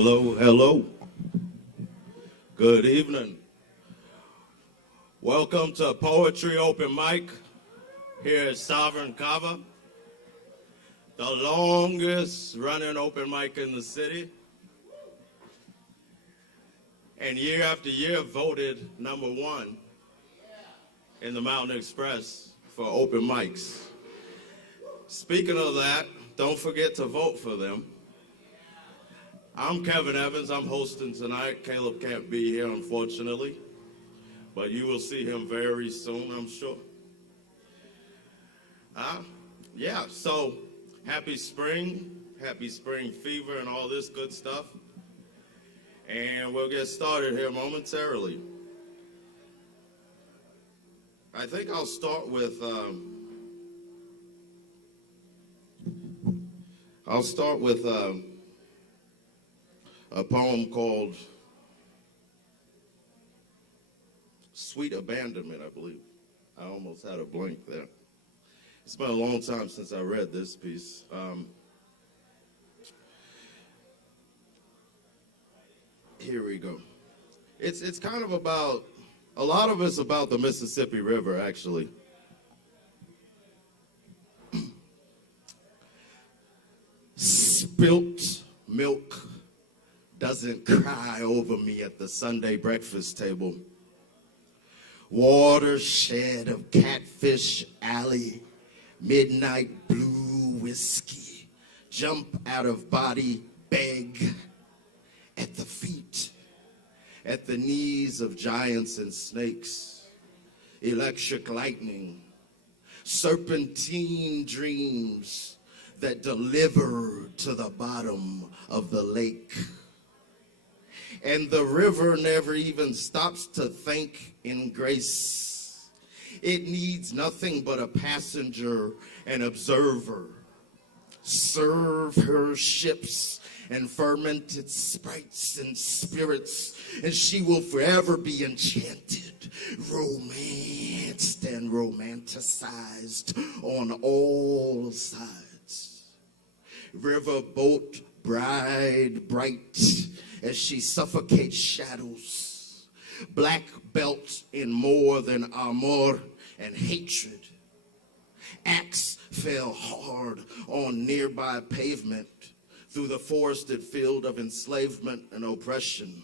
Hello, hello. Good evening. Welcome to Poetry Open Mic here at Sovereign Kava, the longest running open mic in the city. And year after year voted #1 in the Mountain Express for open mics. Speaking of that, don't forget to vote for them. I'm Kevin Evans. I'm hosting tonight. Caleb can't be here, unfortunately, but you will see him very soon, I'm sure. Yeah, so happy spring fever and all this good stuff. And we'll get started here momentarily. I think I'll start with a poem called Sweet Abandonment, I believe. I almost had a blank there. It's been a long time since I read this piece. Here we go. It's kind of about, a lot of it's about the Mississippi River, actually. Spilt milk doesn't cry over me at the Sunday breakfast table. Watershed of Catfish Alley, midnight blue whiskey, jump out of body, beg at the feet, at the knees of giants and snakes, electric lightning, serpentine dreams that deliver to the bottom of the lake. And the river never even stops to think in grace. It needs nothing but a passenger and observer. Serve her ships and fermented sprites and spirits, and she will forever be enchanted, romanced and romanticized on all sides. Riverboat bride bright as she suffocates shadows, black belt in more than amour and hatred. Axe fell hard on nearby pavement through the forested field of enslavement and oppression.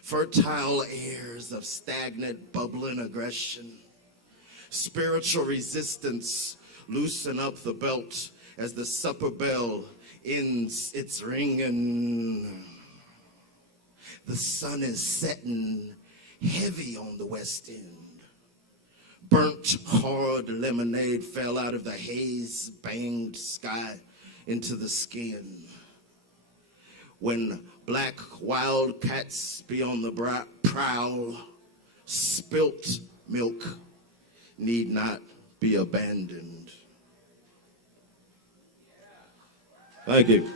Fertile airs of stagnant, bubbling aggression. Spiritual resistance loosen up the belt as the supper bell ends its ringing. The sun is setting heavy on the west end. Burnt, hard lemonade fell out of the haze-banged sky into the skin. When black wildcats be on the prowl, spilt milk need not be abandoned. Thank you.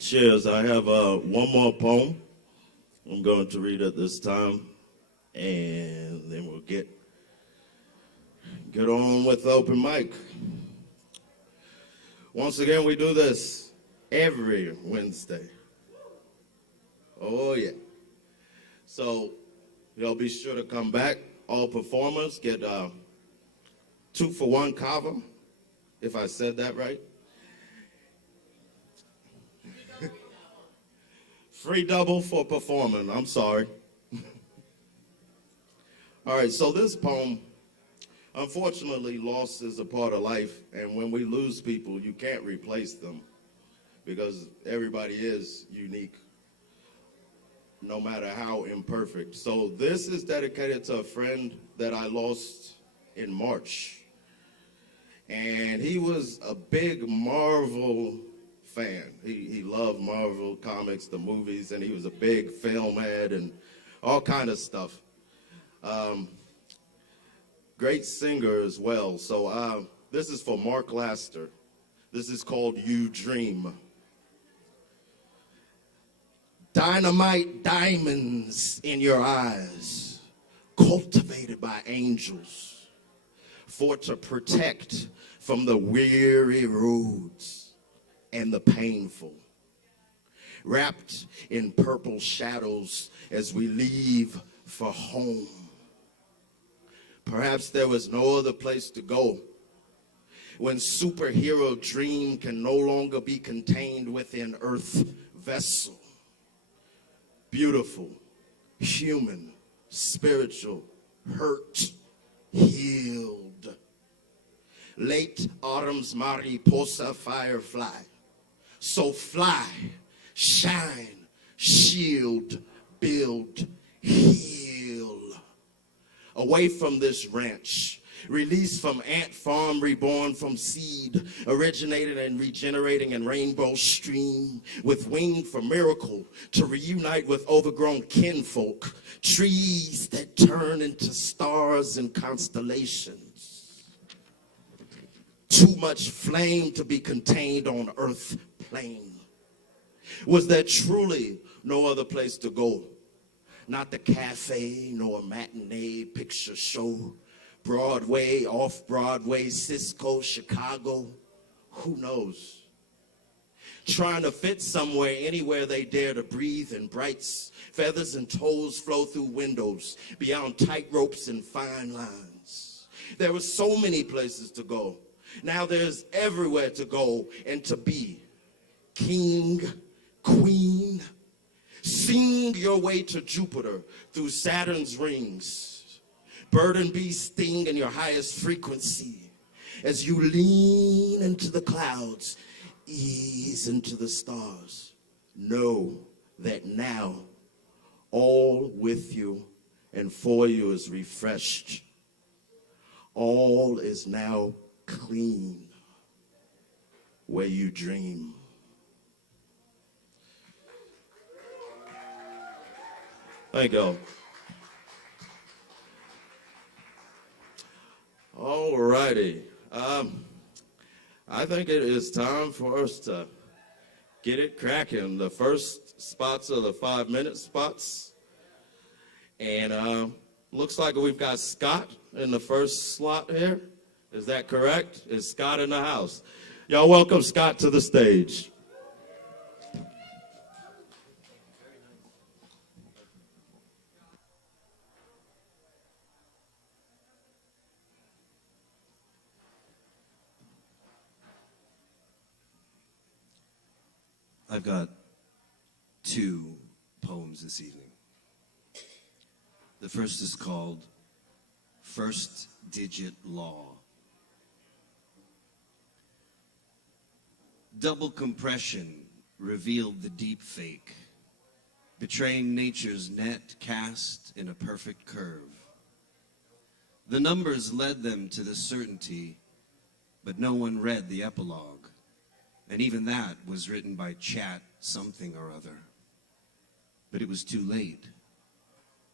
Cheers. I have one more poem I'm going to read at this time, and then we'll get on with the open mic. Once again, we do this every Wednesday. Oh, yeah. So y'all be sure to come back. All performers get 2-for-1 Kava, if I said that right. Free double for performing. I'm sorry. All right, so this poem, unfortunately, loss is a part of life, and when we lose people, you can't replace them because everybody is unique, no matter how imperfect. So this is dedicated to a friend that I lost in March, and he was a big Marvel fan. He loved Marvel comics, the movies, and he was a big film head and all kind of stuff. Great singer as well. So this is for Mark Laster. This is called You Dream. Dynamite diamonds in your eyes, cultivated by angels, for to protect from the weary roads and the painful, wrapped in purple shadows as we leave for home. Perhaps there was no other place to go when superhero dream can no longer be contained within earth vessel. Beautiful, human, spiritual, hurt, healed. Late autumn's mariposa firefly. So fly, shine, shield, build, heal. Away from this ranch, released from ant farm, reborn from seed, originated and regenerating in rainbow stream, with wing for miracle, to reunite with overgrown kinfolk, trees that turn into stars and constellations. Too much flame to be contained on earth plane. Was there truly no other place to go? Not the cafe, nor a matinee picture show. Broadway, off-Broadway, Cisco, Chicago, who knows? Trying to fit somewhere, anywhere they dare to breathe in brights. Feathers and toes flow through windows, beyond tight ropes and fine lines. There were so many places to go. Now there's everywhere to go and to be. King, queen, sing your way to Jupiter through Saturn's rings. Bird and bee sting in your highest frequency as you lean into the clouds, ease into the stars. Know that now all with you and for you is refreshed. All is now clean where you dream. Thank you. All righty. I think it is time for us to get it cracking. The first spots are the 5-minute spots. And looks like we've got Scott in the first slot here. Is that correct? Is Scott in the house? Y'all welcome Scott to the stage. I've got 2 poems this evening. The first is called First Digit Law. Double compression revealed the deep fake, betraying nature's net cast in a perfect curve. The numbers led them to the certainty, but no one read the epilogue. And even that was written by chat something or other. But it was too late.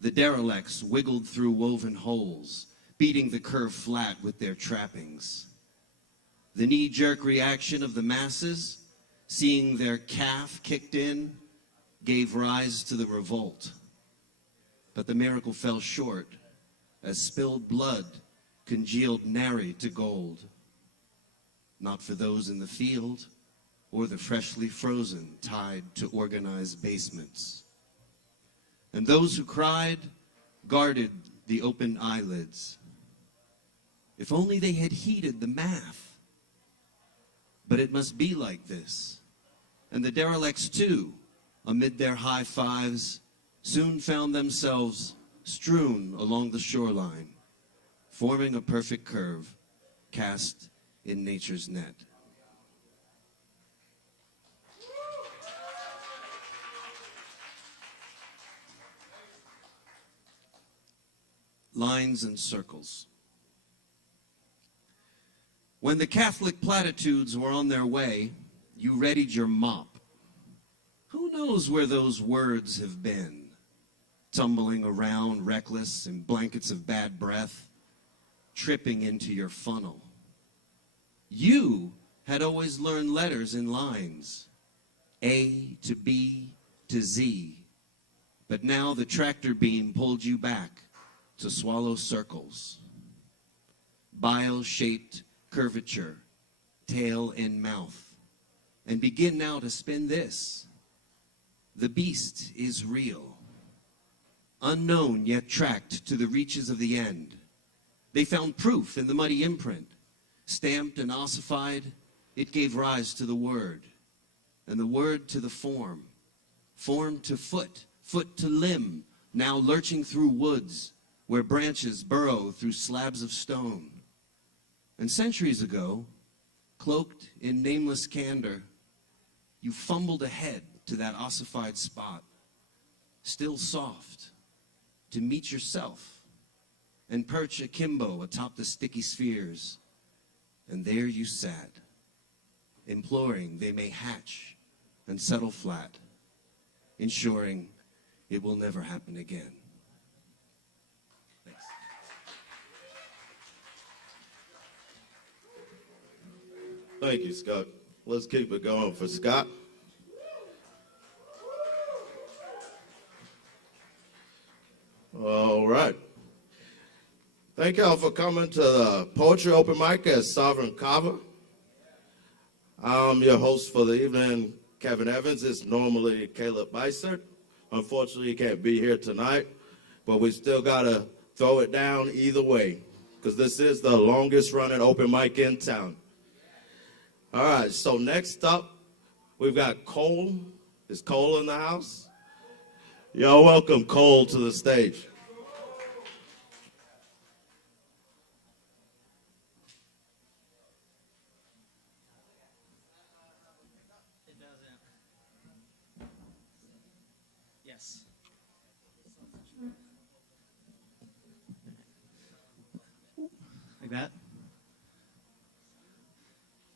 The derelicts wiggled through woven holes, beating the curve flat with their trappings. The knee-jerk reaction of the masses, seeing their calf kicked in, gave rise to the revolt. But the miracle fell short, as spilled blood congealed nary to gold. Not for those in the field, or the freshly frozen tied to organized basements. And those who cried guarded the open eyelids. If only they had heeded the math. But it must be like this. And the derelicts too, amid their high fives, soon found themselves strewn along the shoreline, forming a perfect curve cast in nature's net. Lines and circles. When the Catholic platitudes were on their way, you readied your mop. Who knows where those words have been? Tumbling around, reckless, in blankets of bad breath, tripping into your funnel. You had always learned letters in lines, A to B to Z, but now the tractor beam pulled you back to swallow circles. Bile-shaped curvature, tail and mouth. And begin now to spin this. The beast is real, unknown yet tracked to the reaches of the end. They found proof in the muddy imprint. Stamped and ossified, it gave rise to the word, and the word to the form to foot, foot to limb, now lurching through woods where branches burrow through slabs of stone. And centuries ago, cloaked in nameless candor, you fumbled ahead to that ossified spot, still soft, to meet yourself and perch akimbo atop the sticky spheres. And there you sat, imploring they may hatch and settle flat, ensuring it will never happen again. Thanks. Thank you, Scott. Let's keep it going for Scott. All right. Thank y'all for coming to the Poetry Open Mic at Sovereign Kava. I'm your host for the evening, Kevin Evans. It's normally Caleb Bicert. Unfortunately, he can't be here tonight, but we still got to throw it down either way, because this is the longest running open mic in town. All right, so next up, we've got Cole. Is Cole in the house? Y'all welcome Cole to the stage. It doesn't. Yes. Like that?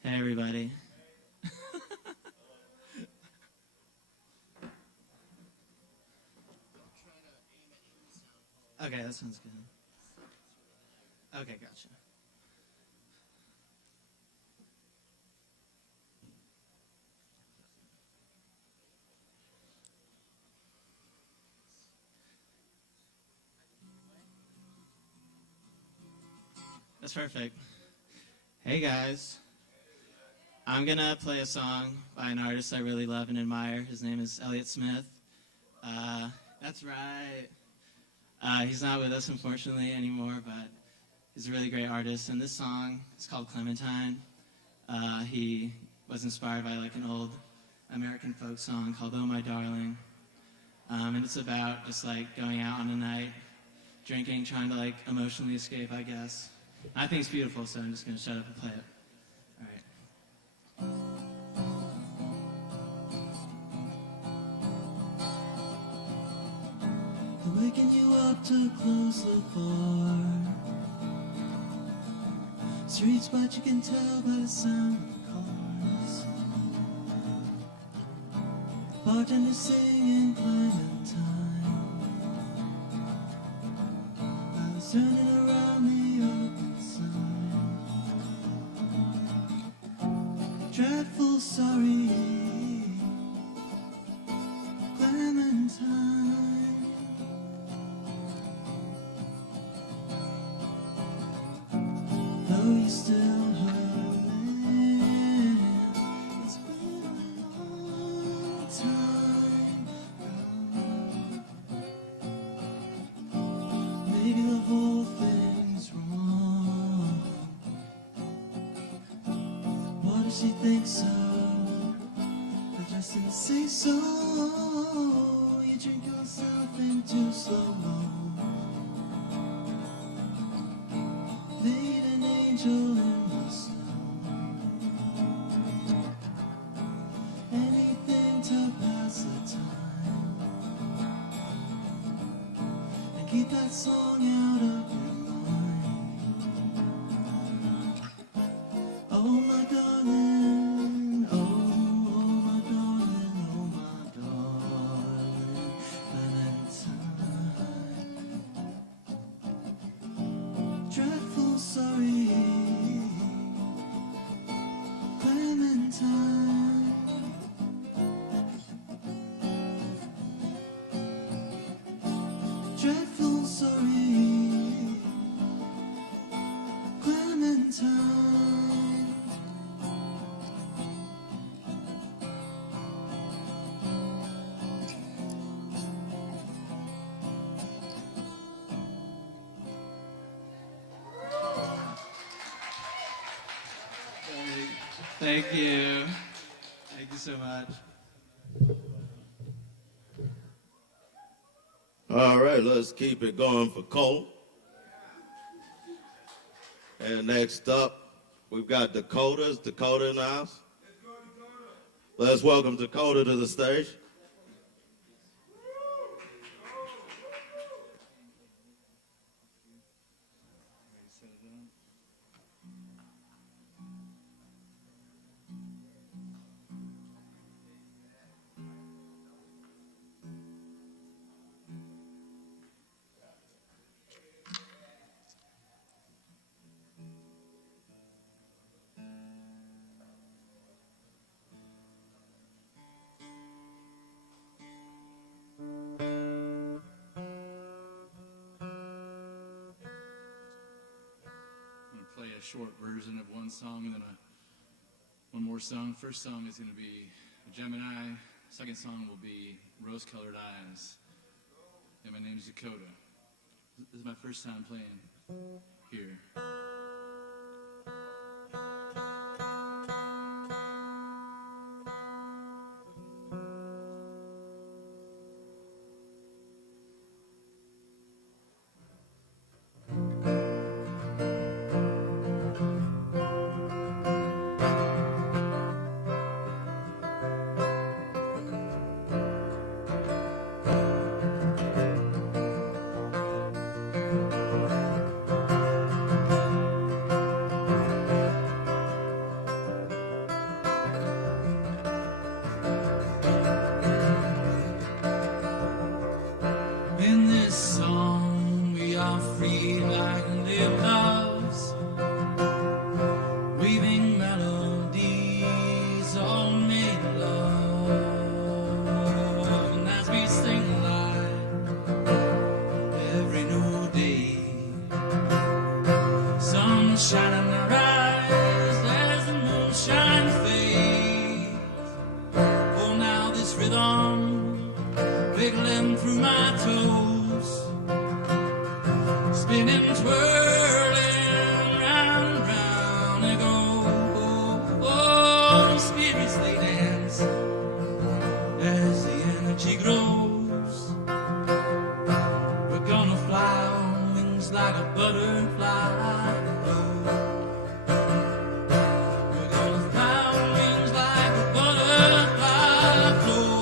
Hey, everybody. Okay, that sounds good. Okay, gotcha. That's perfect. Hey, guys. I'm going to play a song by an artist I really love and admire. His name is Elliott Smith. That's right. He's not with us, unfortunately, anymore, but he's a really great artist. And this song is called Clementine. He was inspired by like an old American folk song called Oh My Darling. And it's about just like going out on a night, drinking, trying to like emotionally escape, I guess. I think it's beautiful, so I'm just going to shut up and play it. All right. Waking you up to close the bar. Streets, but you can tell by the sound of cars. Bartender singing Clementine. I was turning around the open sign. Dreadful sorry, Clementine. Though you still hurting, it's been a long time now. Maybe the whole thing's wrong. What if she thinks so? But just didn't say so. You drink yourself into slow mo. Made an angel in the snow. Anything to pass the time and keep that song out of your mind. Oh my darling, oh my darling, oh my darling, Clementine. Dreadful sorry, Clementine. Dreadful sorry, Clementine. Thank you. Thank you so much. All right, let's keep it going for Cole. And next up, we've got Dakota. Is Dakota in the house? Let's welcome Dakota to the stage. Play a short version of one song and then one more song. First song is going to be Gemini. Second song will be Rose-Colored Eyes. And my name is Dakota. This is my first time playing here. In this song we are free like little doves, weaving melodies all made love. And as we sing light every new day, sunshine in our eyes as the moonshine fades. Oh, now this rhythm wiggling through my toes, spinning, twirling, round and round they go. Oh, spirits they dance as the energy grows. We're gonna fly on wings like a butterfly. We're gonna fly on wings like a butterfly flow.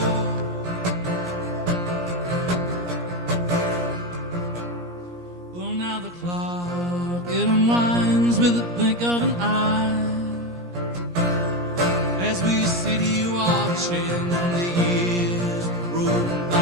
Well, now the clock, it unwinds with a blink of an eye, as we sit here watching the years roll by.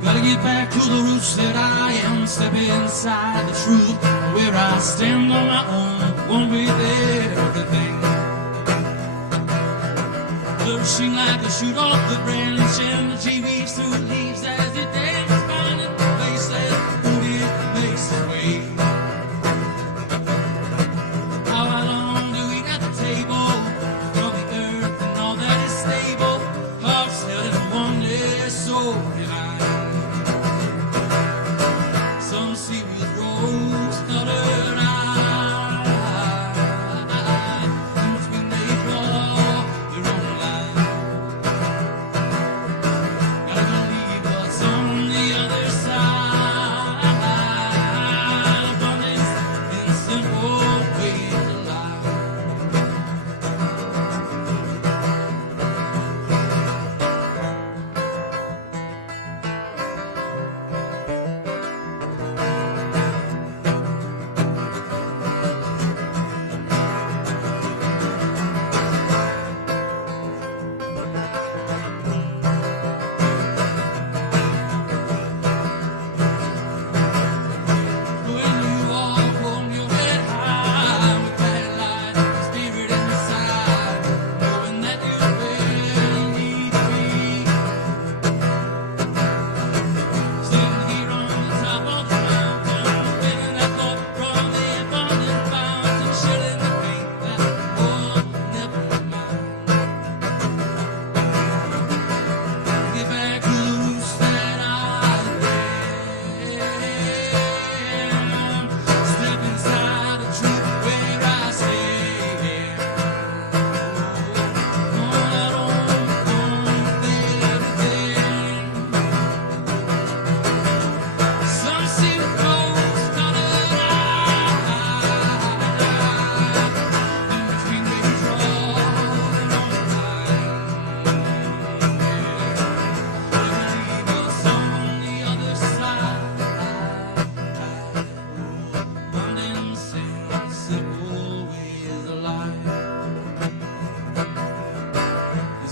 Gotta get back to the roots that I am, step inside the truth, where I stand on my own, won't be there everything. Flourishing like a shoot off the branch, energy weaves through leaves as it dance, finding places, who it makes its way. How long do we got the table for the earth and all that is stable? Hearts held in oneness, so divine. Some see with rose-colored eyes, in between they draw their own line. Gotta believe what's on the other side. Abundance in simple ways of life.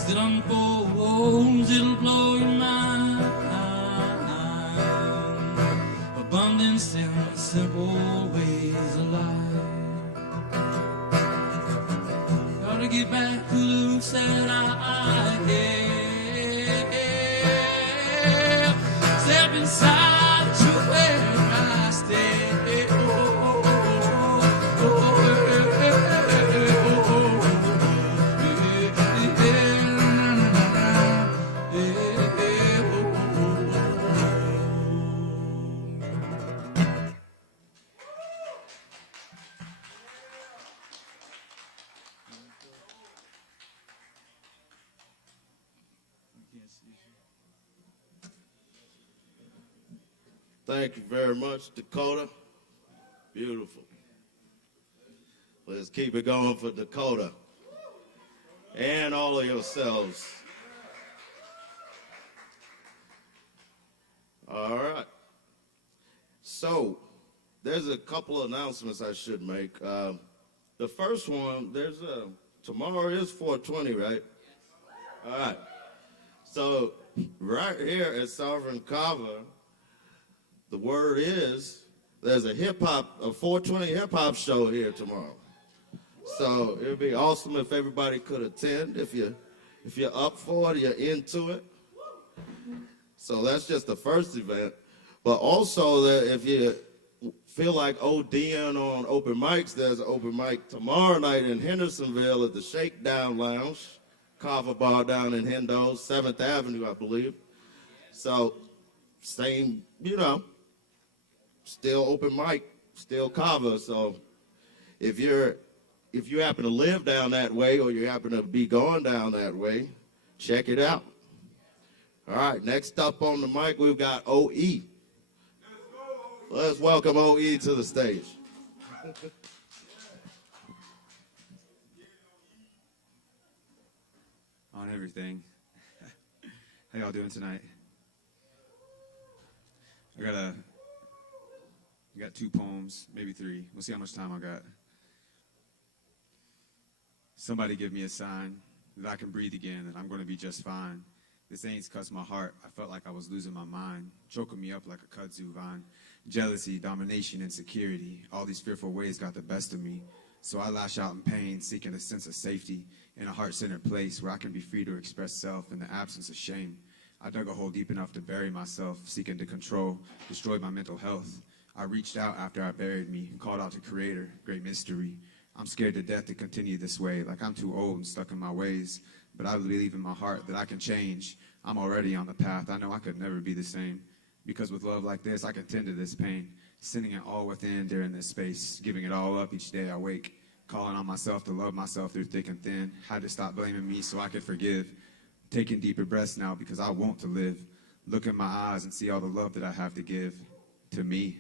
it unfolds, it'll blow your mind. Abundance in simple ways of life. Gotta get back to the roots that I have. Step inside to where I stay. Thank you very much, Dakota. Beautiful. Let's keep it going for Dakota and all of yourselves. All right. So there's a couple of announcements I should make. The first one, tomorrow is 420, right? All right. So right here at Sovereign Kava, the word is there's a 420 hip-hop show here tomorrow. So it would be awesome if everybody could attend, if you're up for it, you're into it. So that's just the first event. But also, that if you feel like ODing on open mics, there's an open mic tomorrow night in Hendersonville at the Shakedown Lounge, Kava Bar down in Hendo, 7th Avenue, I believe. So same, still open mic, still Kava. So if you happen to live down that way or you happen to be going down that way, check it out. All right, next up on the mic, we've got OE. Let's welcome OE to the stage. On everything. How y'all doing tonight? I got 2 poems, maybe 3. We'll see how much time I got. Somebody give me a sign that I can breathe again, that I'm going to be just fine. This ain't cuts my heart. I felt like I was losing my mind, choking me up like a kudzu vine. Jealousy, domination, insecurity, all these fearful ways got the best of me. So I lash out in pain, seeking a sense of safety in a heart-centered place where I can be free to express self in the absence of shame. I dug a hole deep enough to bury myself, seeking to control, destroy my mental health. I reached out after I buried me and called out to Creator, great mystery. I'm scared to death to continue this way, like I'm too old and stuck in my ways. But I believe in my heart that I can change. I'm already on the path. I know I could never be the same. Because with love like this, I can tend to this pain, sending it all within during this space, giving it all up each day I wake, calling on myself to love myself through thick and thin. Had to stop blaming me so I could forgive. Taking deeper breaths now because I want to live. Look in my eyes and see all the love that I have to give to me.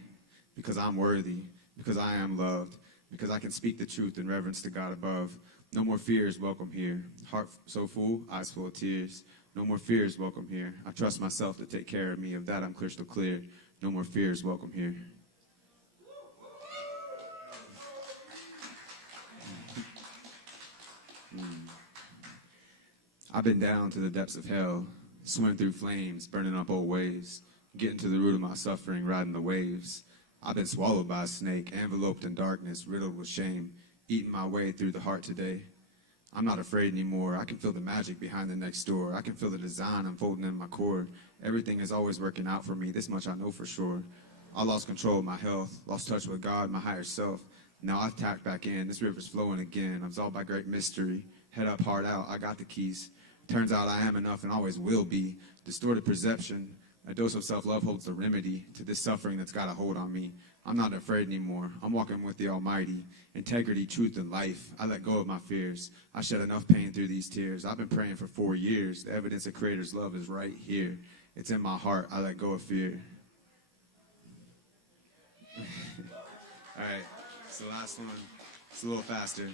Because I'm worthy, because I am loved, because I can speak the truth in reverence to God above. No more fears welcome here. Heart so full, eyes full of tears. No more fears welcome here. I trust myself to take care of me. Of that I'm crystal clear. No more fears welcome here. I've been down to the depths of hell, swimming through flames, burning up old ways, getting to the root of my suffering, riding the waves. I've been swallowed by a snake, enveloped in darkness, riddled with shame, eating my way through the heart today. I'm not afraid anymore. I can feel the magic behind the next door. I can feel the design unfolding in my core. Everything is always working out for me. This much I know for sure. I lost control of my health, lost touch with God, my higher self. Now I've tapped back in. This river's flowing again. I'm absolved by great mystery. Head up, heart out. I got the keys. Turns out I am enough and always will be. Distorted perception. A dose of self-love holds the remedy to this suffering that's got a hold on me. I'm not afraid anymore. I'm walking with the Almighty. Integrity, truth, and life. I let go of my fears. I shed enough pain through these tears. I've been praying for 4 years. The evidence of Creator's love is right here. It's in my heart. I let go of fear. All right, it's the last one. It's a little faster.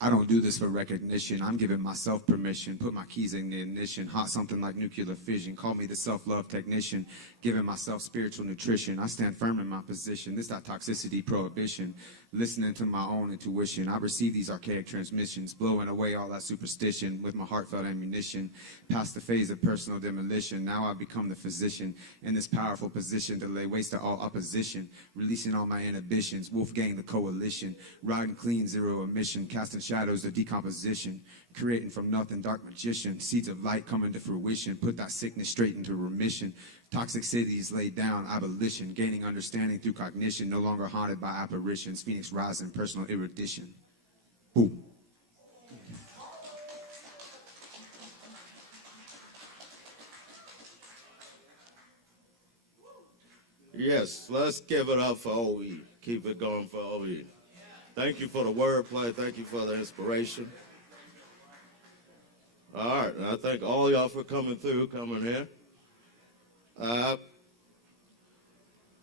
I don't do this for recognition. I'm giving myself permission. Put my keys in the ignition. Hot something like nuclear fission. Call me the self-love technician. Giving myself spiritual nutrition. I stand firm in my position. This not toxicity prohibition. listening to my own intuition. I receive these archaic transmissions, blowing away all that superstition with my heartfelt ammunition. Past the phase of personal demolition, now I become the physician in this powerful position to lay waste to all opposition, releasing all my inhibitions. Wolfgang, the coalition, riding clean, zero emission, casting shadows of decomposition, creating from nothing, dark magician, seeds of light coming to fruition, put that sickness straight into remission. Toxic cities laid down, abolition, gaining understanding through cognition, no longer haunted by apparitions, Phoenix rising, personal erudition. Boom. Yes, let's give it up for OE. Keep it going for OE. Thank you for the wordplay. Thank you for the inspiration. All right, and I thank all y'all for coming through, coming here.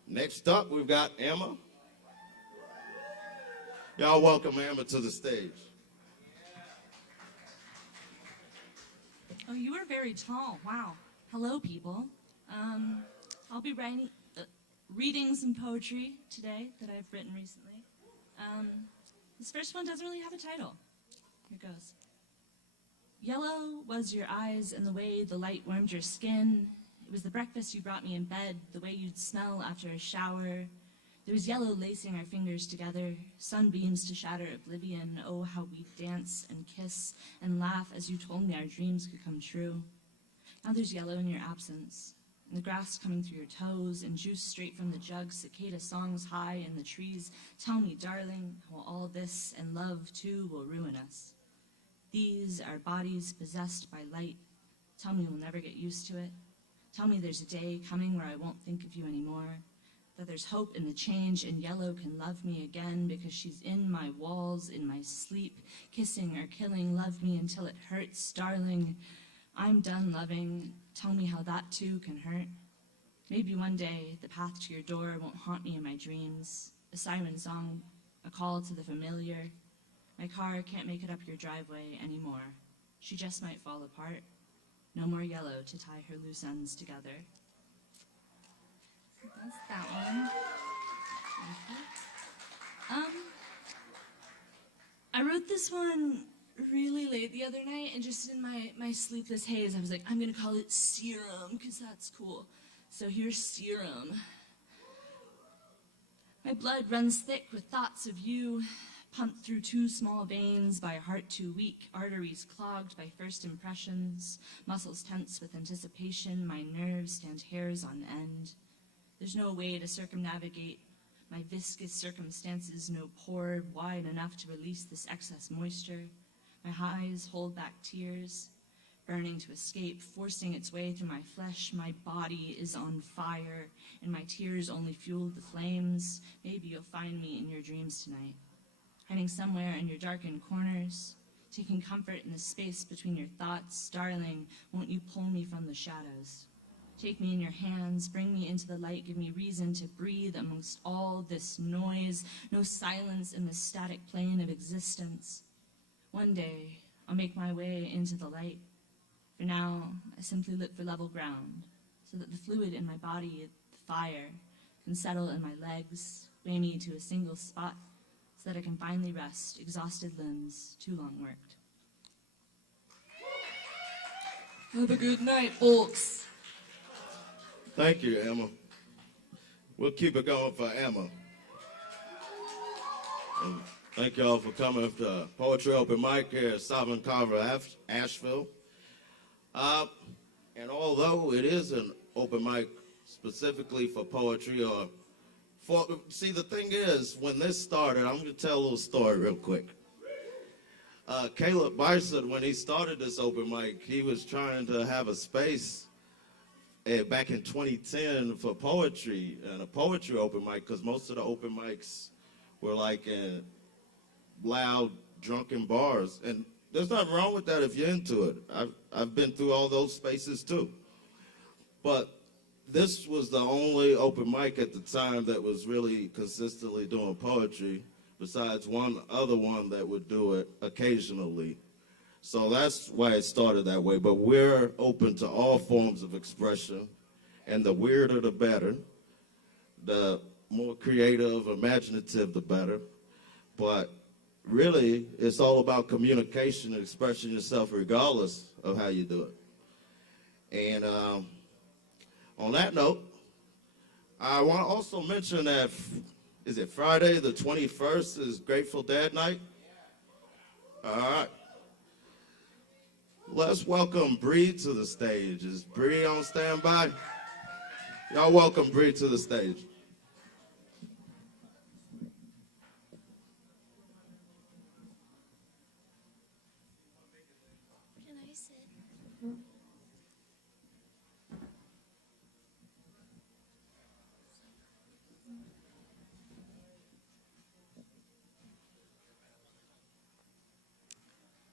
Next up, we've got Emma. Y'all welcome Emma to the stage. Oh, you are very tall. Wow. Hello, people. I'll be reading some poetry today that I've written recently. This first one doesn't really have a title. Here goes. Yellow was your eyes and the way the light warmed your skin. It was the breakfast you brought me in bed, the way you'd smell after a shower. There was yellow lacing our fingers together, sunbeams to shatter oblivion. Oh, how we'd dance and kiss and laugh as you told me our dreams could come true. Now there's yellow in your absence, and the grass coming through your toes, and juice straight from the jug, cicada songs high in the trees. Tell me, darling, how all this and love too will ruin us. These are bodies possessed by light. Tell me we'll never get used to it. Tell me there's a day coming where I won't think of you anymore. That there's hope in the change, and yellow can love me again because she's in my walls, in my sleep, kissing or killing. Love me until it hurts, darling. I'm done loving. Tell me how that too can hurt. Maybe one day the path to your door won't haunt me in my dreams. A siren song, a call to the familiar. My car can't make it up your driveway anymore. She just might fall apart. No more yellow to tie her loose ends together. That's that one. Thank you. I wrote this one really late the other night, and just in my sleepless haze, I was like, I'm gonna call it Serum, because that's cool. So here's Serum. My blood runs thick with thoughts of you, pumped through too small veins by a heart too weak, arteries clogged by first impressions, muscles tense with anticipation, my nerves stand hairs on end. There's no way to circumnavigate my viscous circumstances, no pore wide enough to release this excess moisture. My eyes hold back tears, burning to escape, forcing its way through my flesh. My body is on fire, and my tears only fuel the flames. Maybe you'll find me in your dreams tonight, hiding somewhere in your darkened corners, taking comfort in the space between your thoughts. Darling, won't you pull me from the shadows? Take me in your hands, bring me into the light, give me reason to breathe amongst all this noise, no silence in the static plane of existence. One day, I'll make my way into the light. For now, I simply look for level ground, so that the fluid in my body, the fire, can settle in my legs, weigh me to a single spot, so that I can finally rest, exhausted limbs, too long worked. Have a good night, folks. Thank you, Emma. We'll keep it going for Emma. And thank you all for coming to Poetry Open Mic here at Southern Kava, Asheville. And although it is an open mic specifically for poetry see, the thing is, when this started, I'm going to tell a little story real quick. Caleb Bison, when he started this open mic, he was trying to have a space back in 2010 for poetry and a poetry open mic, because most of the open mics were like in loud, drunken bars. And there's nothing wrong with that if you're into it. I've been through all those spaces too. But this was the only open mic at the time that was really consistently doing poetry, besides one other one that would do it occasionally. So that's why it started that way. But we're open to all forms of expression, and the weirder the better. The more creative, imaginative, the better. But really, it's all about communication and expressing yourself regardless of how you do it. And on that note, I want to also mention that, is it Friday the 21st is Grateful Dead night? All right. Let's welcome Bree to the stage. Is Bree on standby? Y'all welcome Bree to the stage. Can I sit?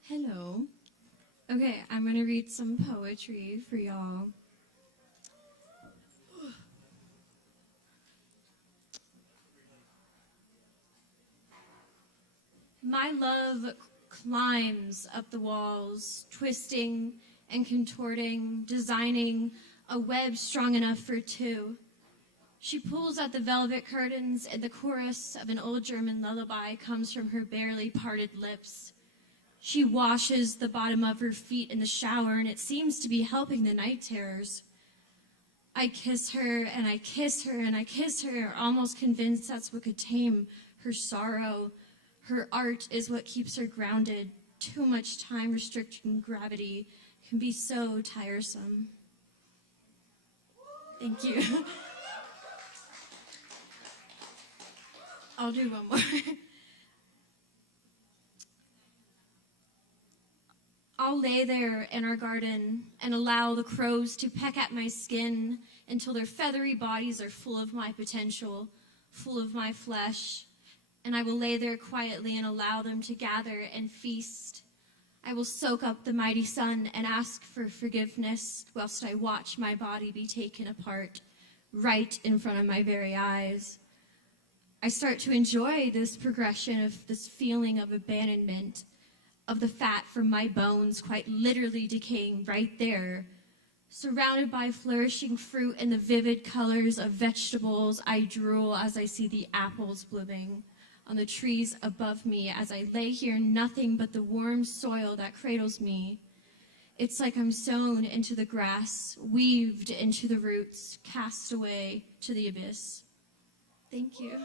Hello. Okay, I'm gonna read some poetry for y'all. My love climbs up the walls, twisting and contorting, designing a web strong enough for two. She pulls at the velvet curtains, and the chorus of an old German lullaby comes from her barely parted lips. She washes the bottom of her feet in the shower, and it seems to be helping the night terrors. I kiss her, and I kiss her, and I kiss her, almost convinced that's what could tame her sorrow. Her art is what keeps her grounded. Too much time restricting gravity can be so tiresome. Thank you. I'll do one more. I'll lay there in our garden and allow the crows to peck at my skin until their feathery bodies are full of my potential, full of my flesh. And I will lay there quietly and allow them to gather and feast. I will soak up the mighty sun and ask for forgiveness whilst I watch my body be taken apart right in front of my very eyes. I start to enjoy this progression of this feeling of abandonment, of the fat from my bones quite literally decaying right there. Surrounded by flourishing fruit and the vivid colors of vegetables, I drool as I see the apples blooming on the trees above me as I lay here nothing but the warm soil that cradles me. It's like I'm sewn into the grass, weaved into the roots, cast away to the abyss. Thank you.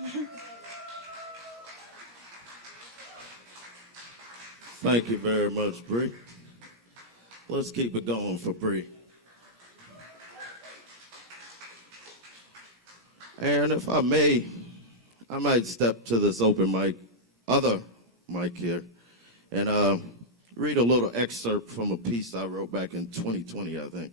Thank you very much, Bree. Let's keep it going for Bree. And if I may, I might step to this open mic, other mic here, and read a little excerpt from a piece I wrote back in 2020, I think.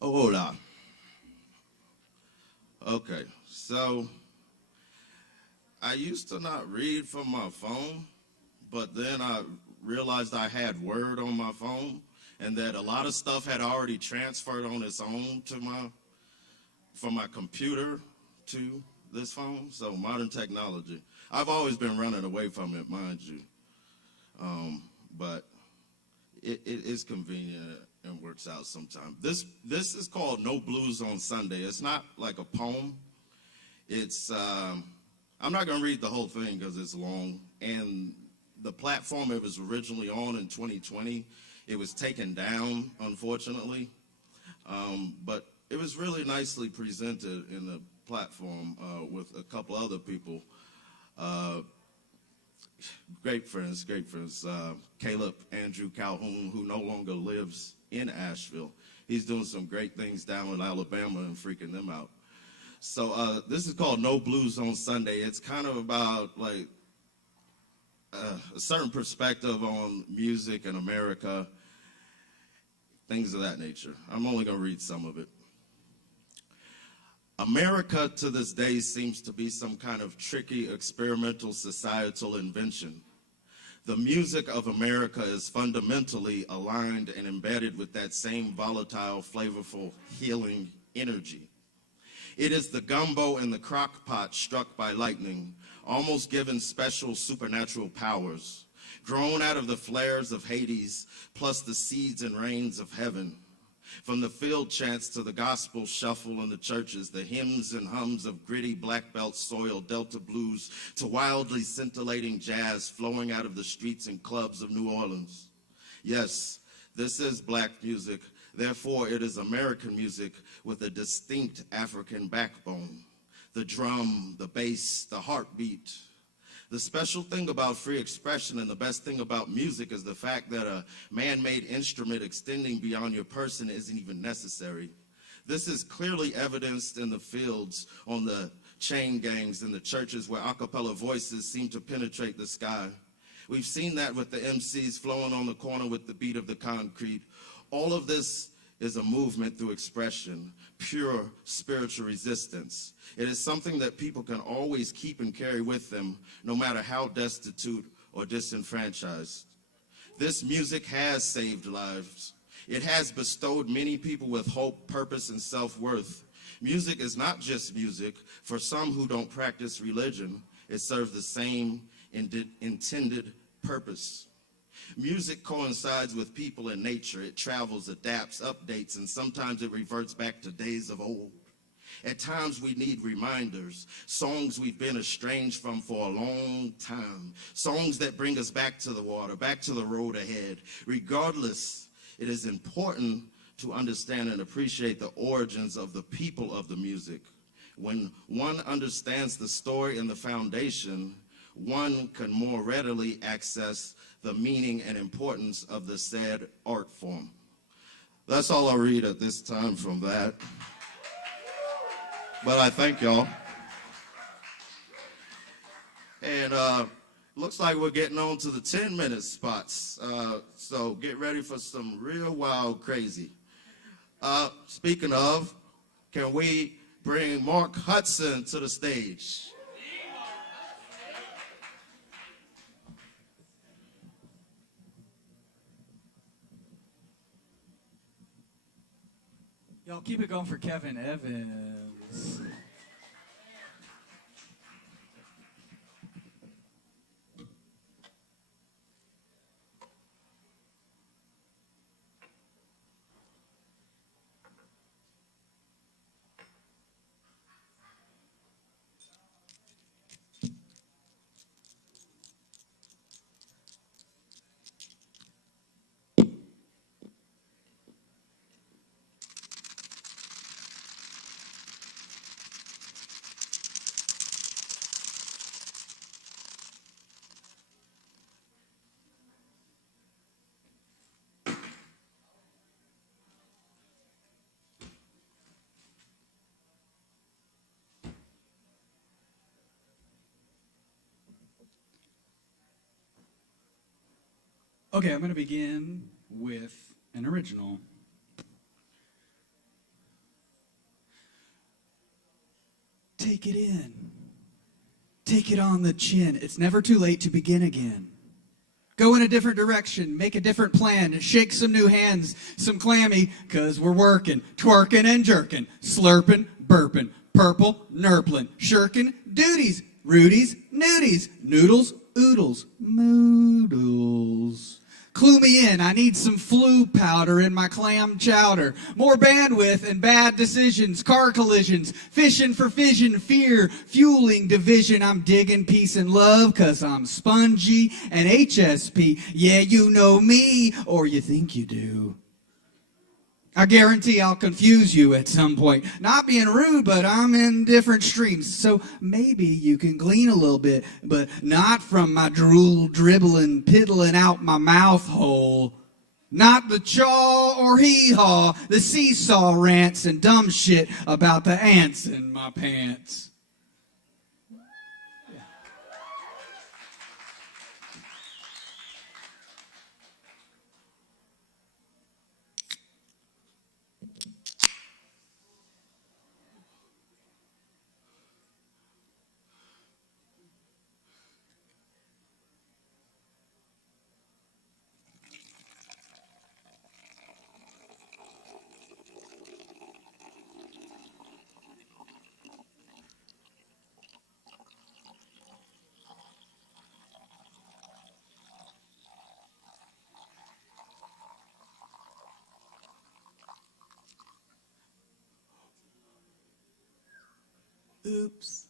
Oh, hola. Okay, so I used to not read from my phone, but then I realized I had Word on my phone and that a lot of stuff had already transferred on its own to from my computer to this phone. So modern technology. I've always been running away from it, mind you. But it is convenient and works out sometimes. This is called No Blues on Sunday. It's not like a poem. It's I'm not going to read the whole thing because it's long. And the platform it was originally on in 2020, it was taken down, unfortunately. But it was really nicely presented in the platform with a couple other people. Great friends. Caleb Andrew Calhoun, who no longer lives in Asheville. He's doing some great things down in Alabama and freaking them out. So this is called No Blues on Sunday. It's kind of about like a certain perspective on music in America, things of that nature. I'm only going to read some of it. America to this day seems to be some kind of tricky experimental societal invention. The music of America is fundamentally aligned and embedded with that same volatile, flavorful, healing energy. It is the gumbo in the crock pot struck by lightning, almost given special supernatural powers, grown out of the flares of Hades, plus the seeds and rains of heaven. From the field chants to the gospel shuffle in the churches, the hymns and hums of gritty black belt soil Delta blues to wildly scintillating jazz flowing out of the streets and clubs of New Orleans. Yes, this is black music. Therefore, it is American music with a distinct African backbone. The drum, the bass, the heartbeat. The special thing about free expression and the best thing about music is the fact that a man-made instrument extending beyond your person isn't even necessary. This is clearly evidenced in the fields, on the chain gangs, in the churches where a cappella voices seem to penetrate the sky. We've seen that with the MCs flowing on the corner with the beat of the concrete. All of this is a movement through expression, pure spiritual resistance. It is something that people can always keep and carry with them, no matter how destitute or disenfranchised. This music has saved lives. It has bestowed many people with hope, purpose, and self-worth. Music is not just music. For some who don't practice religion, it serves the same intended purpose. Music coincides with people and nature. It travels, adapts, updates, and sometimes it reverts back to days of old. At times we need reminders, songs we've been estranged from for a long time, songs that bring us back to the water, back to the road ahead. Regardless, it is important to understand and appreciate the origins of the people of the music. When one understands the story and the foundation, one can more readily access the meaning and importance of the said art form. That's all I'll read at this time from that. But I thank y'all. And looks like we're getting on to the 10-minute spots. So get ready for some real wild crazy. Speaking of, can we bring Mark Hudson to the stage? Y'all keep it going for Kevin Evans. Okay, I'm going to begin with an original. Take it in. Take it on the chin. It's never too late to begin again. Go in a different direction. Make a different plan. Shake some new hands. Some clammy, because we're working. Twerking and jerking. Slurping, burping. Purple, nurpling. Shirking, duties. Rudies, nudies. Noodles, oodles. Moodles. Clue me in, I need some flu powder in my clam chowder. More bandwidth and bad decisions, car collisions, fishing for fission, fear, fueling division. I'm digging peace and love, cause I'm spongy and HSP. Yeah, you know me, or you think you do. I guarantee I'll confuse you at some point. Not being rude, but I'm in different streams. So maybe you can glean a little bit, but not from my drool dribbling, piddling out my mouth hole. Not the chaw or hee-haw, the seesaw rants and dumb shit about the ants in my pants. Oops.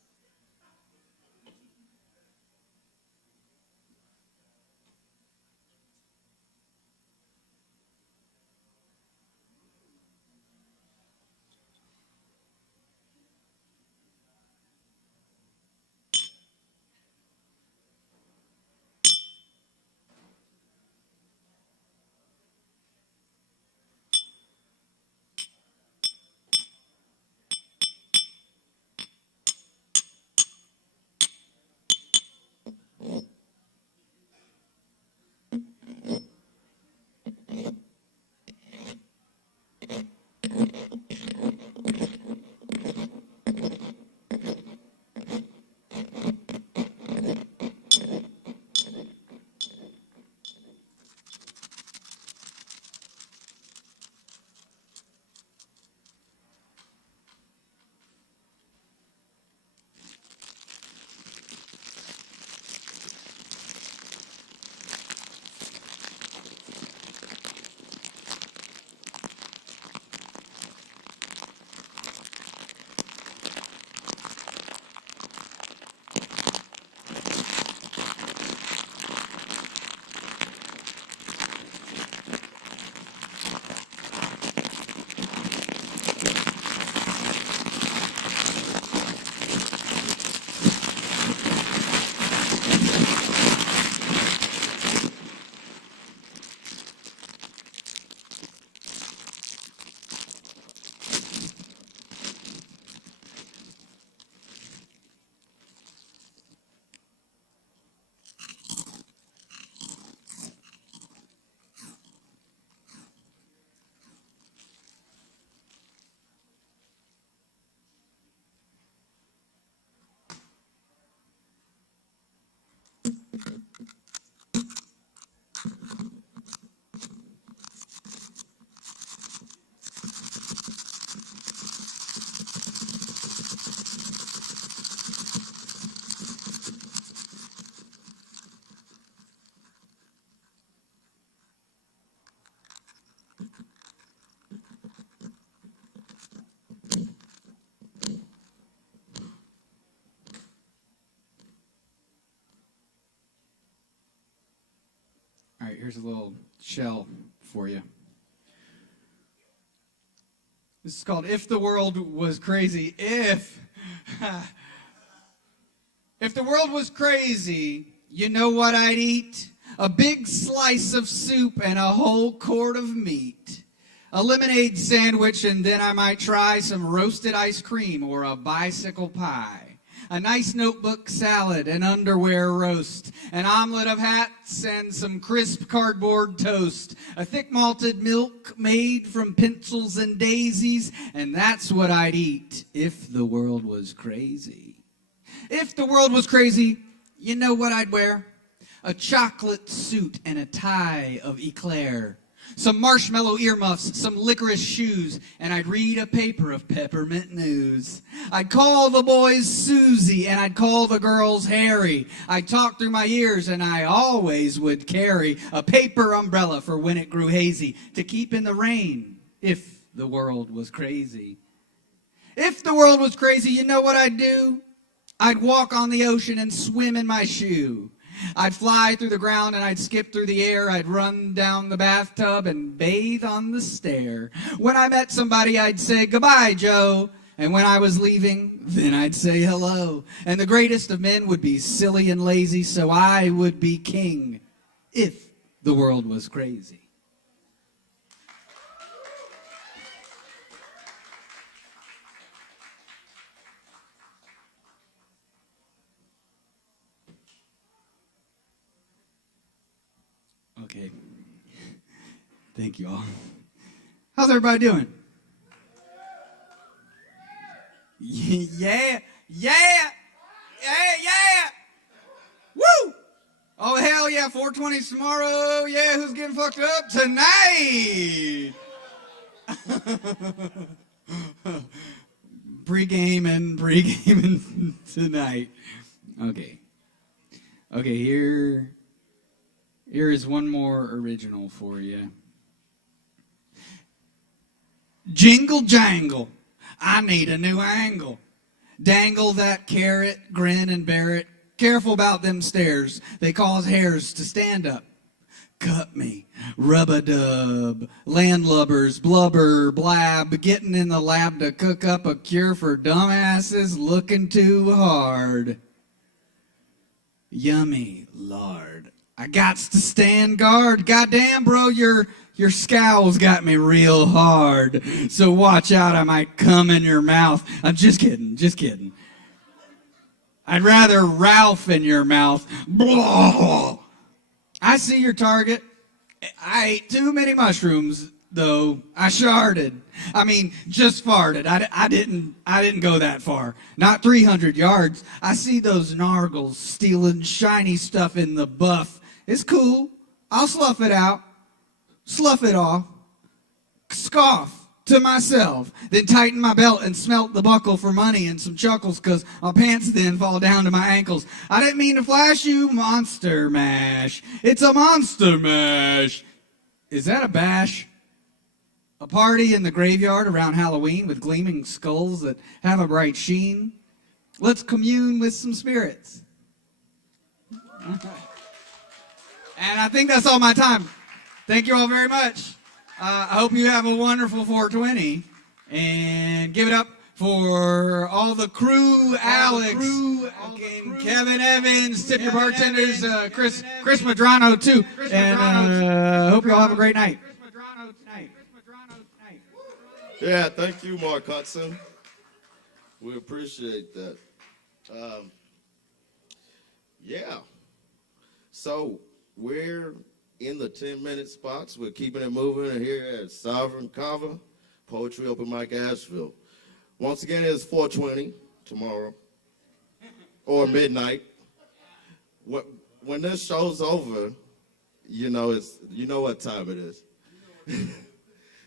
All right, here's a little shell for you. This is called If the World Was Crazy. If the world was crazy, you know what I'd eat? A big slice of soup and a whole quart of meat. A lemonade sandwich, and then I might try some roasted ice cream or a bicycle pie. A nice notebook salad, an underwear roast, an omelet of hats, and some crisp cardboard toast. A thick malted milk made from pencils and daisies, and that's what I'd eat if the world was crazy. If the world was crazy, you know what I'd wear? A chocolate suit and a tie of eclair. Some marshmallow earmuffs, some licorice shoes, and I'd read a paper of peppermint news. I'd call the boys Susie, and I'd call the girls Harry. I'd talk through my ears, and I always would carry a paper umbrella for when it grew hazy to keep in the rain if the world was crazy. If the world was crazy, you know what I'd do? I'd walk on the ocean and swim in my shoe. I'd fly through the ground and I'd skip through the air. I'd run down the bathtub and bathe on the stair. When I met somebody, I'd say, "Goodbye, Joe." And when I was leaving, then I'd say hello. And the greatest of men would be silly and lazy, so I would be king if the world was crazy. Okay. Thank you all. How's everybody doing? Yeah. Woo! Oh, hell yeah, 420's tomorrow. Yeah, who's getting fucked up tonight? Pre-gaming tonight. Okay, here is one more original for you. Jingle jangle, I need a new angle. Dangle that carrot, grin and bear it. Careful about them stairs, they cause hairs to stand up. Cut me, rub-a-dub, landlubbers, blubber, blab, getting in the lab to cook up a cure for dumbasses looking too hard. Yummy lard. I gots to stand guard. Goddamn, bro, your scowl's got me real hard. So watch out, I might come in your mouth. I'm just kidding, just kidding. I'd rather Ralph in your mouth. Blah. I see your target. I ate too many mushrooms, though. I sharded. I mean, just farted. I didn't go that far. Not 300 yards. I see those nargles stealing shiny stuff in the buff. It's cool. I'll slough it out. Slough it off. Scoff to myself. Then tighten my belt and smelt the buckle for money and some chuckles, because my pants then fall down to my ankles. I didn't mean to flash you, monster mash. It's a monster mash. Is that a bash? A party in the graveyard around Halloween with gleaming skulls that have a bright sheen. Let's commune with some spirits. And I think that's all my time. Thank you all very much. I hope you have a wonderful 420. And give it up for all the crew, Alex, Kevin Evans, tip your bartenders, Chris Medrano too. And hope you all have a great night. Yeah, thank you, Mark Hudson. We appreciate that. Yeah. So we're in the 10-minute spots. We're keeping it moving here at Sovereign Kava, Poetry Open Mic Asheville. Once again, it's 4:20 tomorrow, or midnight. When this show's over, you know what time it is.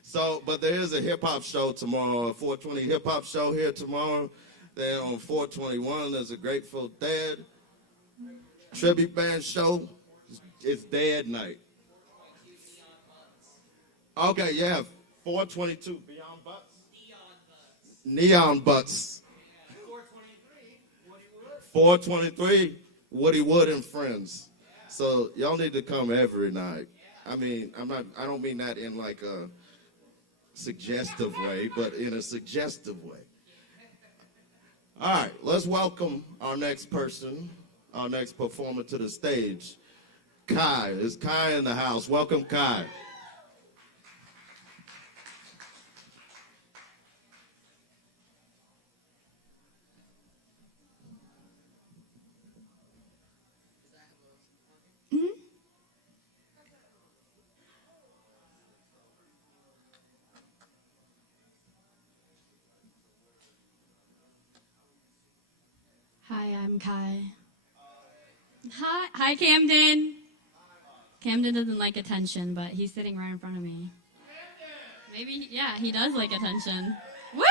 So, but there is a hip-hop show tomorrow, a 420 hip-hop show here tomorrow. Then on 421, there's a Grateful Dead tribute band show. It's Dead Night. Okay, yeah, 422, Beyond Butts? Neon Butts. 423, Woody Wood and Friends. So y'all need to come every night. I mean, I don't mean that in like a suggestive way, but in a suggestive way. All right, let's welcome our next person, our next performer to the stage. Kai. Is Kai in the house? Welcome, Kai. Hi, I'm Kai. Hi, Camden. Camden doesn't like attention, but he's sitting right in front of me. Maybe, yeah, he does like attention. Woo!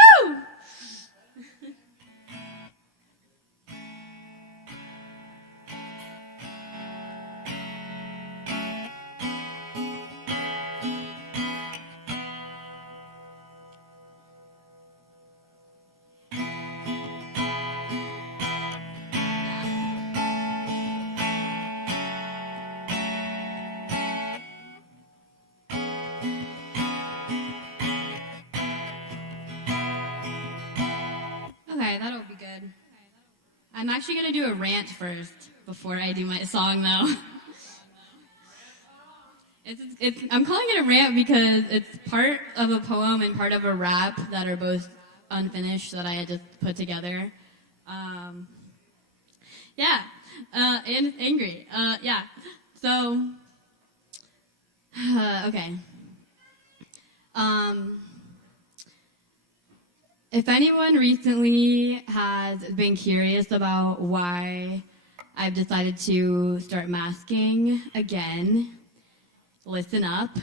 Okay, that'll be good. I'm actually going to do a rant first before I do my song, though. I'm calling it a rant because it's part of a poem and part of a rap that are both unfinished that I had just put together. And angry. So, okay. If anyone recently has been curious about why I've decided to start masking again, listen up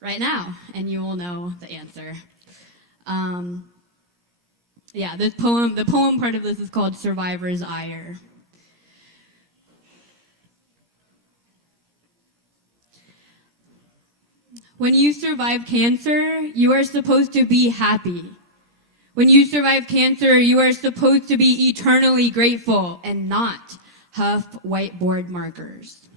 right now, and you will know the answer. The poem part of this is called Survivor's Ire. When you survive cancer, you are supposed to be happy. When you survive cancer, you are supposed to be eternally grateful and not huff whiteboard markers.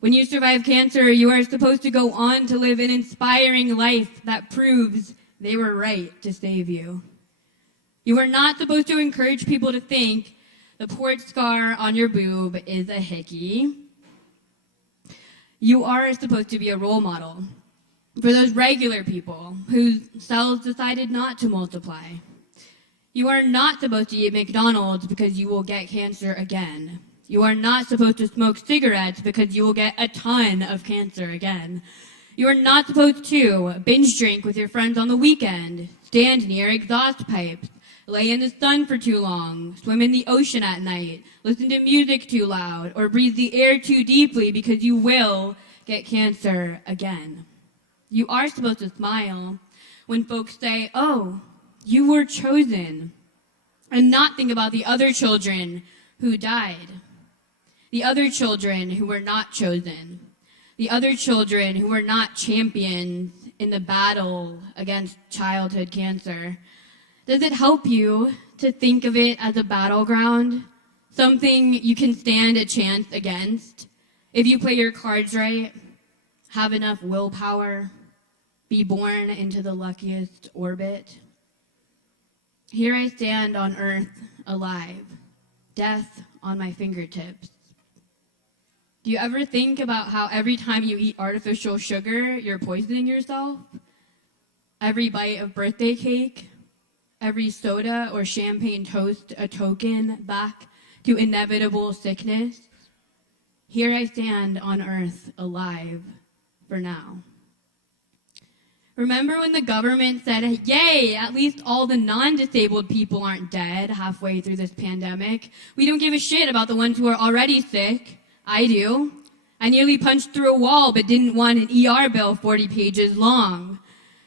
When you survive cancer, you are supposed to go on to live an inspiring life that proves they were right to save you. You are not supposed to encourage people to think the port scar on your boob is a hickey. You are supposed to be a role model for those regular people whose cells decided not to multiply. You are not supposed to eat McDonald's because you will get cancer again. You are not supposed to smoke cigarettes because you will get a ton of cancer again. You are not supposed to binge drink with your friends on the weekend, stand near exhaust pipes, lay in the sun for too long, swim in the ocean at night, listen to music too loud, or breathe the air too deeply because you will get cancer again. You are supposed to smile when folks say, "Oh, you were chosen," and not think about the other children who died, the other children who were not chosen, the other children who were not champions in the battle against childhood cancer. Does it help you to think of it as a battleground, something you can stand a chance against? If you play your cards right, have enough willpower, be born into the luckiest orbit. Here I stand on earth, alive, death on my fingertips. Do you ever think about how every time you eat artificial sugar, you're poisoning yourself? Every bite of birthday cake, every soda or champagne toast a token back to inevitable sickness? Here I stand on earth, alive, for now. Remember when the government said, "Yay, at least all the non-disabled people aren't dead halfway through this pandemic. We don't give a shit about the ones who are already sick." I do. I nearly punched through a wall but didn't want an ER bill 40 pages long.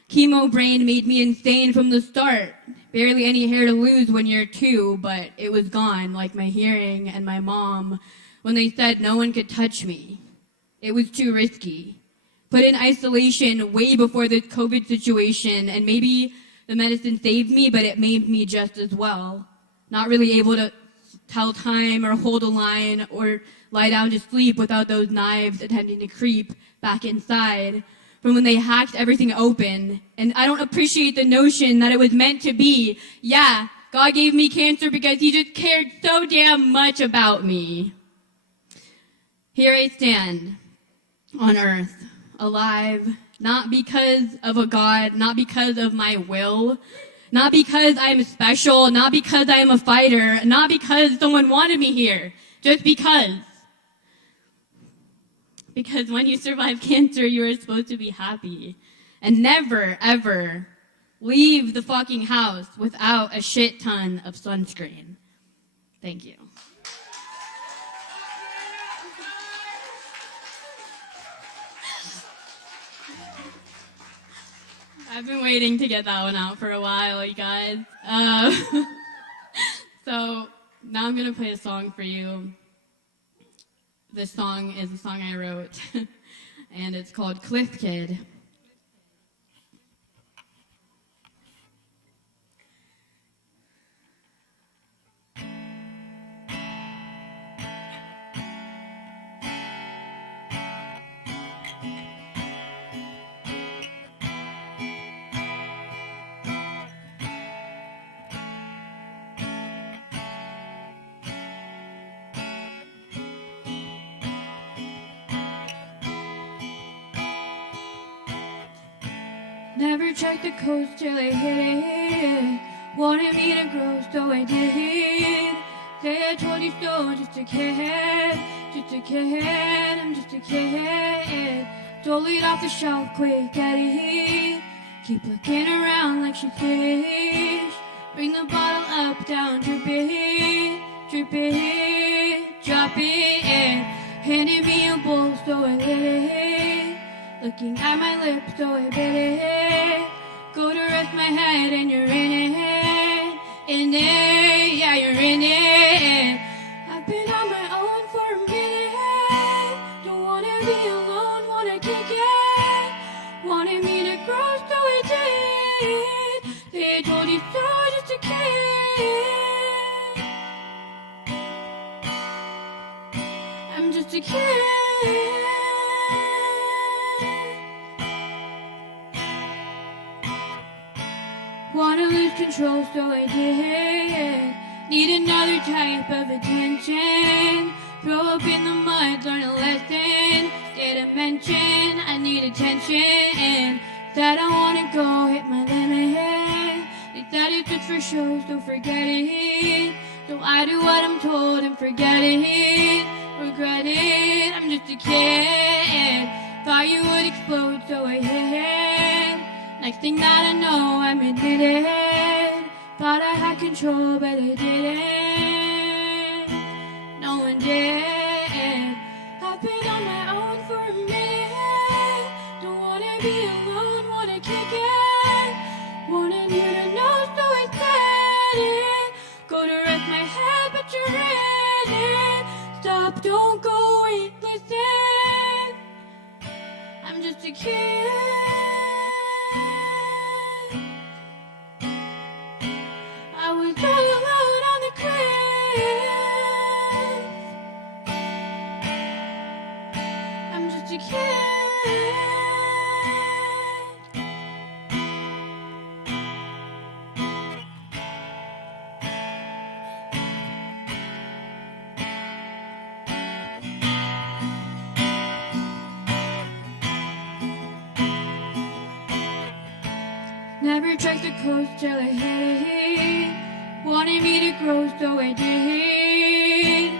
Chemo brain made me insane from the start. Barely any hair to lose when you're 2, but it was gone, like my hearing and my mom, when they said no one could touch me. It was too risky. Put in isolation way before this COVID situation, and maybe the medicine saved me, but it maimed me just as well. Not really able to tell time or hold a line or lie down to sleep without those knives attempting to creep back inside from when they hacked everything open. And I don't appreciate the notion that it was meant to be. Yeah, God gave me cancer because he just cared so damn much about me. Here I stand on earth, alive, not because of a God, not because of my will, not because I am special, not because I am a fighter, not because someone wanted me here, just because. Because when you survive cancer, you are supposed to be happy. And never, ever leave the fucking house without a shit ton of sunscreen. Thank you. I've been waiting to get that one out for a while, you guys. So now I'm going to play a song for you. This song is a song I wrote, and it's called Cliff Kid. Never checked the coast till I hit it. Wanted me to grow, so I did. Say I told you so, just a kid, just a kid, I'm just a kid. Stole it off the shelf, quick, get it. Keep looking around like she's fish. Bring the bottle up, down, drip it, drop it. Handed me a bowl, so I lit it. Looking at my lips, so I bit it. Go to rest my head, and you're in it, yeah, you're in it. I've been on my own for a minute. Don't wanna be alone, wanna kick it. Wanted me to grow, so I did. They told you so. just a kid. Wanna lose control, so I did. Need another type of attention. Throw up in the mud, learn a lesson. Get a mention, I need attention. Said I wanna go hit my limit. Decided to for show, so forget it. So I do what I'm told and forget it. Regret it, I'm just a kid. Thought you would explode, so I hid. Next thing that I know, I'm admitted. Thought I had control, but I didn't. No one did. I've been on my own for a minute. Don't wanna be alone, wanna kick it. Wanted you to know, so I said it. Go to rest my head, but you're in it. Stop, don't go, wait, listen. I'm just a kid. I was all alone on the cliff. I'm just a kid. Never tracked the coast till I hit it. Wanted me to grow, so I did.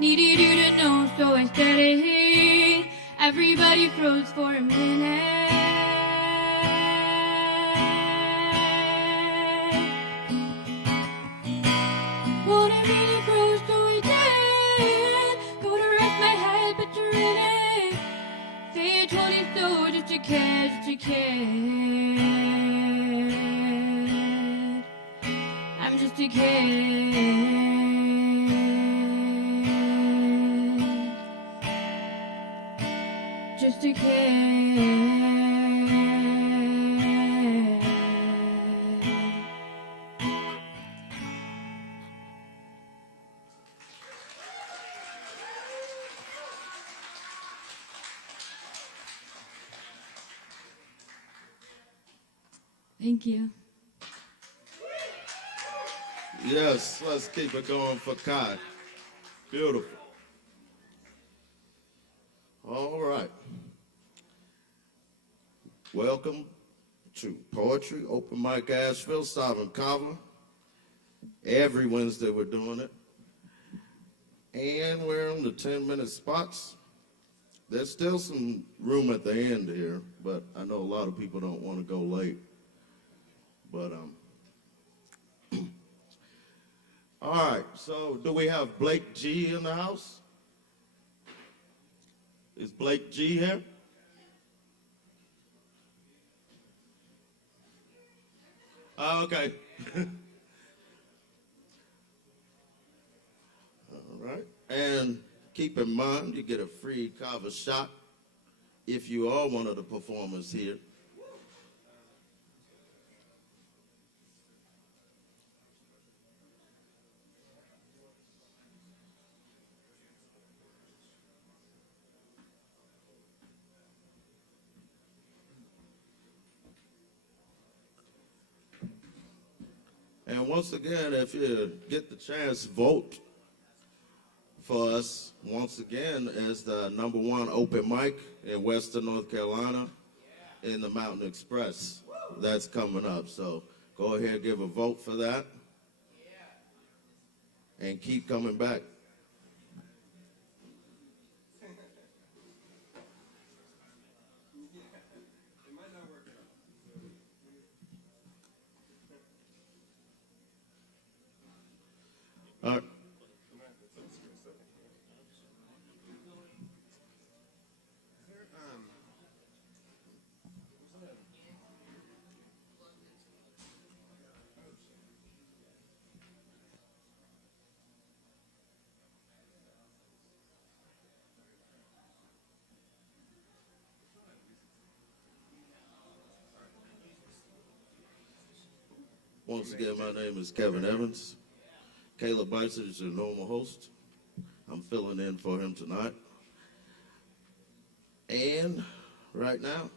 Needed you to know, so I said it. Everybody froze for a minute. Wanted me to grow, so I did. Go to rest my head, but you're in it. Say I told you so, just a kid, just a kid. I'm just a kid. Just a kid. Thank you. Yes, let's keep it going for Kai. Beautiful. All right. Welcome to Poetry Open Mic Asheville, starting Kava. Every Wednesday we're doing it. And we're on the 10-minute spots. There's still some room at the end here, but I know a lot of people don't want to go late. But all right, so do we have Blake G in the house? Is Blake G here? Oh, okay. All right, and keep in mind you get a free Kava shot if you are one of the performers here. And once again, if you get the chance, vote for us once again as the #1 open mic in Western North Carolina in the Mountain Express. That's coming up. So go ahead and give a vote for that. And keep coming back. All right. Once again, my name is Kevin Evans. Caleb Bison is your normal host. I'm filling in for him tonight. And right now,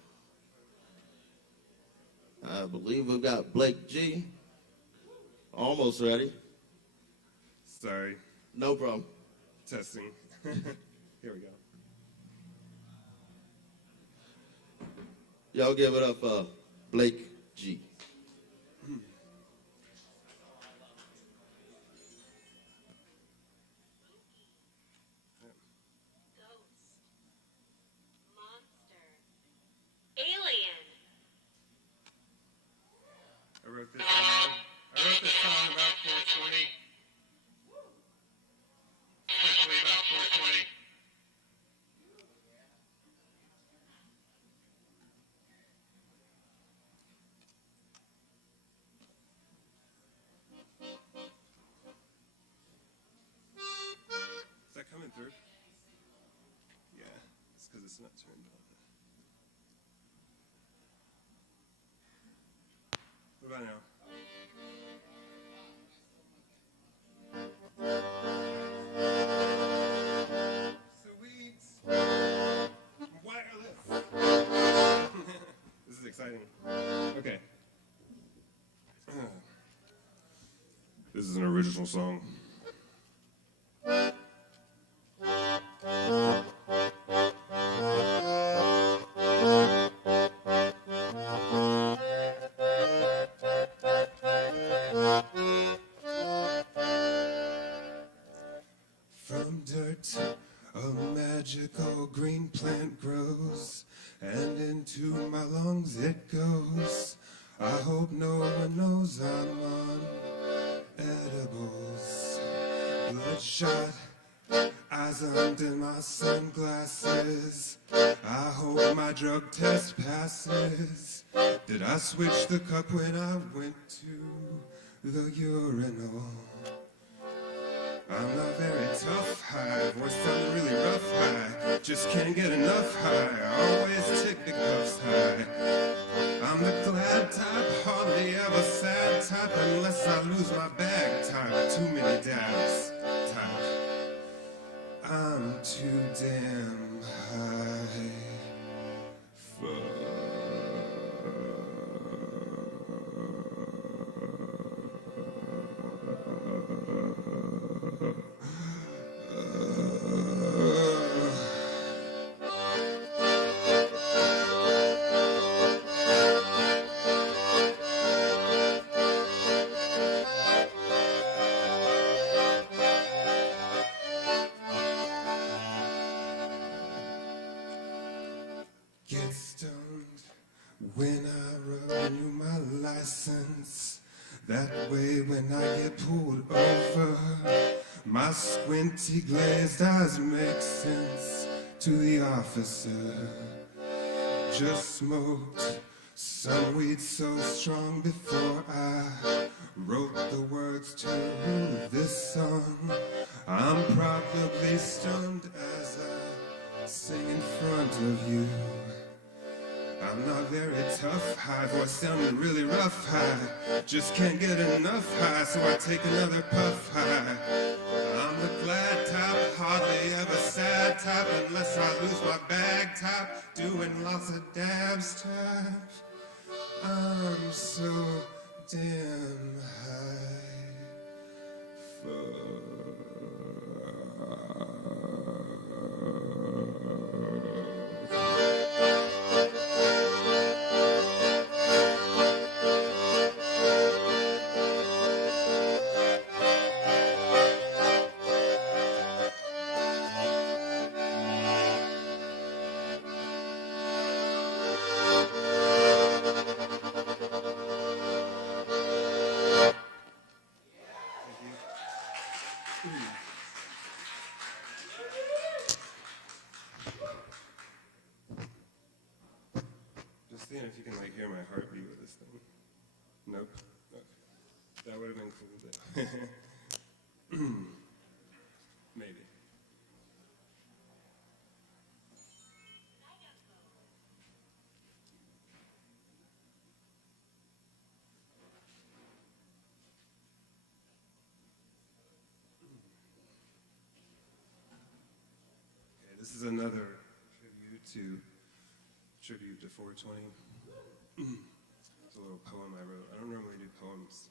I believe we've got Blake G. Almost ready. Sorry. No problem. Testing. Here we go. Y'all give it up for Blake G. I wrote this song about 420. Especially about 420. Is that coming through? Yeah, it's because it's not turned on. What about now? Sweet. Wireless. This is exciting. Okay. This is an original song. From dirt, a magical green plant grows, and into my lungs it goes. I hope no one knows I'm on edibles. Bloodshot, eyes under my sunglasses. I hope my drug test passes. Did I switch the cup when I went to the urinal? I'm not very tough high, voice sounding really rough high. Just can't get enough high, always tick the cuffs high. I'm the glad type, hardly ever sad type, unless I lose my bag type. Too many dabs type. I'm too damn high for. Get stoned when I renew my license. That way when I get pulled over, my squinty glazed eyes make sense to the officer. Just smoked some weed so strong before I wrote the words to this song. I'm probably stoned as I sing in front of you. I'm not very tough high, voice sounding really rough high. Just can't get enough high, so I take another puff high. I'm the glad type, hardly ever sad type, unless I lose my bag type, doing lots of dabs type. I'm so damn high for. Just seeing if you can like hear my heartbeat with this thing. Nope. Okay. That would have been cool, but maybe. Okay, this is another tribute to tribute to 420. It's a little poem I wrote. I don't normally do poems.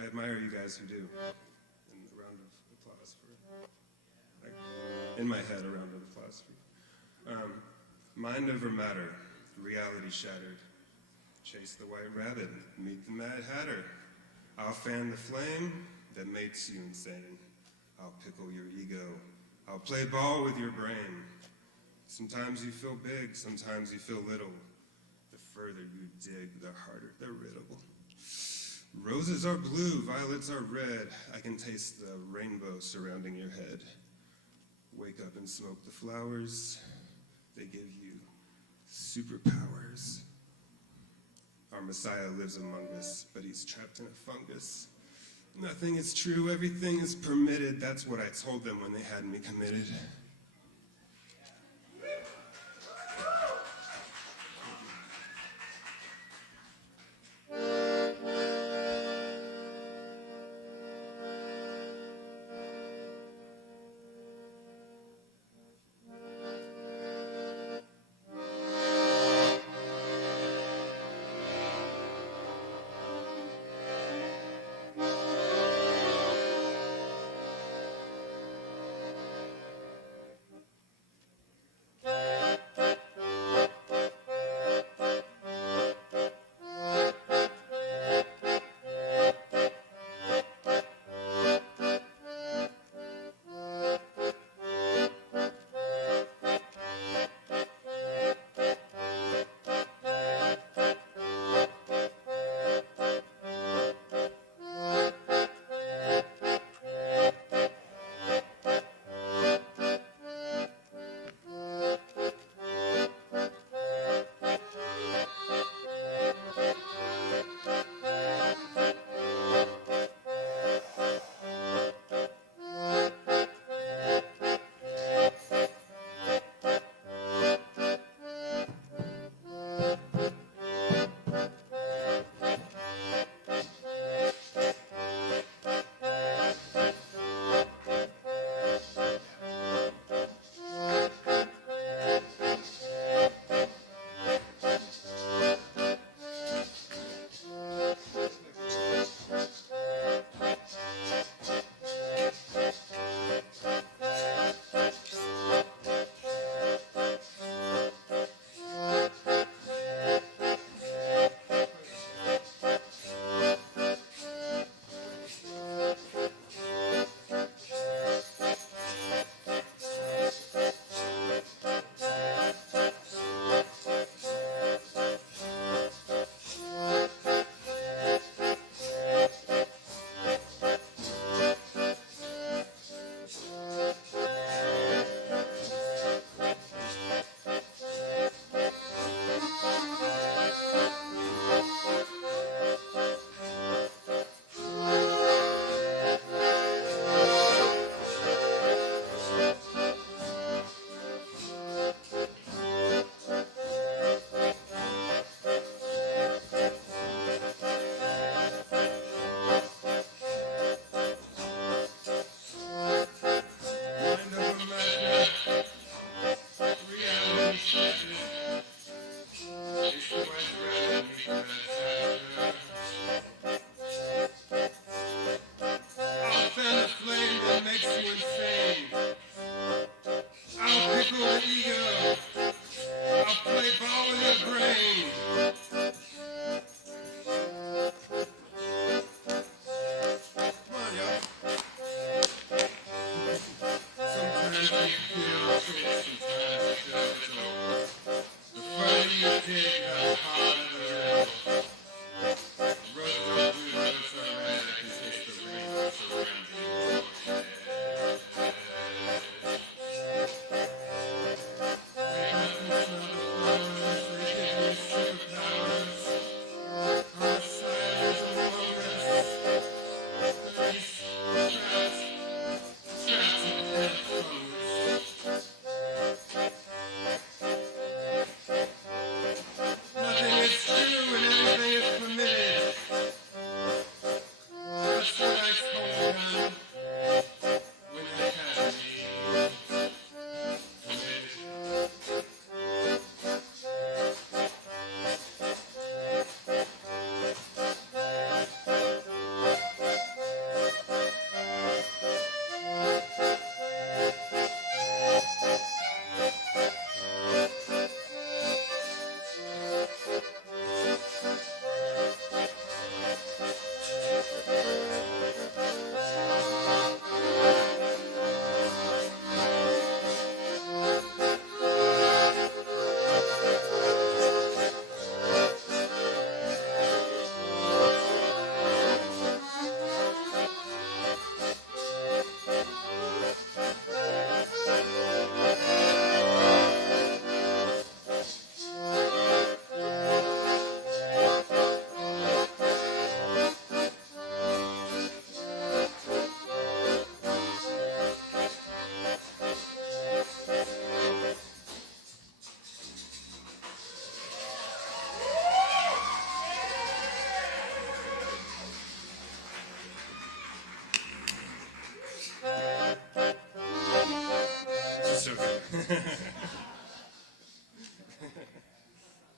I admire you guys who do. And a round of applause for, like, in my head, a round of applause for. Mind over matter, reality shattered. Chase the white rabbit, meet the Mad Hatter. I'll fan the flame that makes you insane. I'll pickle your ego. I'll play ball with your brain. Sometimes you feel big, sometimes you feel little. The further you dig, the harder the riddle. Roses are blue, violets are red. I can taste the rainbow surrounding your head. Wake up and smoke the flowers. They give you superpowers. Our Messiah lives among us, but he's trapped in a fungus. Nothing is true, everything is permitted. That's what I told them when they had me committed.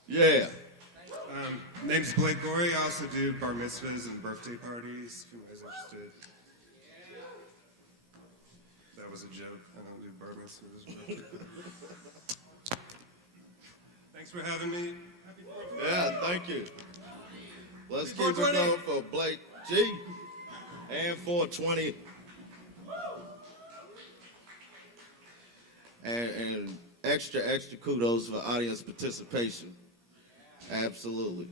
Yeah. Name's Blake Gorey. I also do bar mitzvahs and birthday parties, if anybody's interested. That was a joke. I don't do bar mitzvahs. Thanks for having me. Happy 420. Yeah, thank you. Let's Happy keep it 420. going for Blake G and 420. And extra kudos for audience participation. Absolutely.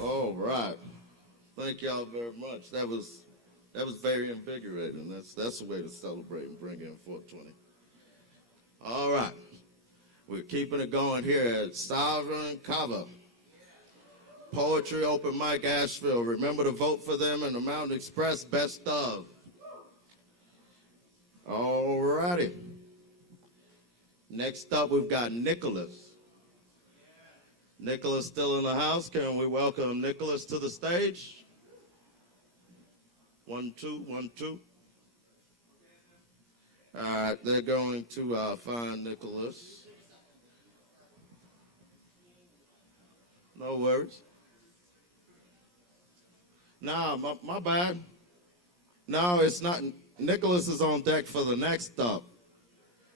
All right. Thank y'all very much. That was very invigorating. That's the way to celebrate and bring in 420. All right. We're keeping it going here at Sovereign Kava. Poetry Open Mic Asheville. Remember to vote for them in the Mountain Express Best Of. All righty. Next up, we've got Nicholas. Nicholas still in the house. Can we welcome Nicholas to the stage? 1, 2, 1, 2. All right, they're going to find Nicholas. No worries. Nah, my bad. No, it's not. Nicholas is on deck for the next stop.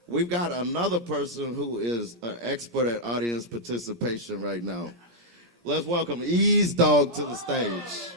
We've got another person who is an expert at audience participation right now. Let's welcome Ease Dog to the stage.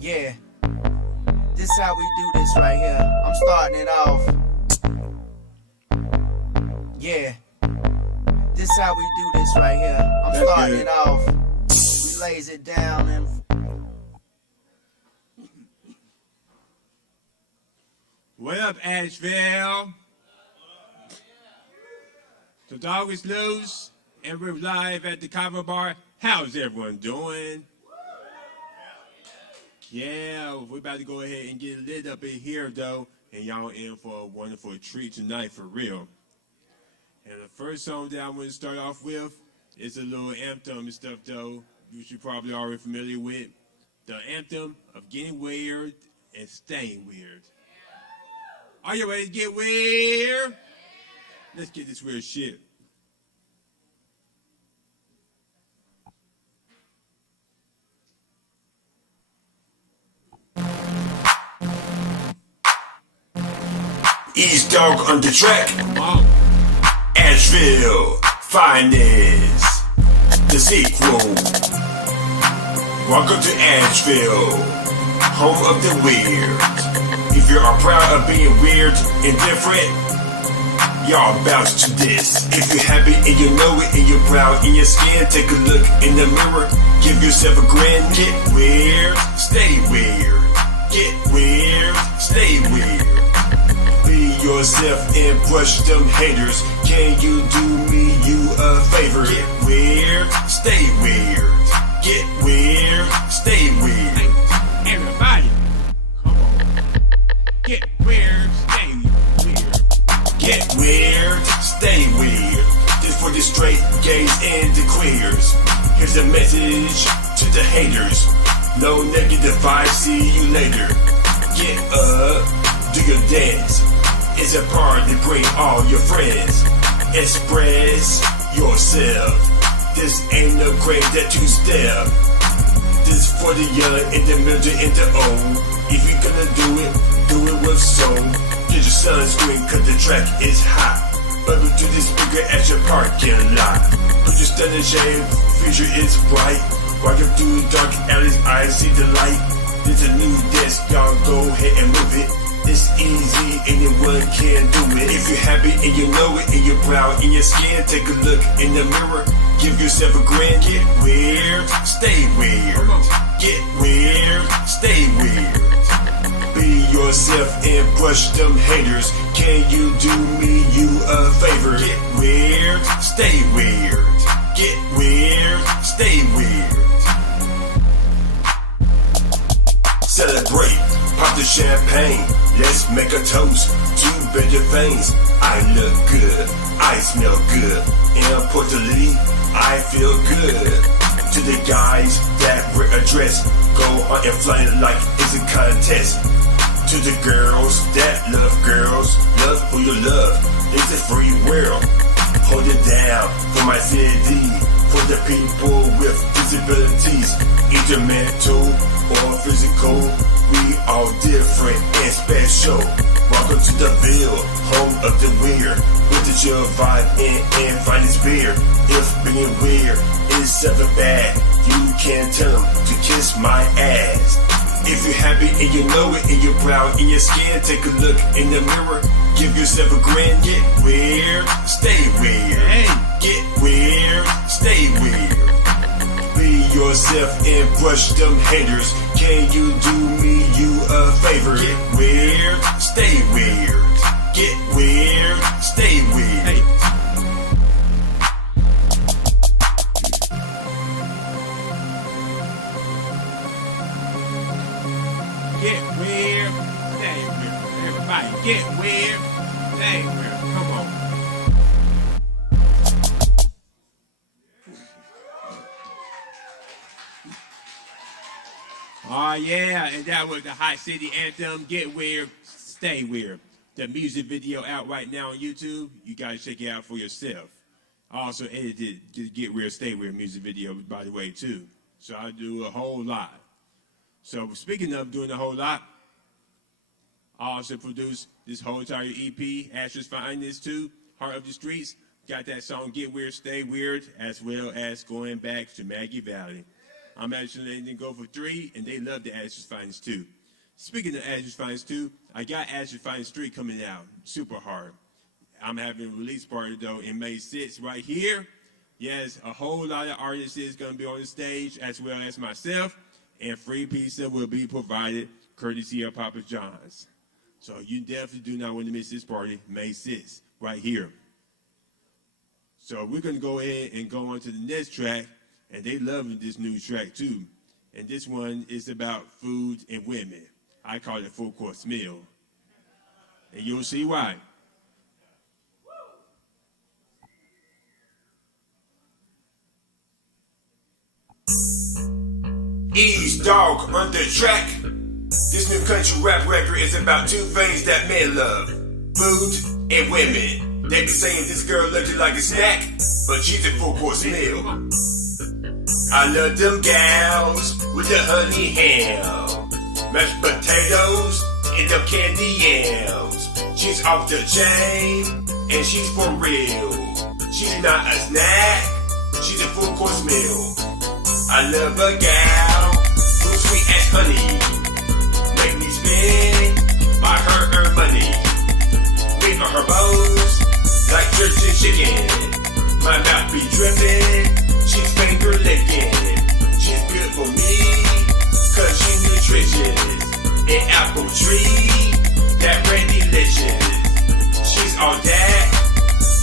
Yeah, this how we do this right here. I'm starting it off. Yeah, this how we do this right here. I'm starting it off. We lays it down and What up, Asheville? The dog is loose, and we're live at the Kava bar. How's everyone doing? Yeah, we're about to go ahead and get lit up in here, though, and y'all in for a wonderful treat tonight, for real. And the first song that I want to start off with is a little anthem and stuff, though, which you're probably already familiar with. The anthem of getting weird and staying weird. Are you ready to get weird? Let's get this weird shit. East Dog on the track. Asheville Finest, the sequel. Welcome to Asheville, home of the weird. If you are proud of being weird and different, y'all bounce to this. If you're happy and you know it and you're proud in your skin, take a look in the mirror, give yourself a grin. Get weird, stay weird. Get weird, stay weird. Be yourself and brush them haters. Can you do me a favor? Get weird, stay weird. Get weird, stay weird. Hey, everybody, come on. Get weird, stay weird. Get weird, stay weird. This for the straight gays and the queers. Here's a message to the haters. No negative vibes, see you later. Get up, do your dance. It's a party, bring all your friends. Express yourself. This ain't no grave that you step. This for the young and the middle and the old. If you're gonna do it with soul. Get your sunscreen cause the track is hot. Bubble to the speaker at your parking lot. Put your stunning shade, future is bright. Walking through dark alleys, I see the light. There's a new dance, y'all go ahead and move it. It's easy, anyone can do it. If you're happy and you know it, in your brow, in your skin, take a look in the mirror. Give yourself a grin. Get weird, stay weird. Get weird, stay weird. Be yourself and brush them haters. Can you do me a favor? Get weird, stay weird. Get weird, stay weird. Celebrate, pop the champagne. Let's make a toast to better things. I look good, I smell good. Importantly, I feel good. To the guys that wear a dress, go on and flaunt it like it's a contest. To the girls that love girls, love who you love. It's a free world. Hold it down for my city, for the people with disabilities, either mental or physical. We all different and special. Welcome to the Ville, home of the weird. With the chill vibe and finest beer. If being weird is something bad, you can tell them to kiss my ass. If you're happy and you know it, in your brow, in your skin, take a look in the mirror. Give yourself a grin. Get weird, stay weird. Hey, get weird, stay weird. Be yourself and brush them haters. Can you do me a favor? Get weird, stay weird. Get weird, stay weird. Hey. Get weird, stay weird. Everybody, get weird, stay weird. Come on. Oh yeah, and that was the Hot City Anthem, Get Weird, Stay Weird. The music video out right now on YouTube. You gotta check it out for yourself. I also edited the Get Weird, Stay Weird music video, by the way, too. So I do a whole lot. So speaking of doing a whole lot, I also produced this whole entire EP, Asher's Finest too, Heart of the Streets. Got that song Get Weird, Stay Weird, as well as Going Back to Maggie Valley. I'm actually letting them go for 3, and they love the Asher's Finest too. Speaking of Asher's Finest too, I got Asher's Finest 3 coming out, super hard. I'm having a release party though in May 6th right here. Yes, a whole lot of artists is gonna be on the stage, as well as myself. And free pizza will be provided courtesy of Papa John's. So you definitely do not want to miss this party, May 6th, right here. So we're going to go ahead and go on to the next track, and they loving this new track too. And this one is about food and women. I call it full course meal. And you'll see why. Ease Dog on the track. This new country rap record is about 2 things that men love: food and women. They be saying this girl looking like a snack, but she's a full course meal. I love them gals with the honey ham, mashed potatoes and them candy yams. She's off the chain and she's for real. She's not a snack, she's a full course meal. I love a gal who's sweet as honey, make me spend my hard-earned money. Leave her bows like church and chicken. My mouth be dripping, she's finger licking. She's good for me, cause she's nutritious. An apple tree, that red delicious. She's all that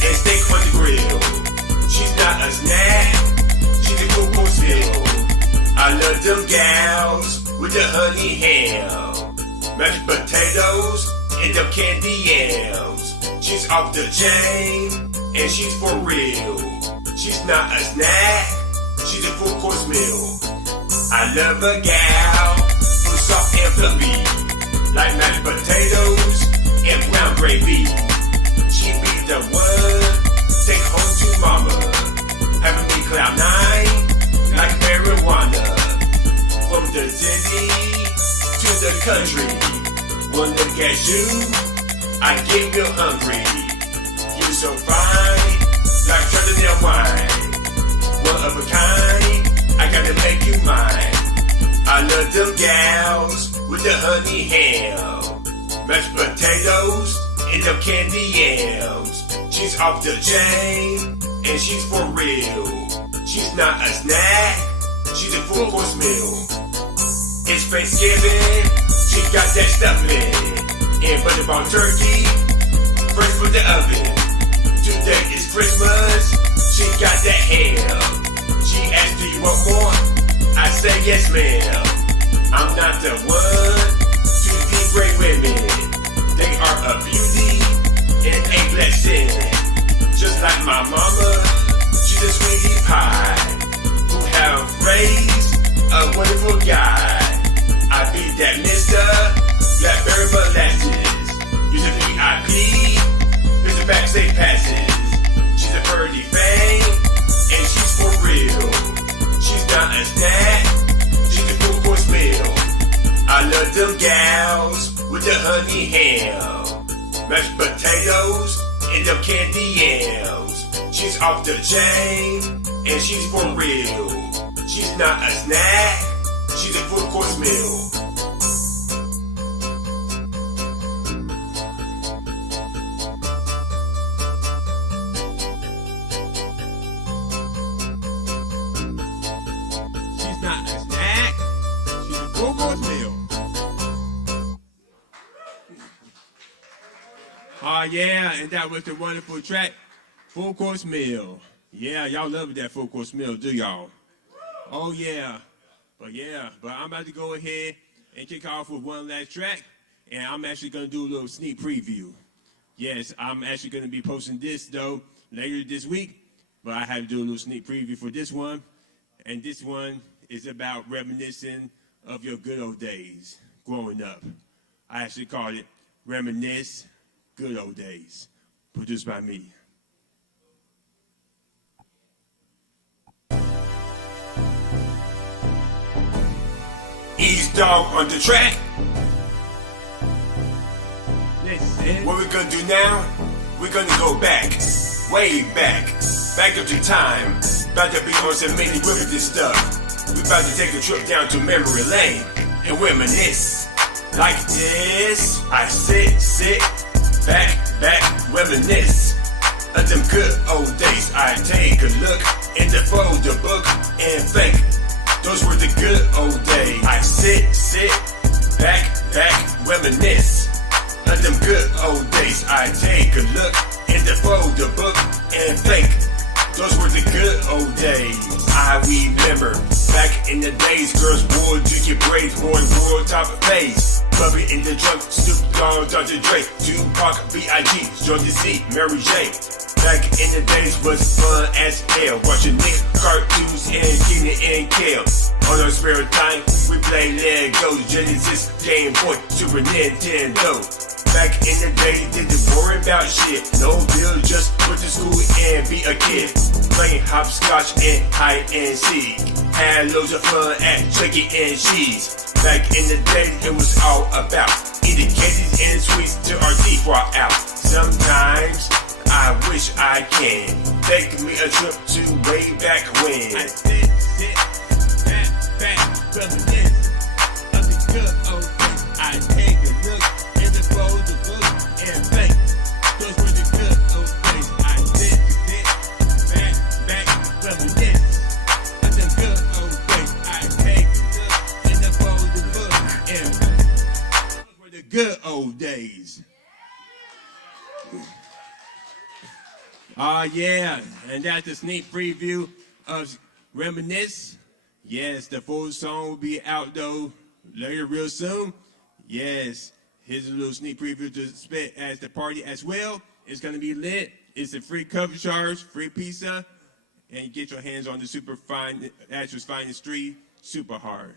and steak on the grill. She's not a snack, she's a full course meal. I love them gals with the honey ham, mashed potatoes and them candy yams. She's off the chain and she's for real. She's not a snack, she's a full course meal. I love a gal who's soft and fluffy, like mashed potatoes and brown gravy. She be the one, take home to mama, having me cloud nine, like marijuana. From the city to the country, one look at you, I get real hungry. You so fine, like Chardonnay wine, one of a kind, I gotta make you mine. I love them gals with the honey ham, mashed potatoes and them candy yams. She's off the chain and she's for real. She's not a snack, she's a full course meal. It's Thanksgiving, she got that stuffing and butterball turkey, fresh from the oven. Today is Christmas, she got that ham. She asked, do you want more? I say yes, ma'am. I'm not the one to degrade women. They are a beauty and a blessing. Just like my mama, she's a sweetie pie who have raised a wonderful guy. I be that Mr. Blackberry Molasses. Use a VIP, here's the backstage passes. She's a birdie fame, and she's for real. She's not a snack, she's a full course meal. I love them gals with the honey ham, mashed potatoes and them candy yams. She's off the chain, and she's for real. She's not a snack, she's a full course meal. She's not a snack, she's a full course meal. Oh yeah, and that was the wonderful track, Full Course Meal. Yeah, y'all love that full course meal, do y'all? Oh yeah. But I'm about to go ahead and kick off with one last track, and I'm actually going to do a little sneak preview. Yes, I'm actually going to be posting this, though, later this week, but I had to do a little sneak preview for this one, and this one is about reminiscing of your good old days growing up. I actually called it Reminisce Good Old Days, produced by me. Ease Dog on the track. Listen. What we're gonna do now, we're gonna go back, way back up to time. About to be on some mini this stuff. We about to take a trip down to memory lane and reminisce. Like this, I sit, back, reminisce of them good old days. I take a look in the folder book and think those were the good old days. I sit, back, reminisce of them good old days. I take a look in the folder book and think those were the good old days. I remember back in the days, girls wore Dookie braids, wore top face. Bubby in the trunk, Snoop Dogg, Dr. Dre, Tupac, B.I.G., Georgia C, Mary J. Back in the days was fun as hell, watching Nick cartoons and Keenan and Kale. On our spare time, we play Lego, Genesis, Game Boy, Super Nintendo. Back in the day, didn't worry about shit. No bill, just went to school and be a kid. Playing hopscotch and hide and seek. Had loads of fun at Chuck E. Cheese. Back in the day, it was all about eating candies and sweets till our teeth were out. Sometimes I wish I can take me a trip to way back when. I sit, back, reminisce of the good old days. I take a look in the folder book and think those were the good old days. I sit, back, reminisce of the good old days. I take a look in the folder book and think those were the good old days. Yeah, and that's a sneak preview of Reminisce. Yes, the full song will be out though later real soon. Yes, here's a little sneak preview to spit at the party as well. It's going to be lit. It's a free cover charge, free pizza, and you get your hands on the super fine, Asheville's finest street, super hard.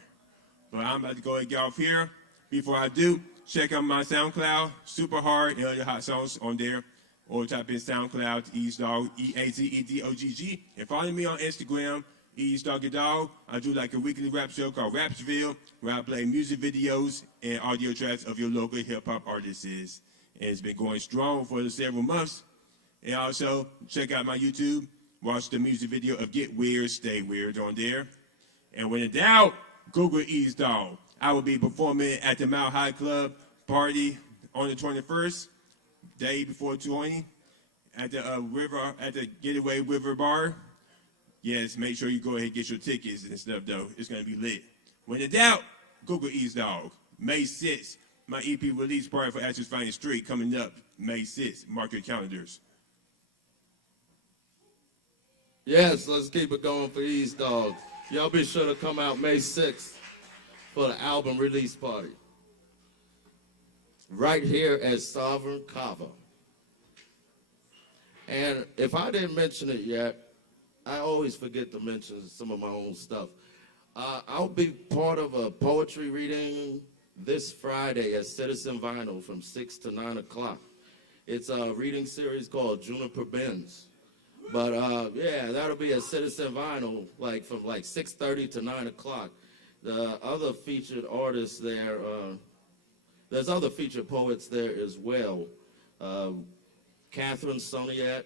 But I'm about to go and get off here. Before I do, check out my SoundCloud, super hard, and other hot songs on there. Or type in SoundCloud, Eazdog, EAZEDOGG. And follow me on Instagram, Eazdoggadog. I do like a weekly rap show called Rapsville, where I play music videos and audio tracks of your local hip-hop artists. And it's been going strong for several months. And also, check out my YouTube. Watch the music video of Get Weird, Stay Weird on there. And when in doubt, Google Eazdog. I will be performing at the Mile High Club party on the 21st. Day before 20 at the Getaway River Bar. Yes, make sure you go ahead and get your tickets and stuff though. It's gonna be lit. When in doubt, Google Eazdog. May 6th, my EP release party for Asheville's Finest Street coming up May 6th. Mark your calendars. Yes, let's keep it going for Eazdog. Y'all be sure to come out May 6th for the album release party. Right here at Sovereign Kava. And if I didn't mention it yet, I always forget to mention some of my own stuff. I'll be part of a poetry reading this Friday at Citizen Vinyl from 6 to 9 o'clock. It's a reading series called Juniper Bends. But yeah, that'll be at Citizen Vinyl from 6:30 to 9 o'clock. The other featured artists there, there's other featured poets there as well. Catherine Soniat,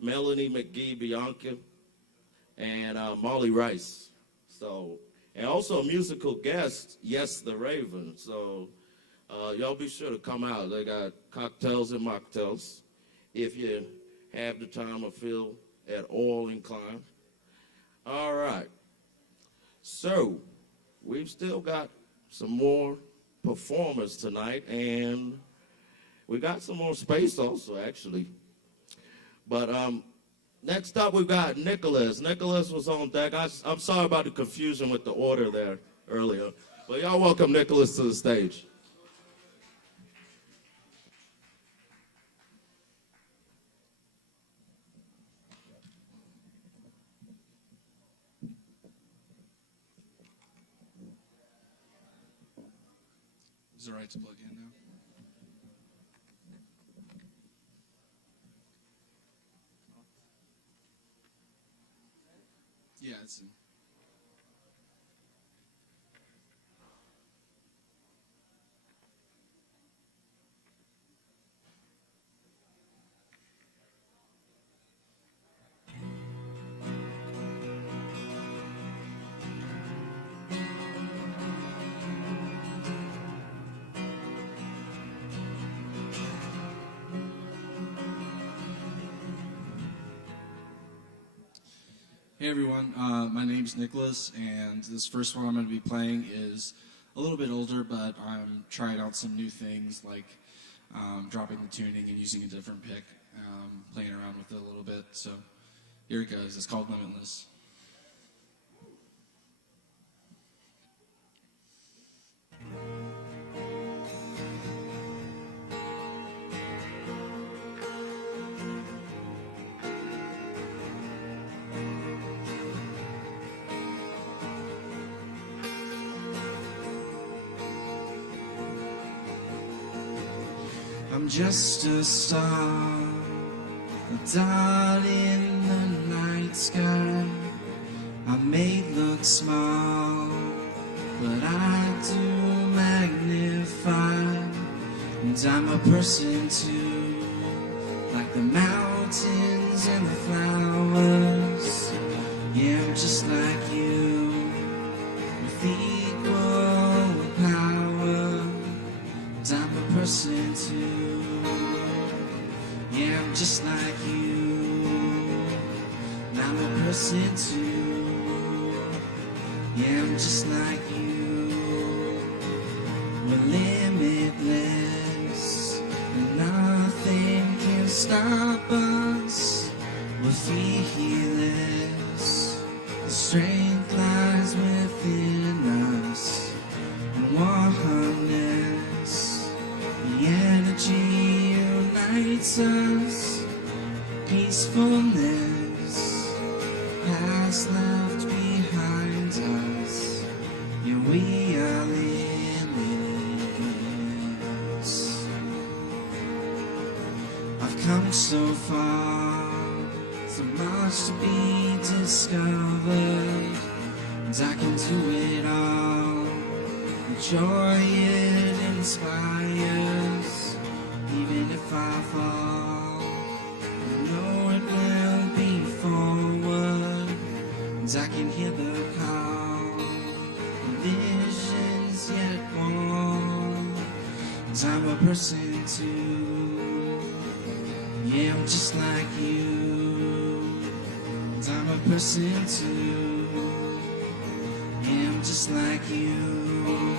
Melanie McGee Bianca, and Molly Rice. And also a musical guest, Yes the Raven. So y'all be sure to come out. They got cocktails and mocktails if you have the time or feel at all inclined. All right. So we've still got some more performers tonight, and we got some more space also, actually. But next up, we've got Nicholas. Nicholas was on deck. I'm sorry about the confusion with the order there earlier. But y'all welcome Nicholas to the stage. Is it right to plug in now? Yeah, it's in. Hey everyone, my name's Nicholas, and this first one I'm going to be playing is a little bit older, but I'm trying out some new things like dropping the tuning and using a different pick, playing around with it a little bit. So here it goes. It's called Limitless. I'm just a star, a dot in the night sky. I may look small, but I do magnify. And I'm a person too, like the mountains and the flowers. Yeah, I'm just like you, with equal power. And I'm a person too. Yeah, I'm just like you, and I'm a person too. Yeah, I'm just like you. We're limitless, and nothing can stop us. We're fearless. The strength lies within us. And oneness. The energy unites us. Peacefulness. Past left behind us. Yeah, we are limitless. I've come so far, so much to be discovered, and I can do it all. The joy it inspires, even if I fall, I know it will be forward, and I can hear the call. Visions yet warm, 'cause I'm a person too. Yeah, I'm just like you. 'Cause I'm a person too. Yeah, I'm just like you.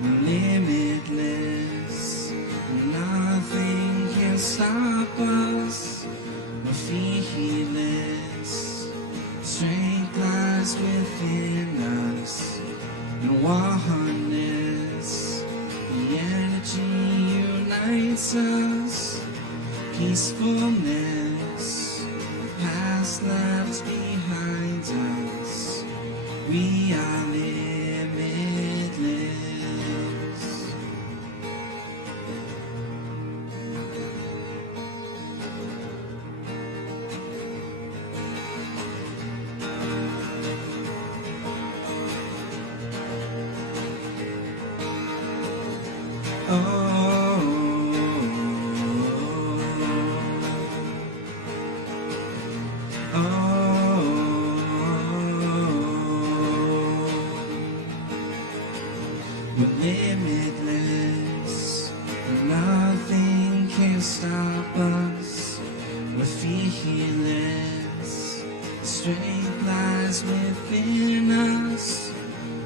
We're limitless. Nothing can stop us. We're fearless. Strength lies within us. And oneness. The energy unites us. Peacefulness. Past left behind us. We are limitless. We're limitless, and nothing can stop us. We're fearless, strength lies within us.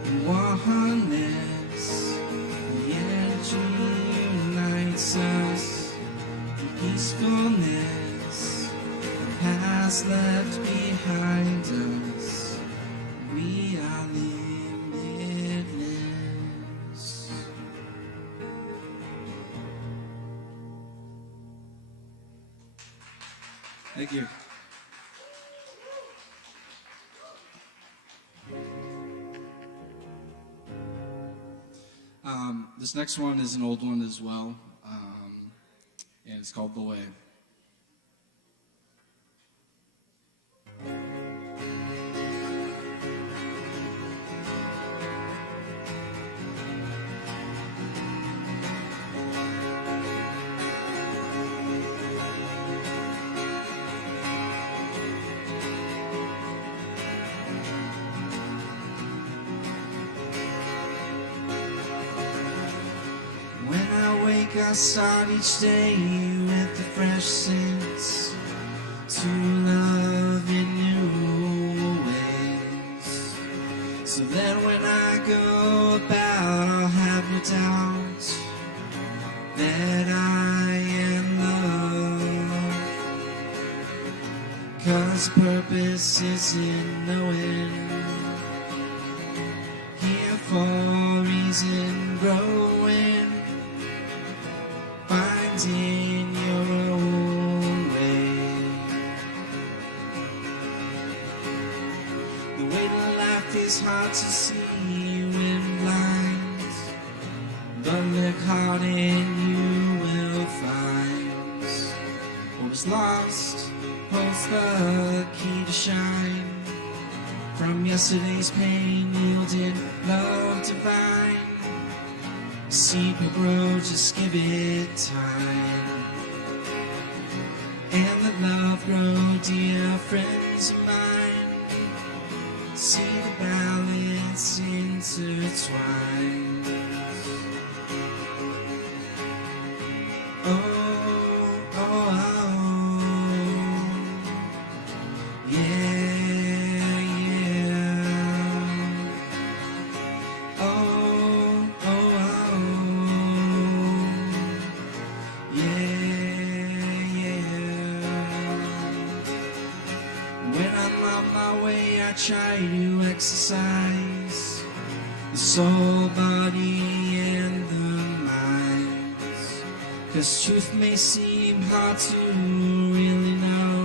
And oneness, the energy unites us. And peacefulness, the past left behind us. We are limitless. Thank you. This next one is an old one as well, and it's called The Way. When I wake, I start each day with a fresh sense to love in new ways, so that when I go about, I'll have no doubt that I am loved. 'Cause purpose is in knowing, here for a reason, growing, finding your own way. The way to life is hard to see when blind, but look hard and you will find what was lost holds the key to shine. From yesterday's pain, yielding love divine. Seed will grow, just give it time. And let love grow, dear friends of mine. See the balance intertwine. Oh, oh, oh. Yeah, yeah. Oh, oh, oh. Yeah, yeah. my way, I try to exercise the soul, body, and the mind. 'Cause truth may seem hard to really know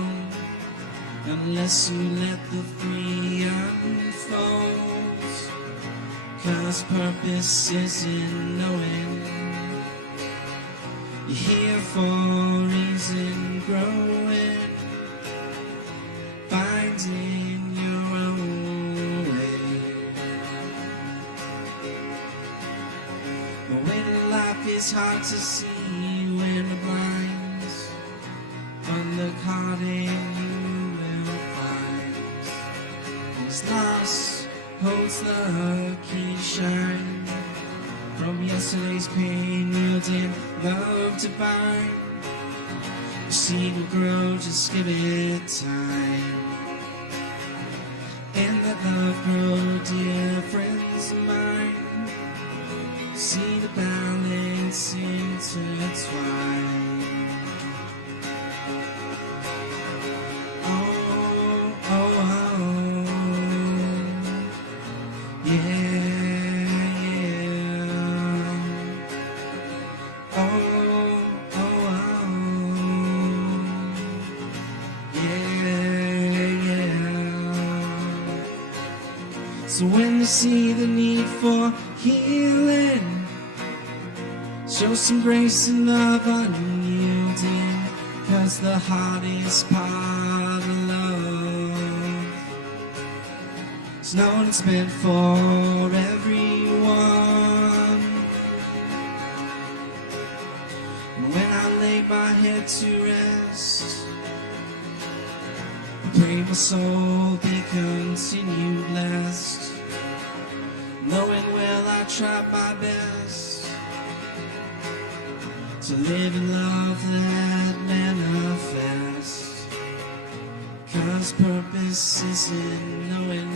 unless you let the three unfold. 'Cause purpose is in knowing you're here for a reason, growing, finding your own way. But when life is hard to see, when the blinds look hard and you will find what's lost holds the key to shine. From yesterday's pain, yielding love divine. The seed will grow, just give it time. And that love grow, dear friends of mine. See the balance intertwine. Oh, oh, oh, yeah, yeah. Oh, oh, oh, yeah, yeah. So when you see the need for healing, show some grace and love unyielding. 'Cause the hardest part of love is knowing it's meant for everyone. When I lay my head to rest, I pray my soul be continued blessed, knowing well I tried my best to live in love that manifests. 'Cause purpose is in knowing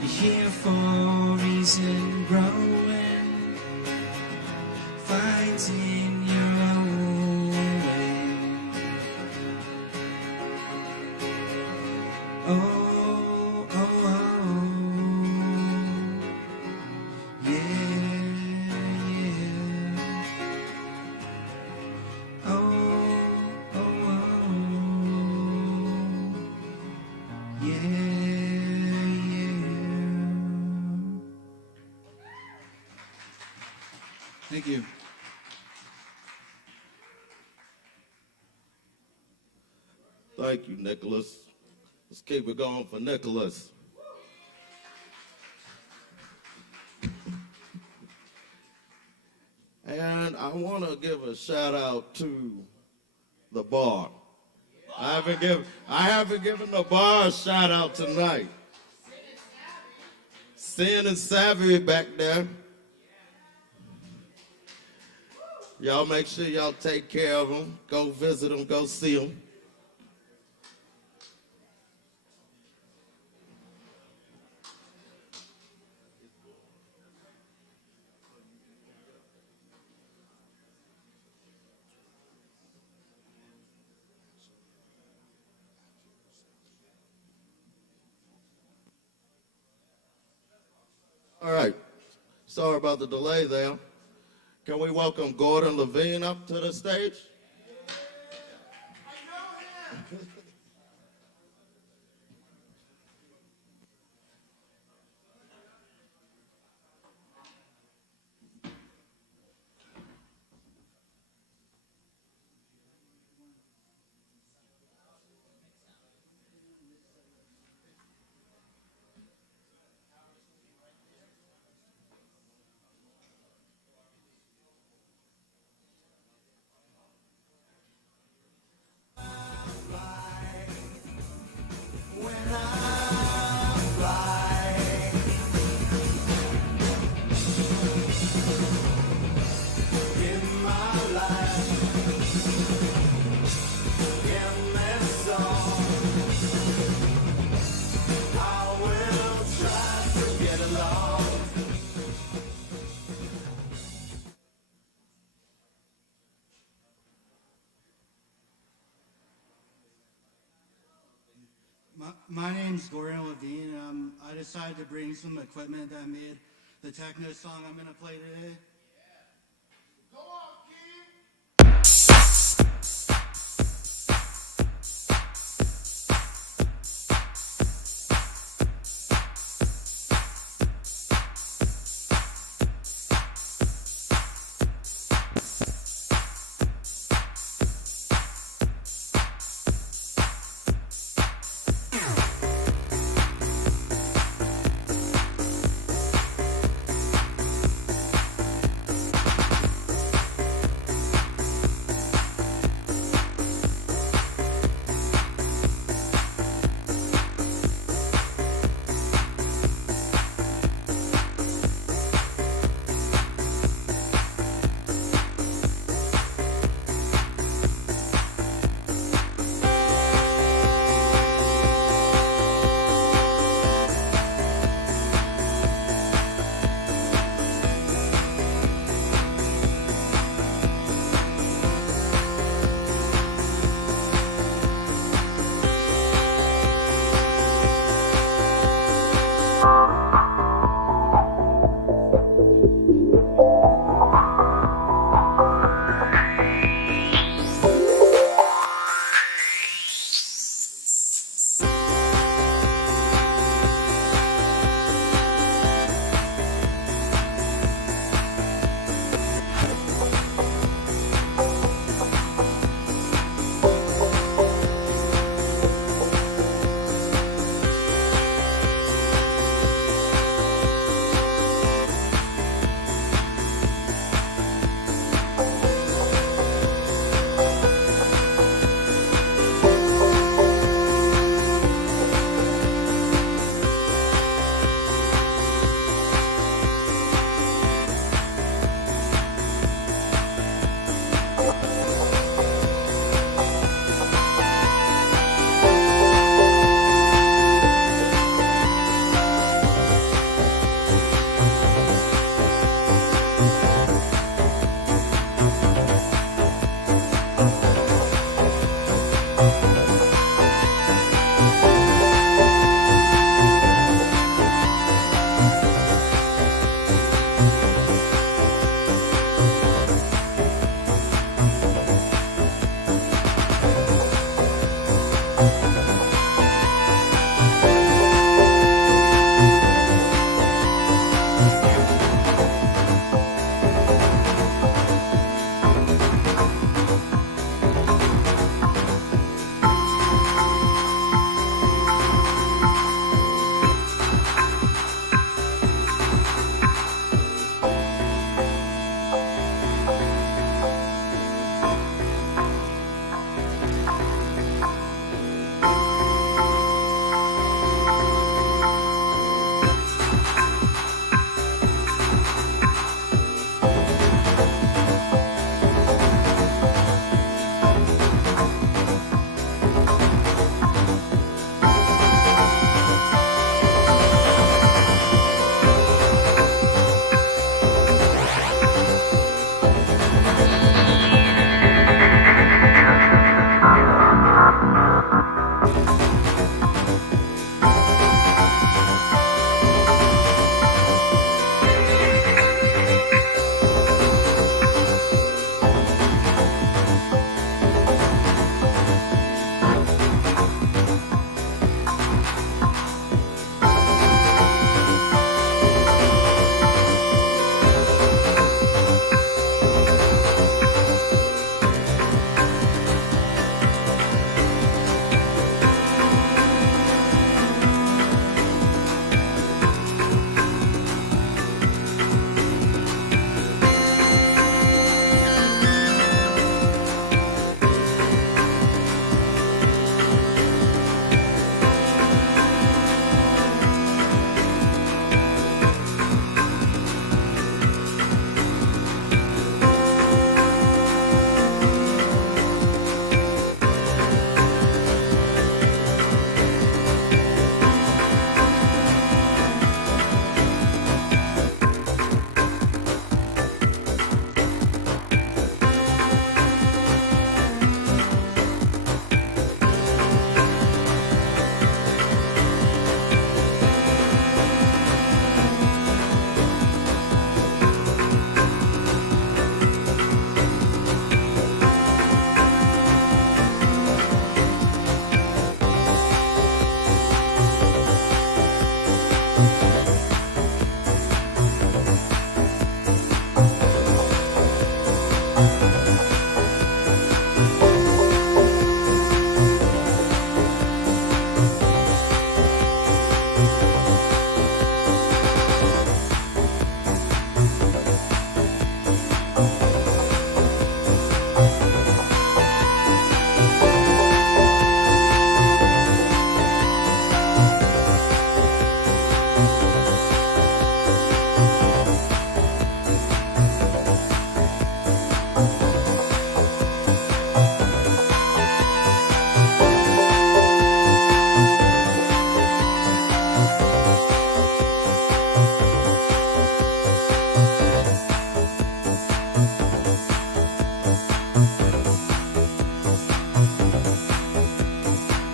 you're here for a reason, growing, finding your own way. Oh, oh, oh, yeah, yeah. Oh, oh, oh, yeah, yeah. Thank you. Thank you, Nicholas. Let's keep it going for Nicholas. And I want to give a shout out to the bar. I haven't given the bar a shout out tonight. Sin and Savvy back there. Y'all make sure y'all take care of them. Go visit them. Go see them. All right. Sorry about the delay there. Can we welcome Gordon Levine up to the stage? My name's Gordon Levine. I decided to bring some equipment that made the techno song I'm going to play today.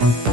Thank you.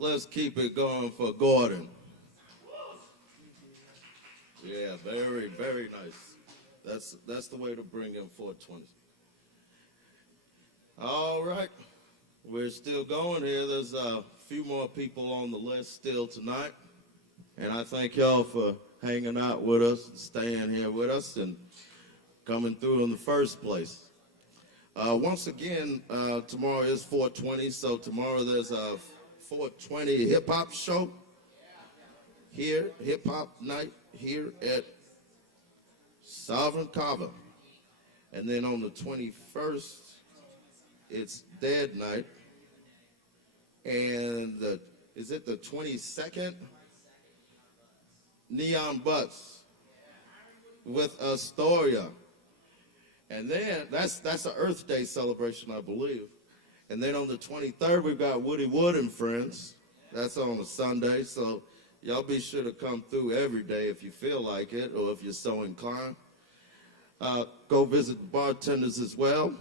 Let's keep it going for Gordon. Yeah, very, very nice. That's the way to bring in 420s. All right, we're still going here. There's a few more people on the list still tonight, and I thank y'all for hanging out with us, staying here with us, and coming through in the first place. Once again, tomorrow is 420, so tomorrow there's a 420 hip-hop show here, hip-hop night here at Sovereign Kava. And then on the 21st, it's Dead Night. And is it the 22nd? Neon Butts with Astoria. And then that's an Earth Day celebration, I believe. And then on the 23rd, we've got Woody Wood and Friends. That's on a Sunday, so y'all be sure to come through every day if you feel like it or if you're so inclined. Go visit the bartenders as well.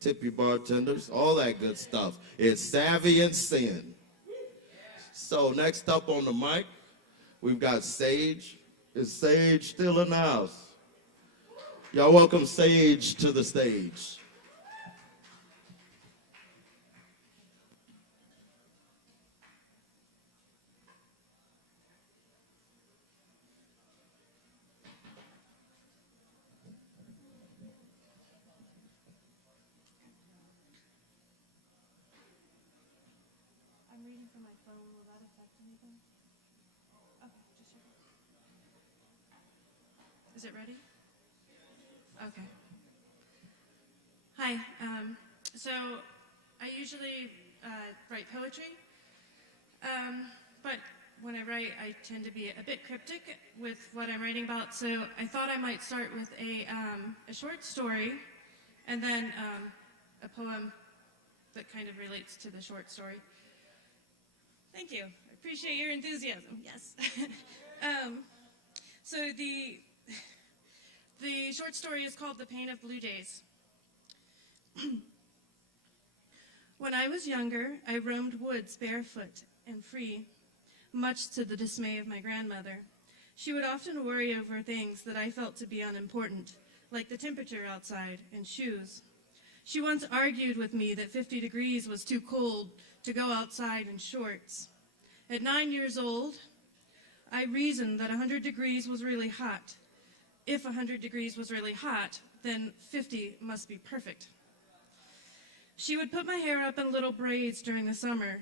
Tip your bartenders, all that good stuff. It's Savvy and Sin. So next up on the mic, we've got Sage. Is Sage still in the house? Y'all welcome Sage to the stage. I'm reading from my phone. Will that affect anything? Okay, just checking. Is it ready? Okay. Hi. So I usually write poetry, but when I write, I tend to be a bit cryptic with what I'm writing about. So I thought I might start with a short story, and then a poem that kind of relates to the short story. Thank you. I appreciate your enthusiasm. Yes. So the short story is called The Pain of Blue Days. When I was younger, I roamed woods barefoot and free, much to the dismay of my grandmother. She would often worry over things that I felt to be unimportant, like the temperature outside and shoes. She once argued with me that 50 degrees was too cold to go outside in shorts. At 9 years old, I reasoned that 100 degrees was really hot. If 100 degrees was really hot, then 50 must be perfect. She would put my hair up in little braids during the summer,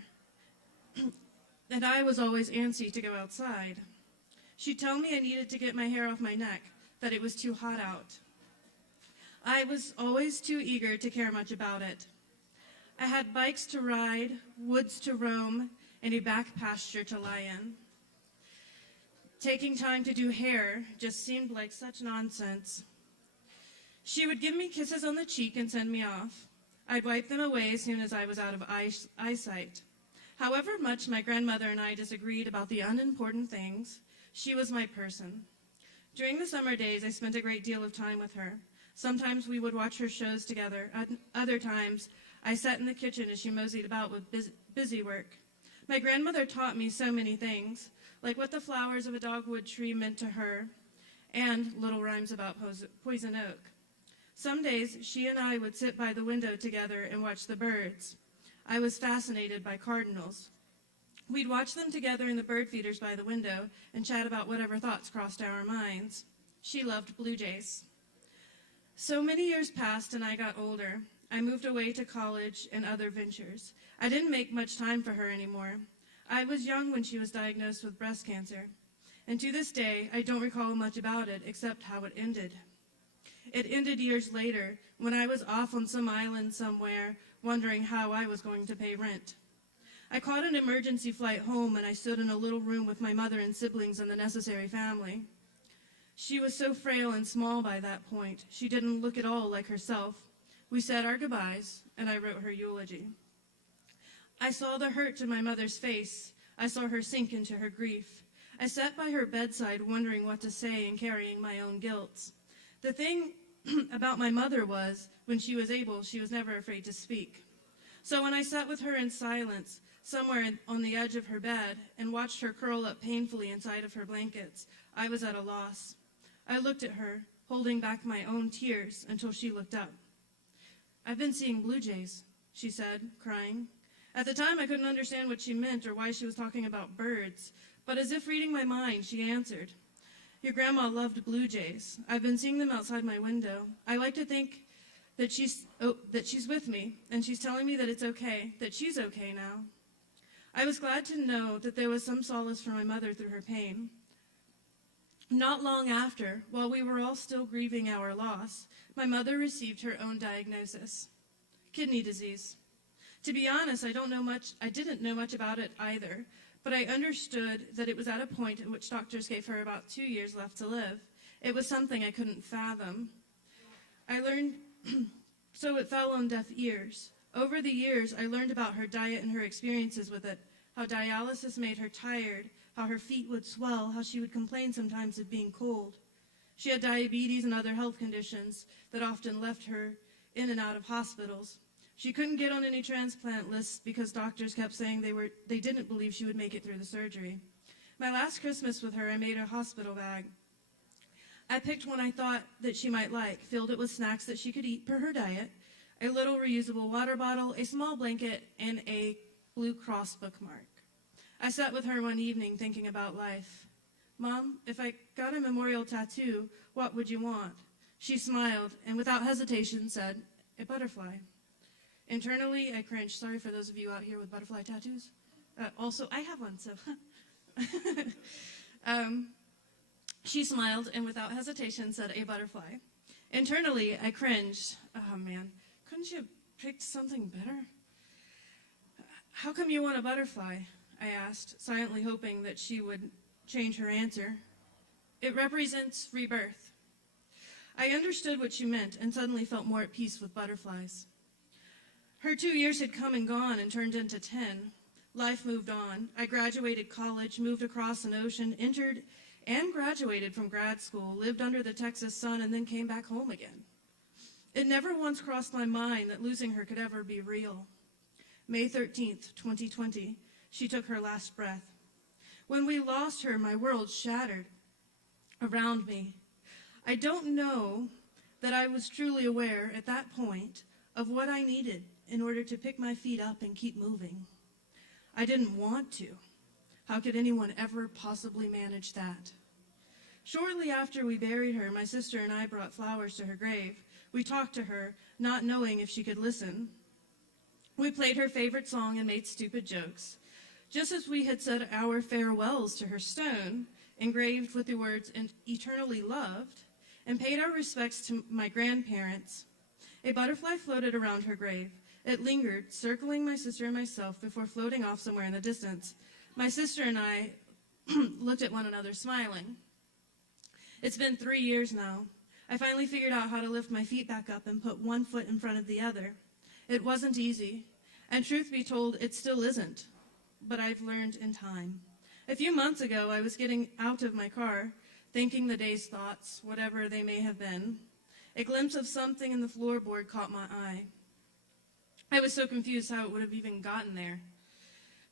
and I was always antsy to go outside. She'd tell me I needed to get my hair off my neck, that it was too hot out. I was always too eager to care much about it. I had bikes to ride, woods to roam, and a back pasture to lie in. Taking time to do hair just seemed like such nonsense. She would give me kisses on the cheek and send me off. I'd wipe them away as soon as I was out of eyesight. However much my grandmother and I disagreed about the unimportant things, she was my person. During the summer days, I spent a great deal of time with her. Sometimes we would watch her shows together. Other times, I sat in the kitchen as she moseyed about with busy work. My grandmother taught me so many things, like what the flowers of a dogwood tree meant to her, and little rhymes about poison oak. Some days, she and I would sit by the window together and watch the birds. I was fascinated by cardinals. We'd watch them together in the bird feeders by the window and chat about whatever thoughts crossed our minds. She loved blue jays. So many years passed and I got older. I moved away to college and other ventures. I didn't make much time for her anymore. I was young when she was diagnosed with breast cancer. And to this day, I don't recall much about it except how it ended. It ended years later when I was off on some island somewhere wondering how I was going to pay rent. I caught an emergency flight home and I stood in a little room with my mother and siblings and the necessary family. She was so frail and small by that point. She didn't look at all like herself. We said our goodbyes and I wrote her eulogy. I saw the hurt in my mother's face. I saw her sink into her grief. I sat by her bedside wondering what to say and carrying my own guilt. The thing about my mother was, when she was able, she was never afraid to speak. So when I sat with her in silence, somewhere on the edge of her bed, and watched her curl up painfully inside of her blankets, I was at a loss. I looked at her, holding back my own tears until she looked up. "I've been seeing blue jays," she said, crying. At the time, I couldn't understand what she meant or why she was talking about birds, but as if reading my mind, she answered, "Your grandma loved blue jays. I've been seeing them outside my window. I like to think that she's with me, and she's telling me that it's okay, that she's okay now." I was glad to know that there was some solace for my mother through her pain. Not long after, while we were all still grieving our loss, my mother received her own diagnosis: kidney disease. To be honest, I didn't know much about it either, but I understood that it was at a point at which doctors gave her about 2 years left to live. It was something I couldn't fathom. So it fell on deaf ears. Over the years, I learned about her diet and her experiences with it, how dialysis made her tired, how her feet would swell, how she would complain sometimes of being cold. She had diabetes and other health conditions that often left her in and out of hospitals. She couldn't get on any transplant lists because doctors kept saying they didn't believe she would make it through the surgery. My last Christmas with her, I made a hospital bag. I picked one I thought that she might like, filled it with snacks that she could eat per her diet, a little reusable water bottle, a small blanket, and a Blue Cross bookmark. I sat with her one evening thinking about life. "Mom, if I got a memorial tattoo, what would you want?" She smiled and without hesitation said, "A butterfly." Internally, I cringed. Sorry for those of you out here with butterfly tattoos. Also, I have one, so. She smiled and without hesitation said, "A butterfly." Internally, I cringed. Oh man, couldn't you have picked something better? "How come you want a butterfly?" I asked, silently hoping that she would change her answer. "It represents rebirth." I understood what she meant and suddenly felt more at peace with butterflies. Her 2 years had come and gone and turned into 10. Life moved on. I graduated college, moved across an ocean, entered and graduated from grad school, lived under the Texas sun, and then came back home again. It never once crossed my mind that losing her could ever be real. May 13th, 2020, she took her last breath. When we lost her, my world shattered around me. I don't know that I was truly aware at that point of what I needed in order to pick my feet up and keep moving. I didn't want to. How could anyone ever possibly manage that? Shortly after we buried her, my sister and I brought flowers to her grave. We talked to her, not knowing if she could listen. We played her favorite song and made stupid jokes. Just as we had said our farewells to her stone, engraved with the words "eternally loved," and paid our respects to my grandparents, a butterfly floated around her grave. It lingered, circling my sister and myself before floating off somewhere in the distance. My sister and I looked at one another, smiling. It's been 3 years now. I finally figured out how to lift my feet back up and put one foot in front of the other. It wasn't easy, and truth be told, it still isn't, but I've learned in time. A few months ago, I was getting out of my car, thinking the day's thoughts, whatever they may have been. A glimpse of something in the floorboard caught my eye. I was so confused how it would have even gotten there.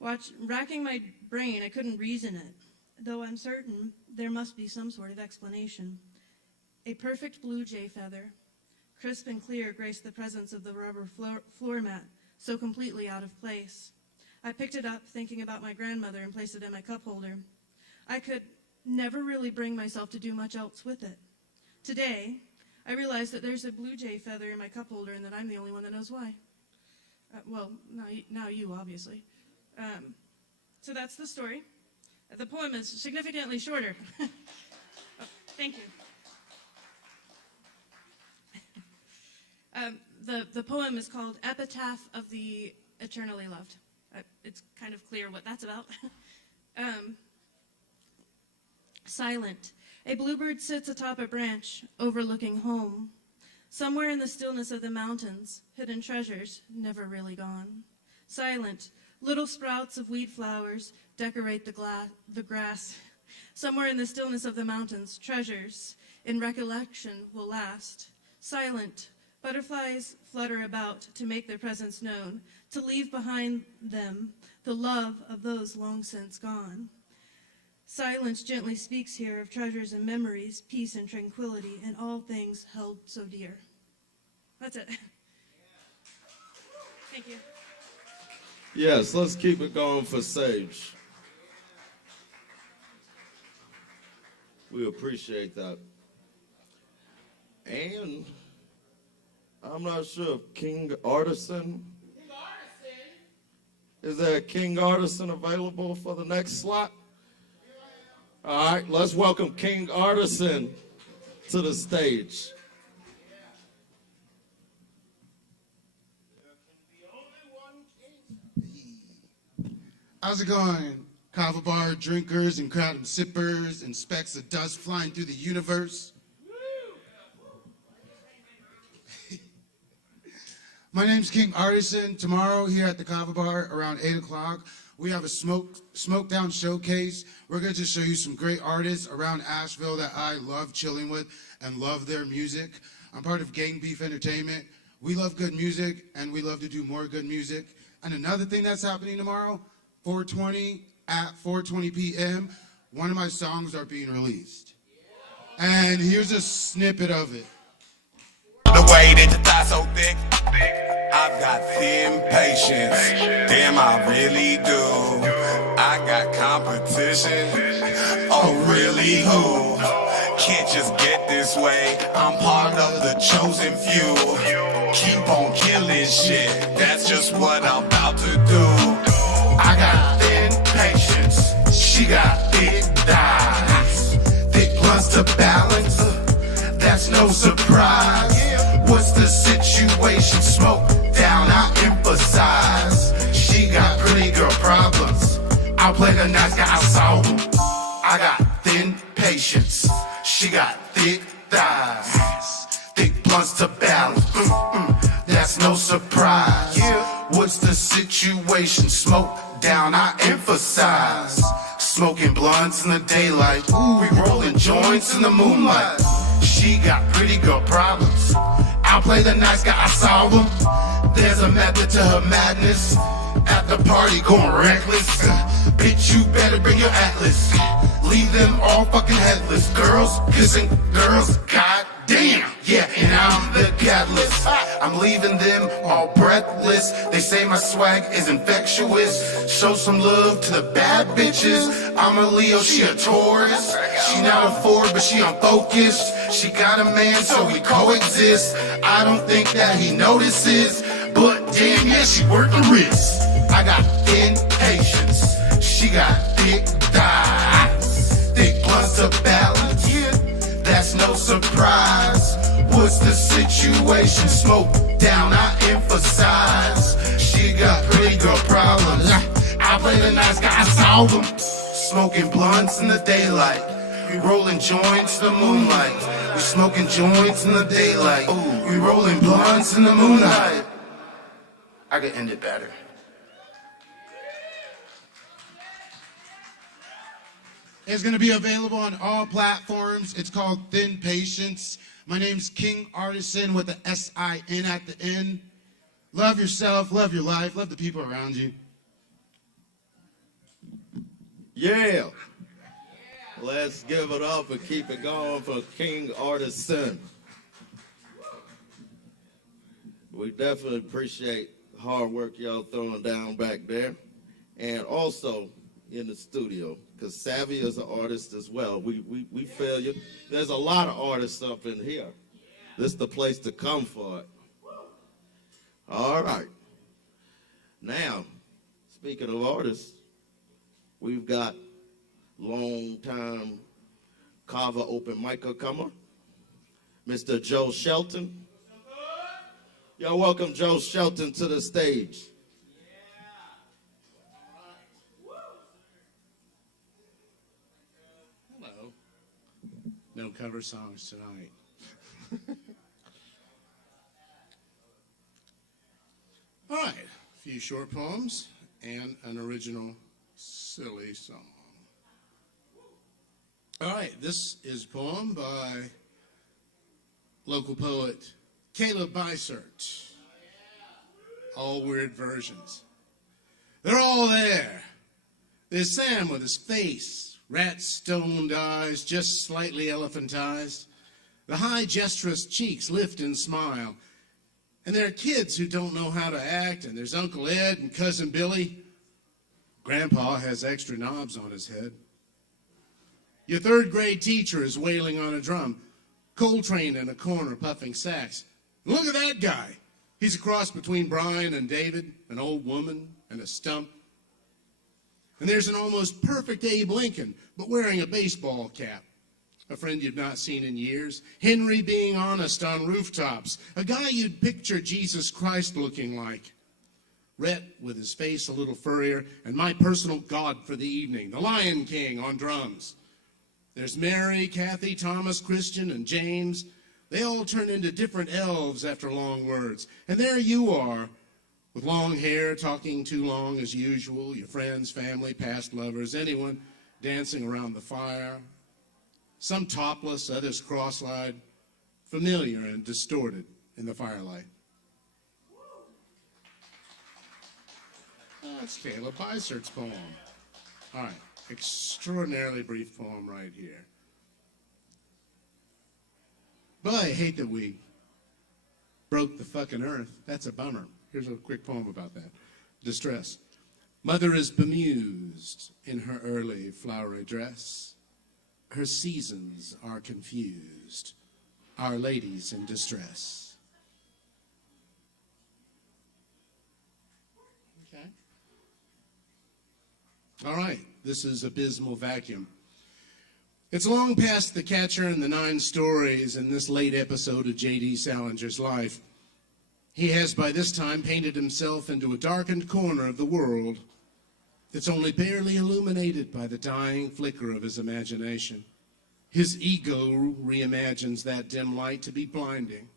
Racking my brain, I couldn't reason it. though I'm certain there must be some sort of explanation. A perfect blue jay feather, crisp and clear, graced the presence of the rubber floor mat, so completely out of place. I picked it up, thinking about my grandmother, and placed it in my cup holder. I could never really bring myself to do much else with it. Today, I realized that there's a blue jay feather in my cup holder and that I'm the only one that knows why. Well, now you, obviously. So that's the story. The poem is significantly shorter. Oh, thank you. The poem is called Epitaph of the Eternally Loved. It's kind of clear what that's about. Silent. A bluebird sits atop a branch, overlooking home. Somewhere in the stillness of the mountains, hidden treasures, never really gone. Silent. Little sprouts of weed flowers decorate the grass. Somewhere in the stillness of the mountains, treasures, in recollection, will last. Silent. Butterflies flutter about to make their presence known, to leave behind them the love of those long since gone. Silence gently speaks here of treasures and memories, peace and tranquility, and all things held so dear. That's it. Thank you. Yes, let's keep it going for Sage. We appreciate that. And I'm not sure if King Artisan. Is there a King Artisan available for the next slot? All right, let's welcome King Artisan to the stage. How's it going? Kava bar drinkers and crowd and sippers and specks of dust flying through the universe. My name's King Artisan. Tomorrow here at the Kava bar around 8 o'clock, we have a smoke down showcase. We're going to just show you some great artists around Asheville that I love chilling with and love their music. I'm part of Gang Beef Entertainment. We love good music and we love to do more good music. And another thing that's happening tomorrow, 420 at 4:20 p.m., one of my songs are being released. And here's a snippet of it. The way that your thigh so thick, I've got thin patience. Damn, I really do. I got competition. Oh, really? Who? Can't just get this way. I'm part of the chosen few. Keep on killing shit. That's just what I'm about to do. I got thin patience. She got thick thighs. Thick blunts to balance. That's no surprise. What's the situation? Smoke down, I emphasize. She got pretty girl problems. I'll play the nice guy, I solve them. I got thin patience. She got thick thighs. Thick blunts to balance. That's no surprise. What's the situation? Smoke down, I emphasize. Smoking blunts in the daylight. Ooh, we rolling joints in the moonlight. She got pretty girl problems. I'll play the nice guy, I solve them. There's a method to her madness. At the party going reckless. Bitch, you better bring your atlas. Leave them all fucking headless. Girls kissing girls, god damn. Yeah, and I'm the catalyst. I'm leaving them all breathless. They say my swag is infectious. Show some love to the bad bitches. I'm a Leo, she a Taurus. She not a Ford, but she unfocused. She got a man, so we coexist. I don't think that he notices, but damn, yeah, she worth the risk. I got thin patience. She got thick thighs. Thick blunts to balance. That's no surprise. What's the situation? Smoke down, I emphasize. She got pretty girl problems. I play the nice guy, I solve them. Smoking blunts in the daylight. We rolling joints in the moonlight. We smoking joints in the daylight. Ooh, we rolling blunts in the moonlight. I could end it better. It's going to be available on all platforms. It's called Thin Patience. My name's King Artisan with the S-I-N at the end. Love yourself, love your life, love the people around you. Yeah. Let's give it up and keep it going for King Artisan. We definitely appreciate hard work y'all throwing down back there. And also in the studio, because Savvy is an artist as well. We feel you. There's a lot of artists up in here. This is the place to come for it. All right. Now, speaking of artists, we've got long-time Kava open micer comer, Mr. Joe Shelton. Y'all welcome Joe Shelton to the stage. Hello. No cover songs tonight. All right, a few short poems and an original silly song. All right, this is a poem by local poet Caleb Bysert. All weird versions. They're all there. There's Sam with his face, rat-stoned eyes, just slightly elephantized. The high gesture's cheeks lift and smile. And there are kids who don't know how to act, and there's Uncle Ed and Cousin Billy. Grandpa has extra knobs on his head. Your third grade teacher is wailing on a drum. Coltrane in a corner puffing sax. Look at that guy. He's a cross between Brian and David, an old woman and a stump. And there's an almost perfect Abe Lincoln, but wearing a baseball cap. A friend you've not seen in years. Henry being honest on rooftops. A guy you'd picture Jesus Christ looking like. Rhett with his face a little furrier, and my personal god for the evening, the Lion King on drums. There's Mary, Kathy, Thomas, Christian, and James. They all turn into different elves after long words. And there you are, with long hair, talking too long as usual, your friends, family, past lovers, anyone dancing around the fire. Some topless, others cross-eyed, familiar and distorted in the firelight. That's Caleb Bysert's poem. All right, extraordinarily brief poem right here. But I hate that we broke the fucking earth. That's a bummer. Here's a quick poem about that. Distress. Mother is bemused in her early flowery dress. Her seasons are confused. Our Lady's in distress. Okay. All right, this is Abysmal Vacuum. It's long past the catcher and the 9 stories in this late episode of J.D. Salinger's life. He has by this time painted himself into a darkened corner of the world that's only barely illuminated by the dying flicker of his imagination. His ego reimagines that dim light to be blinding.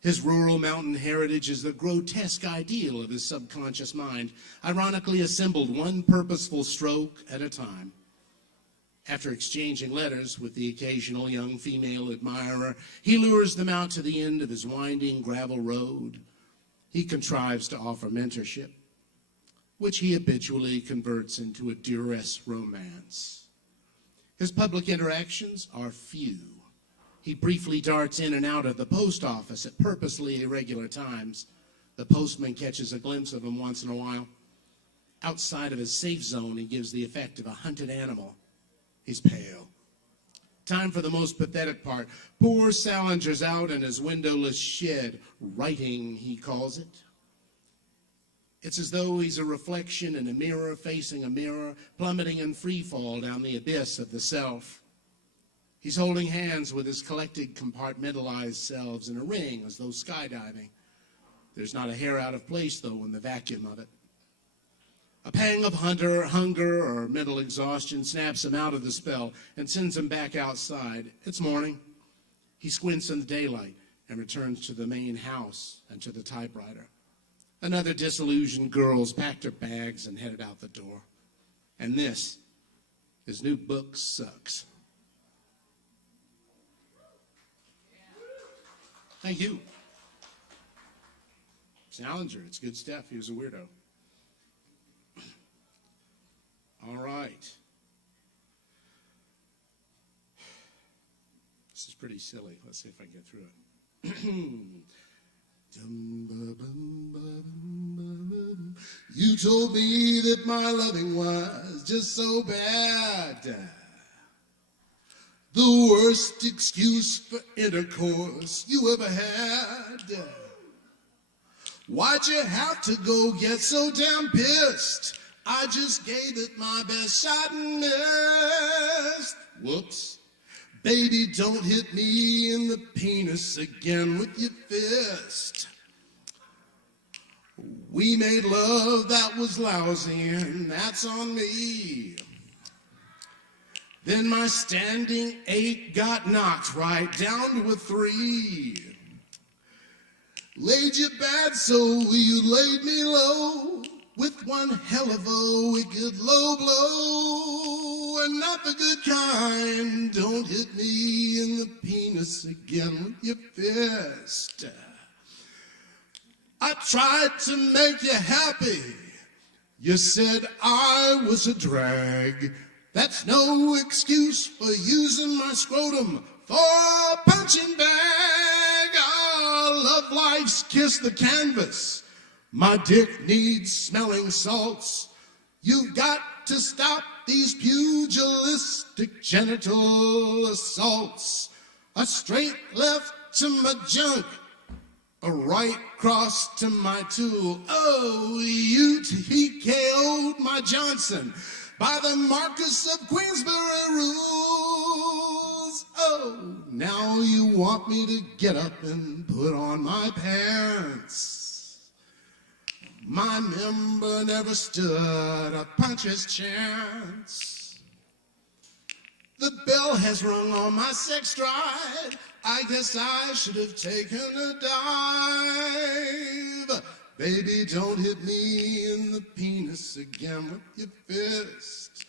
His rural mountain heritage is the grotesque ideal of his subconscious mind, ironically assembled one purposeful stroke at a time. After exchanging letters with the occasional young female admirer, he lures them out to the end of his winding gravel road. He contrives to offer mentorship, which he habitually converts into a duress romance. His public interactions are few. He briefly darts in and out of the post office at purposely irregular times. The postman catches a glimpse of him once in a while. Outside of his safe zone, he gives the effect of a hunted animal. He's pale. Time for the most pathetic part. Poor Salinger's out in his windowless shed, writing, he calls it. It's as though he's a reflection in a mirror facing a mirror, plummeting in free fall down the abyss of the self. He's holding hands with his collected, compartmentalized selves in a ring, as though skydiving. There's not a hair out of place, though, in the vacuum of it. A pang of hunger, or mental exhaustion snaps him out of the spell and sends him back outside. It's morning. He squints in the daylight and returns to the main house and to the typewriter. Another disillusioned girl's packed her bags and headed out the door. And this, his new book, sucks. Thank you. Salinger, it's good stuff. He was a weirdo. All right. pretty silly. Let's see if I can get through it. You told me that my loving was just so bad. The worst excuse for intercourse you ever had. Why'd you have to go get so damn pissed? I just gave it my best shot and missed. Whoops. Baby, don't hit me in the penis again with your fist. We made love that was lousy, and that's on me. Then my standing 8 got knocked right down to a 3. Laid you bad, so you laid me low with one hell of a wicked low blow, and not the good kind. Don't hit me in the penis again with your fist. I tried to make you happy. You said I was a drag. That's no excuse for using my scrotum for a punching bag. Oh, love life's kiss the canvas. My dick needs smelling salts. You've got to stop these pugilistic genital assaults. A straight left to my junk, a right cross to my tool. Oh, you TKO'd my Johnson by the Marcus of Queensberry rules. Oh, now you want me to get up and put on my pants. My member never stood a puncher's chance. The bell has rung on my sex drive. I guess I should have taken a dive. Baby, don't hit me in the penis again with your fist.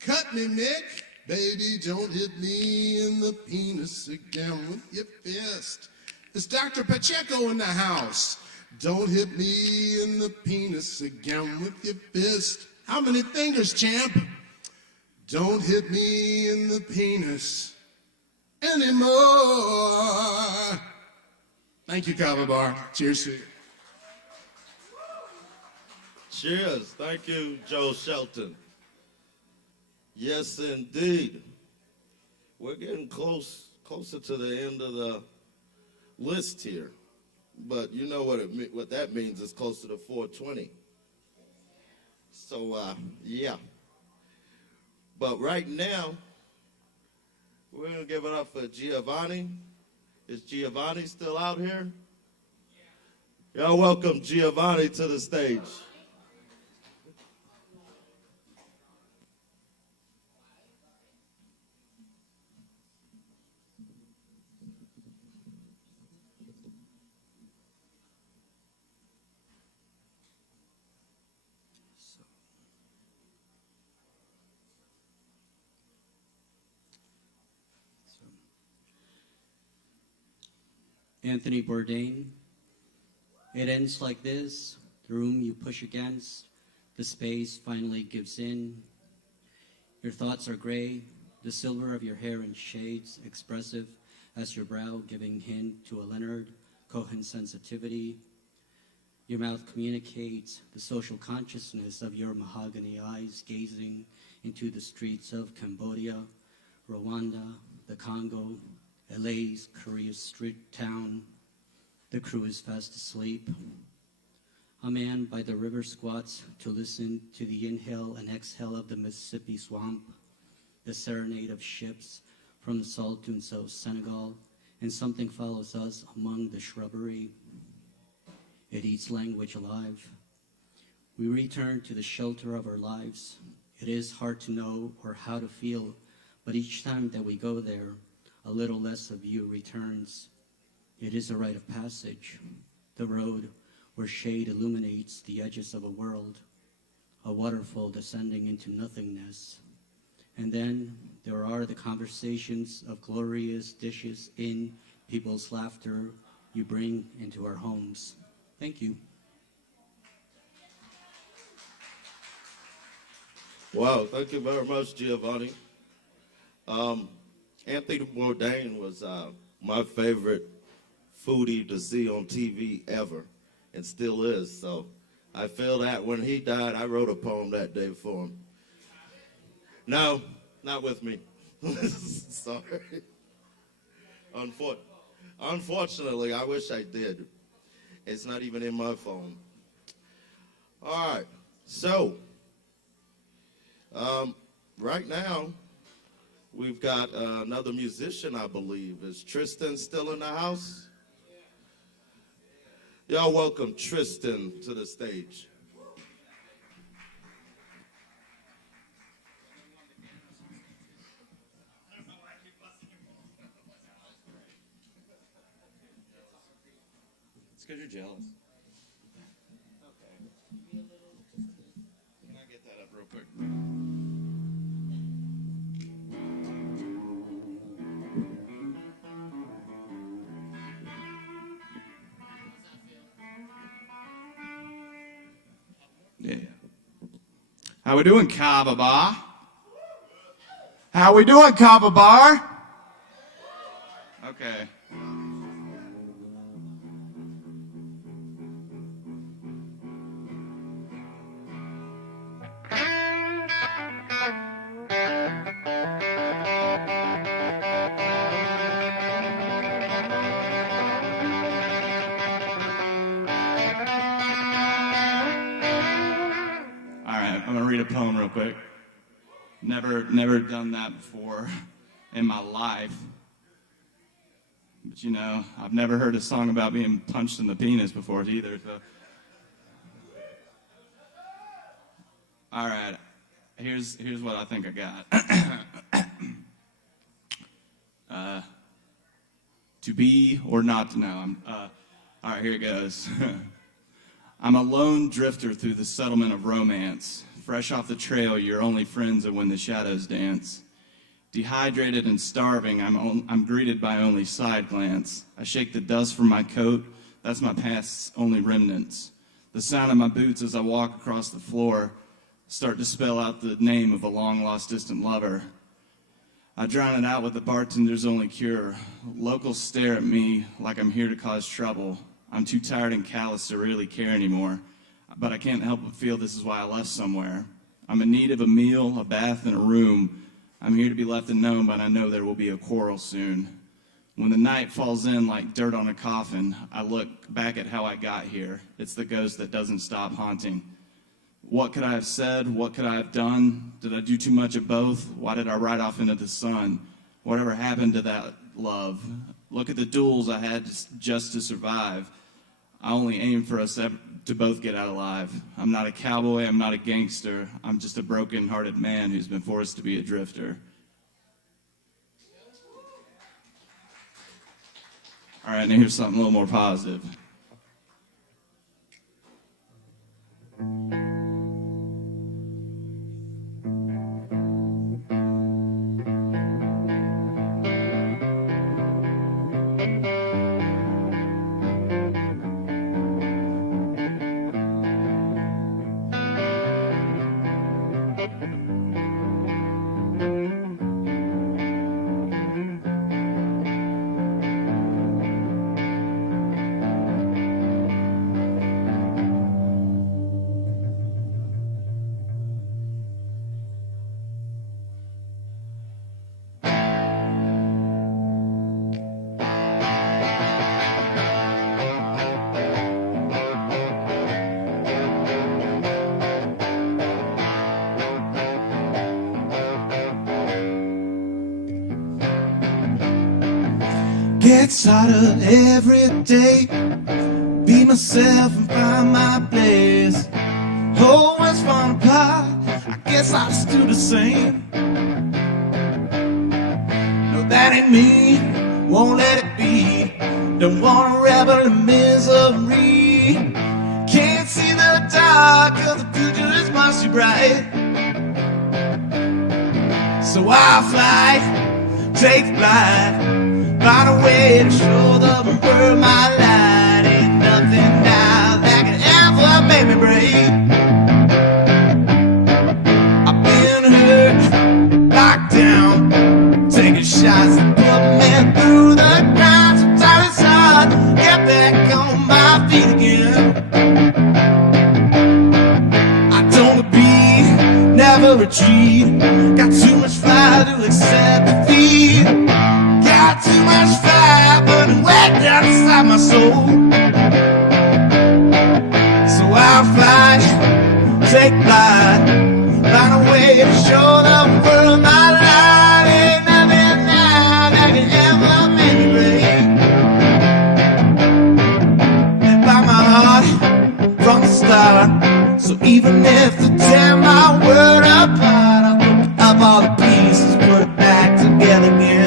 Cut me, Mick. Baby, don't hit me in the penis again with your fist. Is Dr. Pacheco in the house? Don't hit me in the penis again with your fist. How many fingers, champ? Don't hit me in the penis anymore. Thank you, Kava Bar. Cheers to you. Cheers. Thank you, Joe Shelton. Yes, indeed. We're getting closer to the end of the list here. But you know what that means. It's closer to 420. So, yeah. But right now, we're going to give it up for Giovanni. Is Giovanni still out here? Y'all welcome Giovanni to the stage. Anthony Bourdain. It ends like this: the room you push against, the space finally gives in. Your thoughts are gray, the silver of your hair in shades, expressive as your brow, giving hint to a Leonard Cohen sensitivity. Your mouth communicates the social consciousness of your mahogany eyes, gazing into the streets of Cambodia, Rwanda, the Congo, LA's Korea's street town. The crew is fast asleep. A man by the river squats to listen to the inhale and exhale of the Mississippi swamp, the serenade of ships from the salt dunes of Senegal, and something follows us among the shrubbery. It eats language alive. We return to the shelter of our lives. It is hard to know or how to feel, but each time that we go there, a little less of you returns. It is a rite of passage, the road where shade illuminates the edges of a world, a waterfall descending into nothingness. And then there are the conversations of glorious dishes in people's laughter you bring into our homes. Thank you. Wow, thank you very much, Giovanni. Anthony Bourdain was my favorite foodie to see on TV ever, and still is. So I feel that when he died, I wrote a poem that day for him. No, not with me. Sorry. Unfortunately, I wish I did. It's not even in my phone. All right, so right now we've got another musician, I believe. Is Tristan still in the house? Y'all welcome Tristan to the stage. It's because you're jealous. Can I get that up real quick? Yeah. How we doing, Kava Bar? How we doing, Kava Bar? Okay. I'm gonna read a poem real quick. Never done that before in my life. But you know, I've never heard a song about being punched in the penis before either, so. All right, here's what I think I got. To be or not to know. All right, here it goes. I'm a lone drifter through the settlement of romance. Fresh off the trail, your only friends are when the shadows dance. Dehydrated and starving, I'm greeted by only side glance. I shake the dust from my coat, that's my past's only remnants. The sound of my boots as I walk across the floor start to spell out the name of a long-lost distant lover. I drown it out with the bartender's only cure. Locals stare at me like I'm here to cause trouble. I'm too tired and callous to really care anymore. But I can't help but feel this is why I left somewhere. I'm in need of a meal, a bath, and a room. I'm here to be left alone, but I know there will be a quarrel soon. When the night falls in like dirt on a coffin, I look back at how I got here. It's the ghost that doesn't stop haunting. What could I have said? What could I have done? Did I do too much of both? Why did I ride off into the sun? Whatever happened to that love? Look at the duels I had just to survive. I only aim for us to both get out alive. I'm not a cowboy, I'm not a gangster. I'm just a broken-hearted man who's been forced to be a drifter. All right, now here's something a little more positive. Get started every day, be myself and find my place. Always falling apart, I guess I just do the same. No, that ain't me, won't let it be. Don't wanna revel in misery. Can't see the dark, cause the future is much too bright. So I'll fly, take flight, find a way to show the world my light. Ain't nothing now that can ever make me break. I've been hurt, locked down, taking shots put me through the ground. Sometimes it's hard to get back on my feet again. I don't compete, never retreat. Got too much fire to accept defeat. Got too much fire burning way down inside my soul. So I'll fight, take flight, find a way to show the world my light. Ain't nothing now that can ever make me break. And by my heart from the start. So even if they tear my world apart, I'll pick up all the pieces, put it back together again.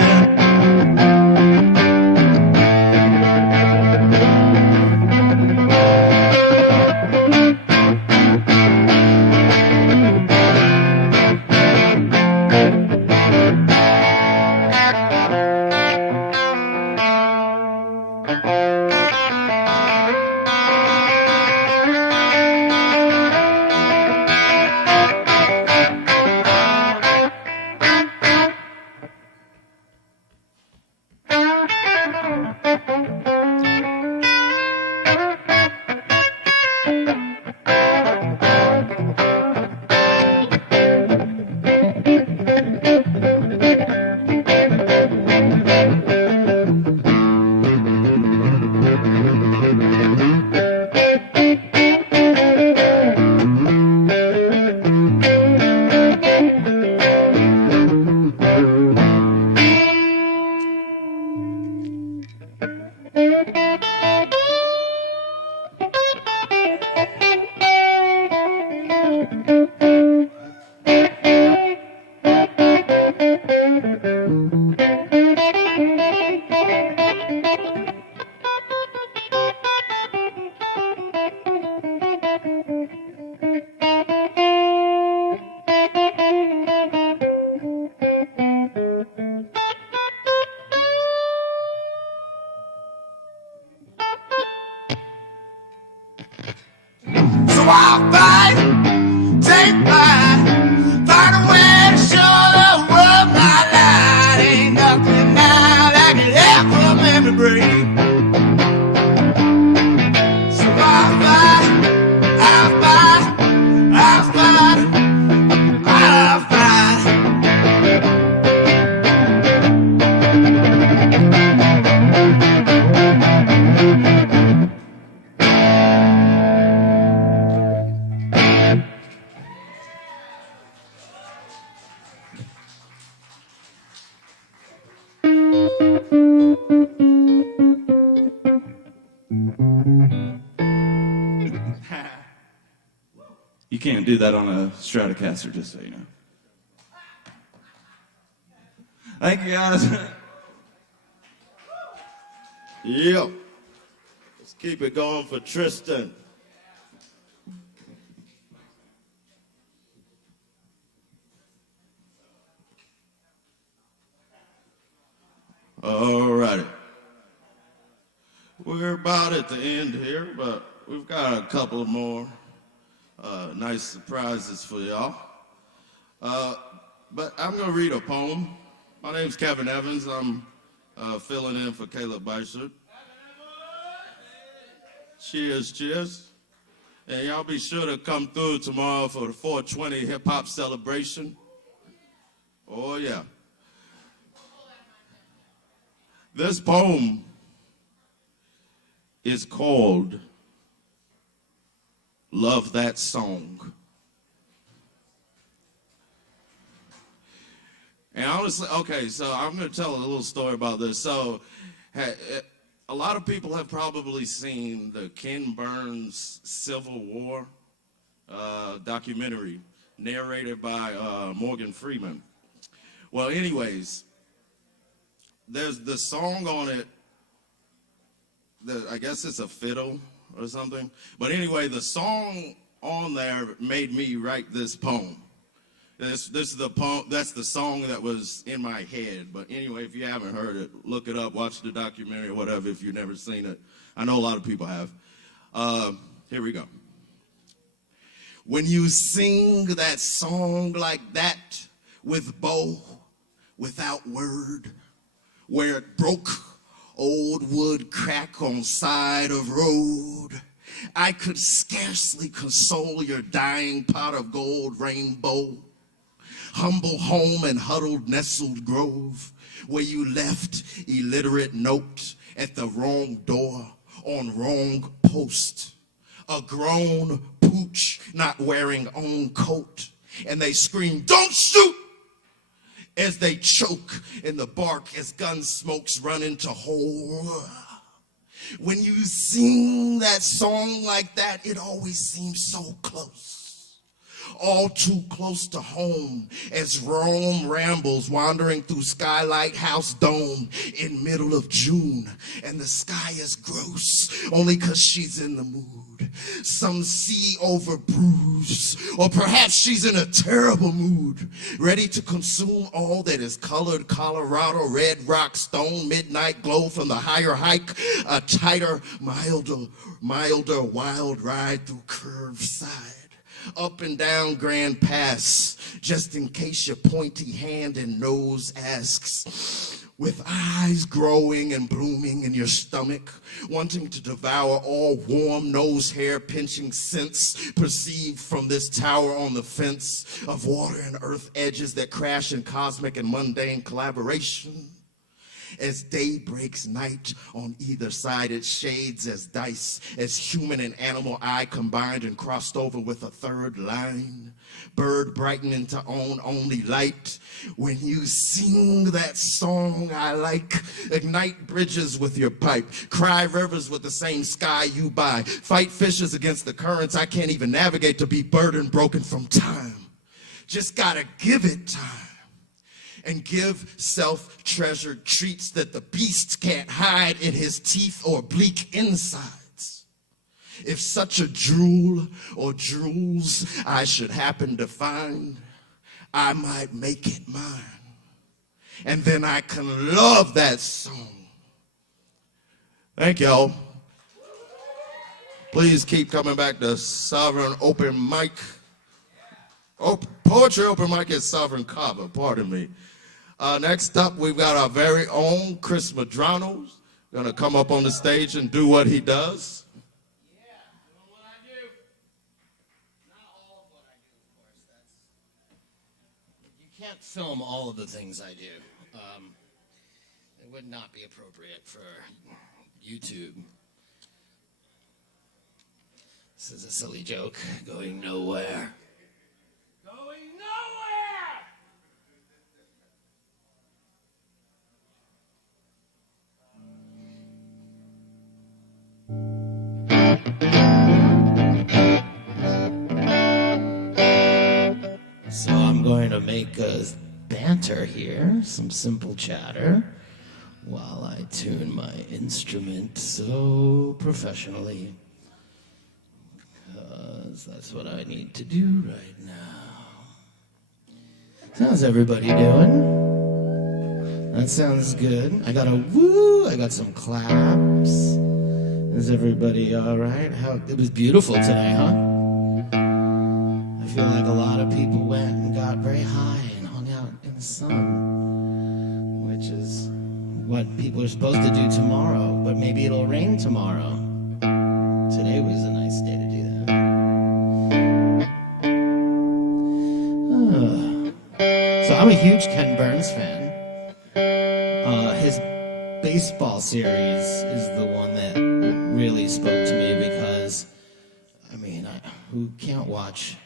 I'll fight, take flight, find a way to show the world my light. Ain't nothing now that can ever make me break. So I'll fight, I'll fight, I'll fight, I'll fight. You can't do that on a Stratocaster, just so you know. Thank you, guys. Yep. Let's keep it going for Tristan. All righty. We're about at the end here, but we've got a couple more nice surprises for y'all. But I'm going to read a poem. My name's Kevin Evans. I'm filling in for Caleb Bishop. Cheers, cheers. And y'all be sure to come through tomorrow for the 420 hip-hop celebration. Oh, yeah. This poem is called Love That Song. And honestly, okay, so I'm going to tell a little story about this. So a lot of people have probably seen the Ken Burns Civil War documentary narrated by Morgan Freeman. Well, anyways, there's the song on it that I guess it's a fiddle or something. But anyway, the song on there made me write this poem. This is the poem. That's the song that was in my head. But anyway, if you haven't heard it, look it up, watch the documentary or whatever if you've never seen it. I know a lot of people have. Here we go. When you sing that song like that with bow, without word, where it broke, old wood crack on side of road. I could scarcely console your dying pot of gold rainbow. Humble home and huddled nestled grove, where you left illiterate note at the wrong door on wrong post. A grown pooch not wearing own coat, and they scream, "Don't shoot!" as they choke in the bark as gun smokes run into hole. When you sing that song like that, it always seems so close. All too close to home as Rome rambles wandering through Skylight House Dome in middle of June, and the sky is gross only 'cause she's in the mood. Some sea over bruise, or perhaps she's in a terrible mood, ready to consume all that is colored Colorado, red rock, stone, midnight glow from the higher hike, a tighter, milder wild ride through curved side. Up and down Grand Pass, just in case your pointy hand and nose asks, with eyes growing and blooming in your stomach, wanting to devour all warm nose hair pinching scents perceived from this tower on the fence of water and earth edges that crash in cosmic and mundane collaboration. As day breaks night on either side, it shades as dice, as human and animal eye combined and crossed over with a third line. Bird brightening to own only light. When you sing that song I like, ignite bridges with your pipe, cry rivers with the same sky you buy, fight fishes against the currents I can't even navigate to be burdened broken from time. Just gotta give it time. And give self-treasured treats that the beast can't hide in his teeth or bleak insides. If such a drool or drools I should happen to find, I might make it mine. And then I can love that song. Thank y'all. Please keep coming back to Sovereign Open Mic. Poetry Open Mic at Sovereign Kava, pardon me. Next up, we've got our very own Chris Medrano, gonna come up on the stage and do what he does. You can't film all of the things I do. It would not be appropriate for YouTube. This is a silly joke going nowhere. So I'm going to make a banter here, some simple chatter, while I tune my instrument so professionally, because that's what I need to do right now. How's everybody doing? That sounds good. I got a woo, I got some claps. Is everybody all right? It was beautiful today, huh? I feel like a lot of people went and got very high and hung out in the sun, which is what people are supposed to do tomorrow, but maybe it'll rain tomorrow. Today was a nice day to do that. So I'm a huge Ken Burns fan. His baseball series is the one that really spoke to me because, I mean, who can't watch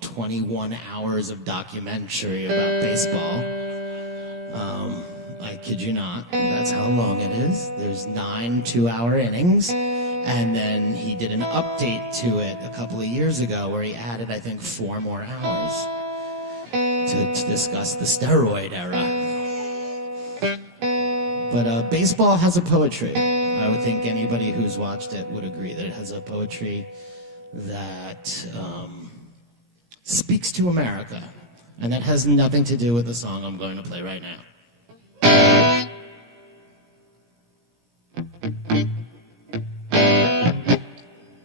21 hours of documentary about baseball? I kid you not, that's how long it is. There's 9 2-hour innings, and then he did an update to it a couple of years ago where he added, I think, 4 more hours to discuss the steroid era. But baseball has a poetry. I would think anybody who's watched it would agree that it has a poetry that speaks to America. And that has nothing to do with the song I'm going to play right now.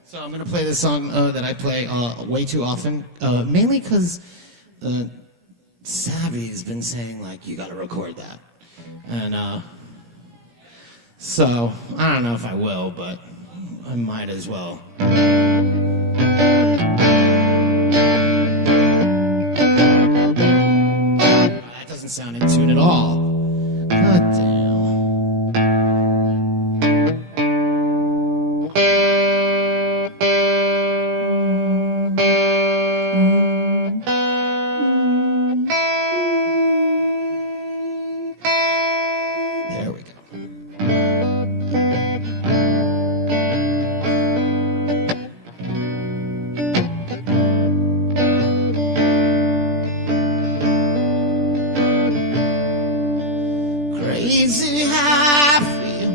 So I'm going to play this song that I play way too often, mainly because Savvy's been saying, like, you got to record that. And So, I don't know if I will, but I might as well. That doesn't sound in tune at all. God damn. There we go. Crazy how I feel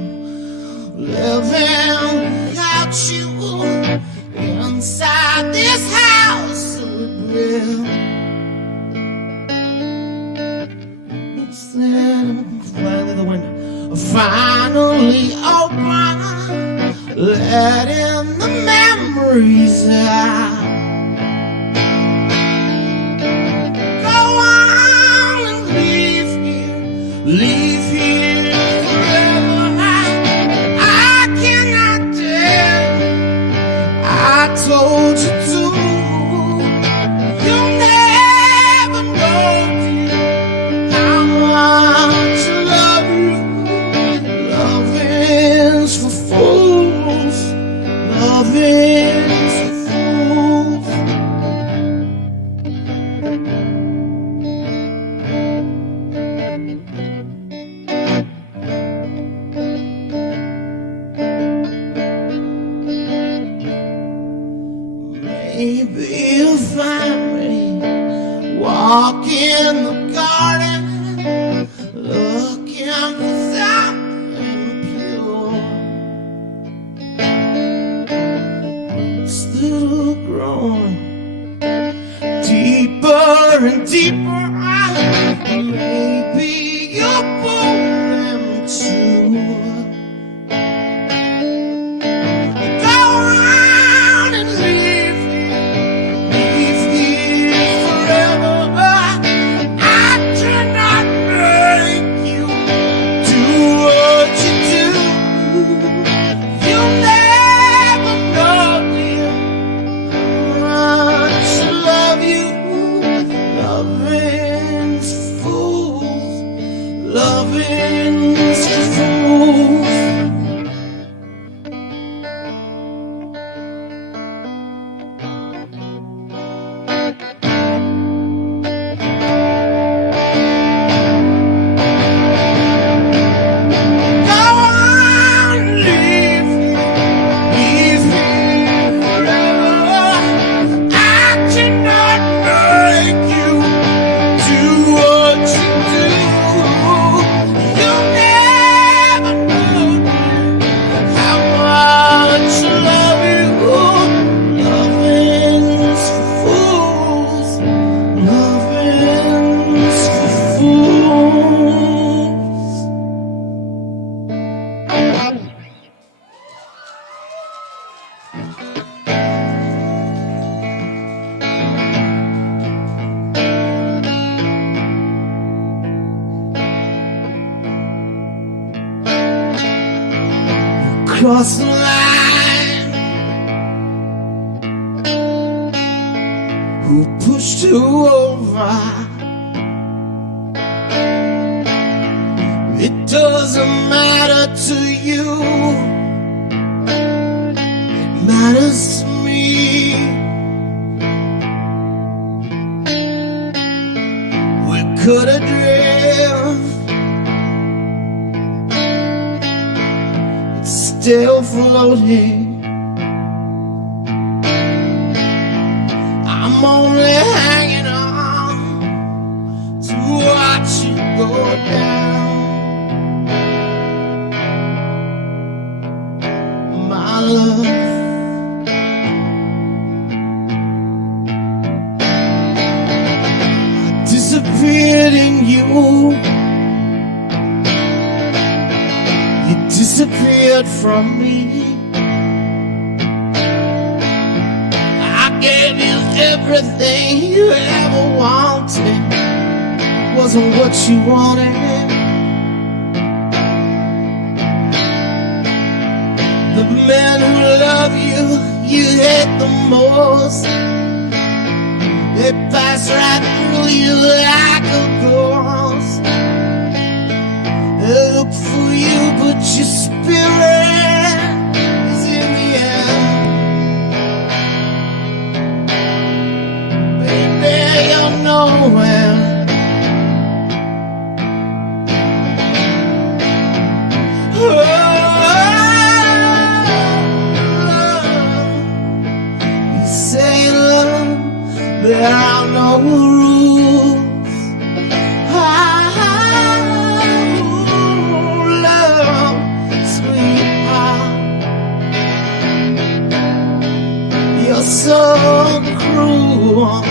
living without you inside this house of regret. Finally the window finally open, letting the memories out. Go on and leave here forever. I cannot tell. I told you to. You'll never know, dear, how much I love you. Love is for fools. Love is for fools. Maybe you'll find me walking the garden, looking for something pure. Still growing deeper and deeper. Maybe you're born too. Go on and leave here forever. I cannot make you do what you do. You'll never know, dear, how much I love you. Loving's fools. Loving's fools. Go on, leave here forever. I cannot make you do what you do. You'll never know how much I love you. Loving's for fools. Loving's for fools. Cross the line. Who pushed you over? It doesn't matter to you. It matters to me. We could have drifted, but still floating. I'm only hanging on to watch you go down. My love, I disappeared in you. You disappeared from me. I gave you everything you ever wanted. Wasn't what you wanted. you hate the most. They pass right through you like a ghost. They look for you, but your spirit is in the air. Baby, you're nowhere. You say love, there are no rules. Love, sweetheart, you're so cruel.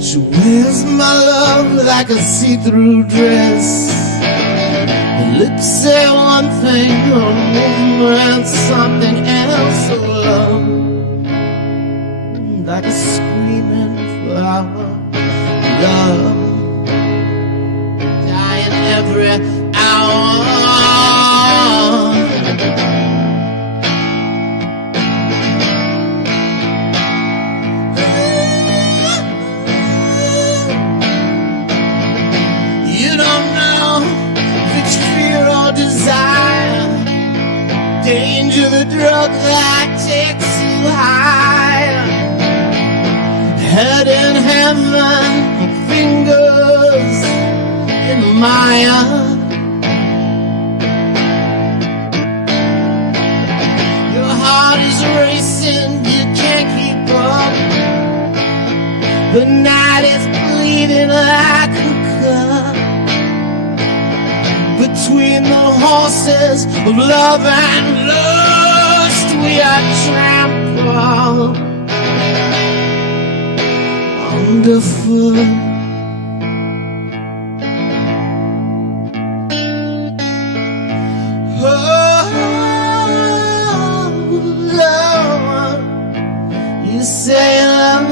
She wears my love like a see-through dress. The lips say one thing, her movement something else. Oh, love, like a screaming flower. Love, dying every hour. You don't know if it's fear or desire. Danger, the drug that takes you higher. Head in heaven, fingers in the mire. Your heart is racing, you can't keep up. The night is bleeding like a cup. Between the horses of love and lust, we are trampled underfoot. Oh, love, you say love,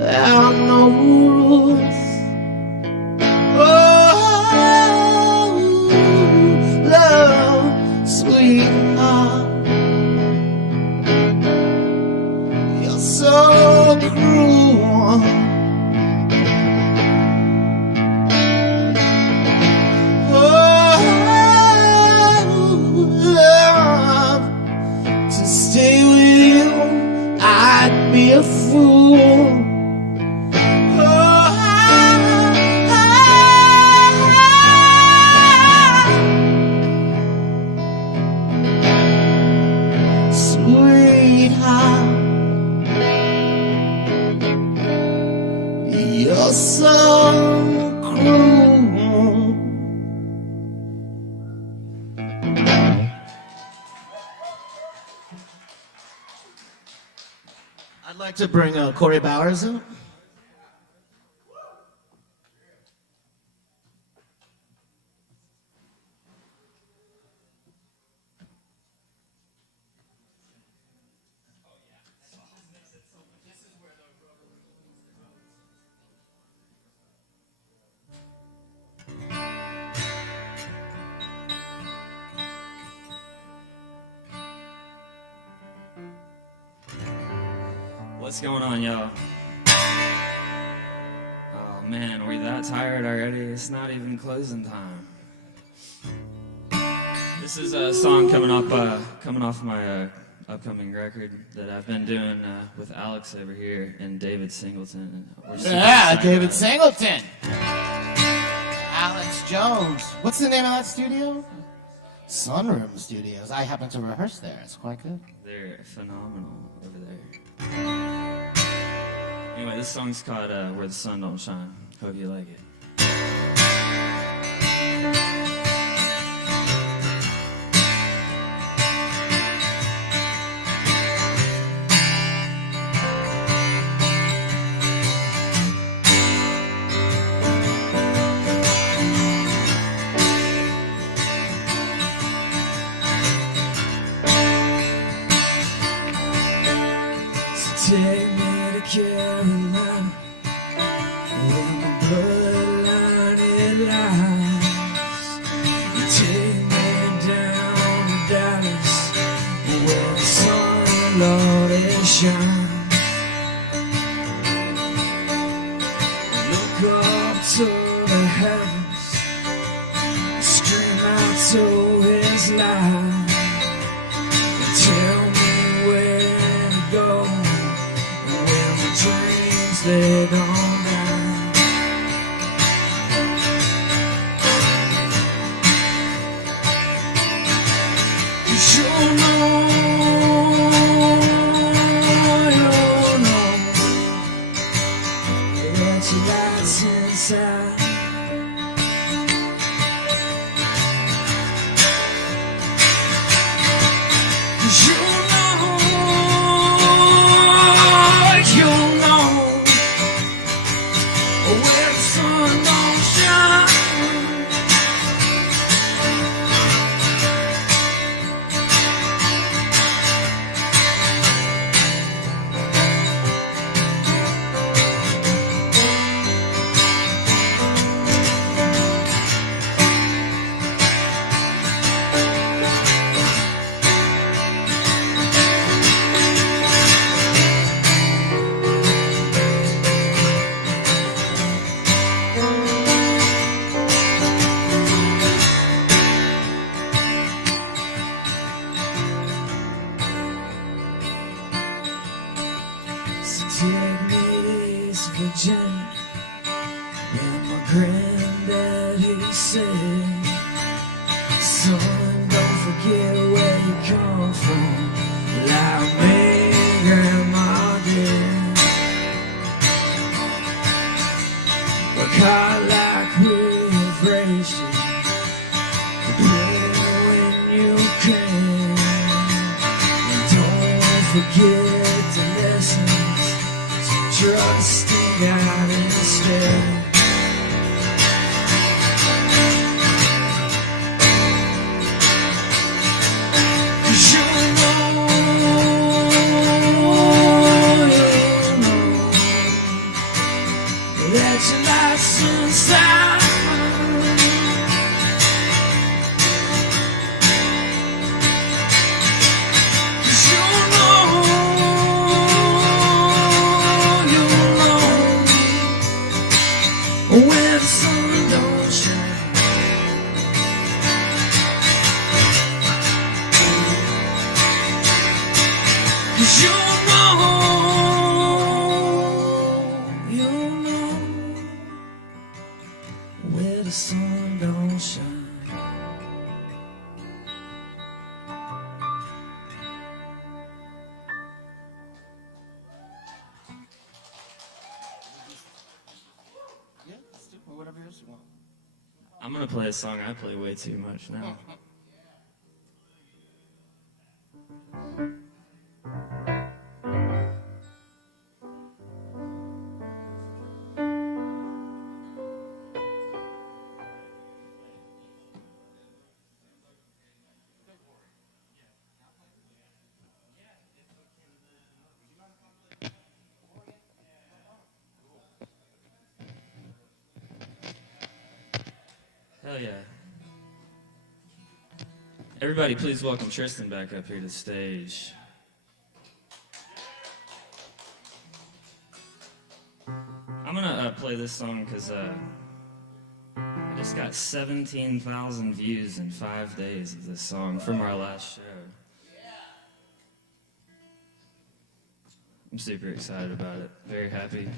there are no rules. Oh, love, sweetheart, you're so cruel. Oh, love, to stay with you, I'd be a fool. Sweetheart, you're so cruel. I'd like to bring Corey Bowers up. What's going on, y'all? Oh man, are we that tired already? It's not even closing time. This is a song coming off my upcoming record that I've been doing with Alex over here and David Singleton. We're super excited David about it. Singleton. Alex Jones. What's the name of that studio? Sunroom Studios. I happen to rehearse there. It's quite good. They're phenomenal over there. Anyway, this song's called Where the Sun Don't Shine. Hope you like it. Take me to Carolina, where my bloodline lies. You take me down to Dallas, where the sun, Lord, is shine. Look up to the heavens, scream out to his light, and tell me where to go when my dreams they don't die. You sure know, that your light's inside. Take me to East Virginia, where my granddad he said, son, don't forget where you come from, like me, grandma did. Work hard like we've raised you, play when you can, and don't forget to listen. Trust in God instead. Cause you know that your life's inside. Cause you know where the sun don't shine. Cause you know where the sun don't shine. Whatever else you want. I'm gonna play a song I play way too much now. Hell yeah. Everybody, please welcome Tristan back up here to the stage. I'm gonna play this song because I just got 17,000 views in 5 days of this song from our last show. I'm super excited about it, very happy.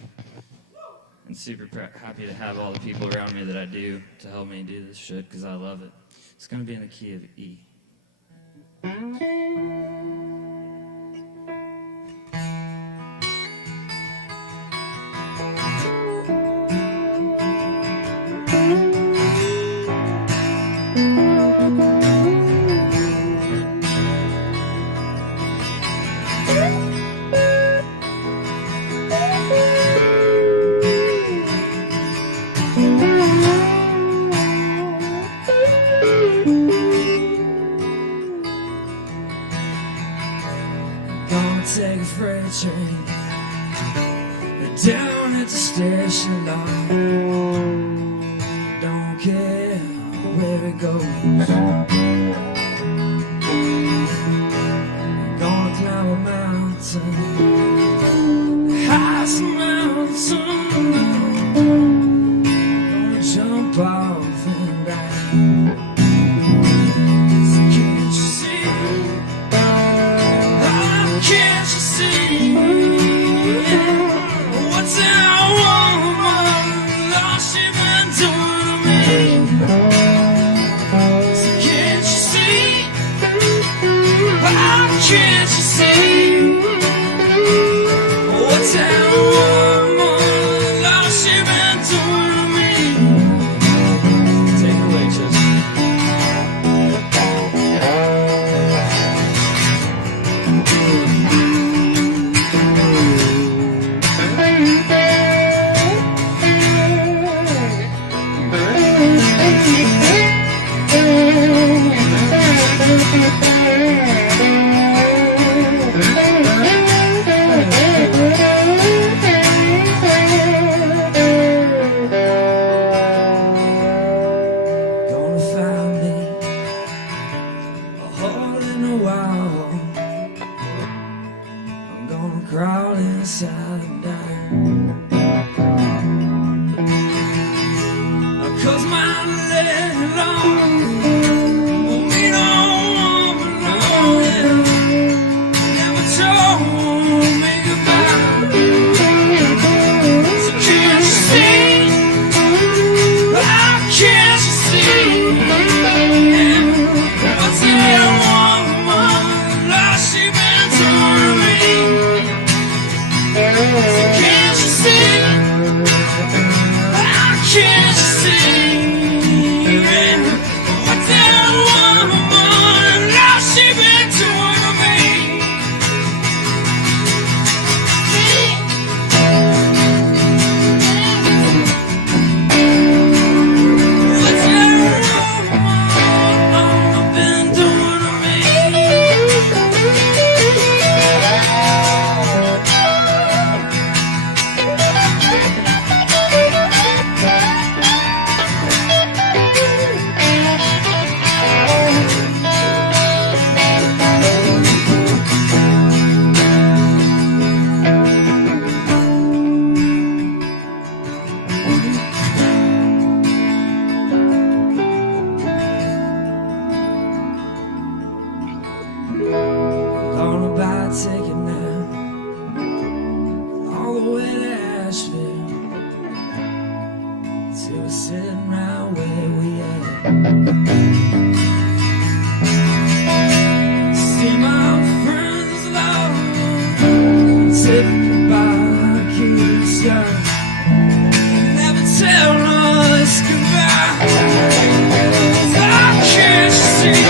And super happy to have all the people around me that I do to help me do this shit because I love it. It's going to be in the key of E. Take a freight train down at the station line. don't care where it goes. Gonna climb a mountain, the highest mountain. Gonna jump off and die. So can't you see? Oh, can't you see? What's that woman lost she been doing to me? So can't you see? How can't you see? What's that woman lost she been doing to me? Take it away, Chester. Gonna find me a hole in the wall. I'm gonna crawl inside and die. 'Cause my leg long won't mean no woman alone. Never told me goodbye. So can't you see? How can't you see? What's that woman lost she been doing to me? So can't you see? How can't you see? What's that woman lost she been doing to me? What's that woman been doing to me? Gonna buy a ticket now, all the way to Asheville, till we're sitting right where we at. See my friends love, tipping by keep stuff, never tell us goodbye. I can't see.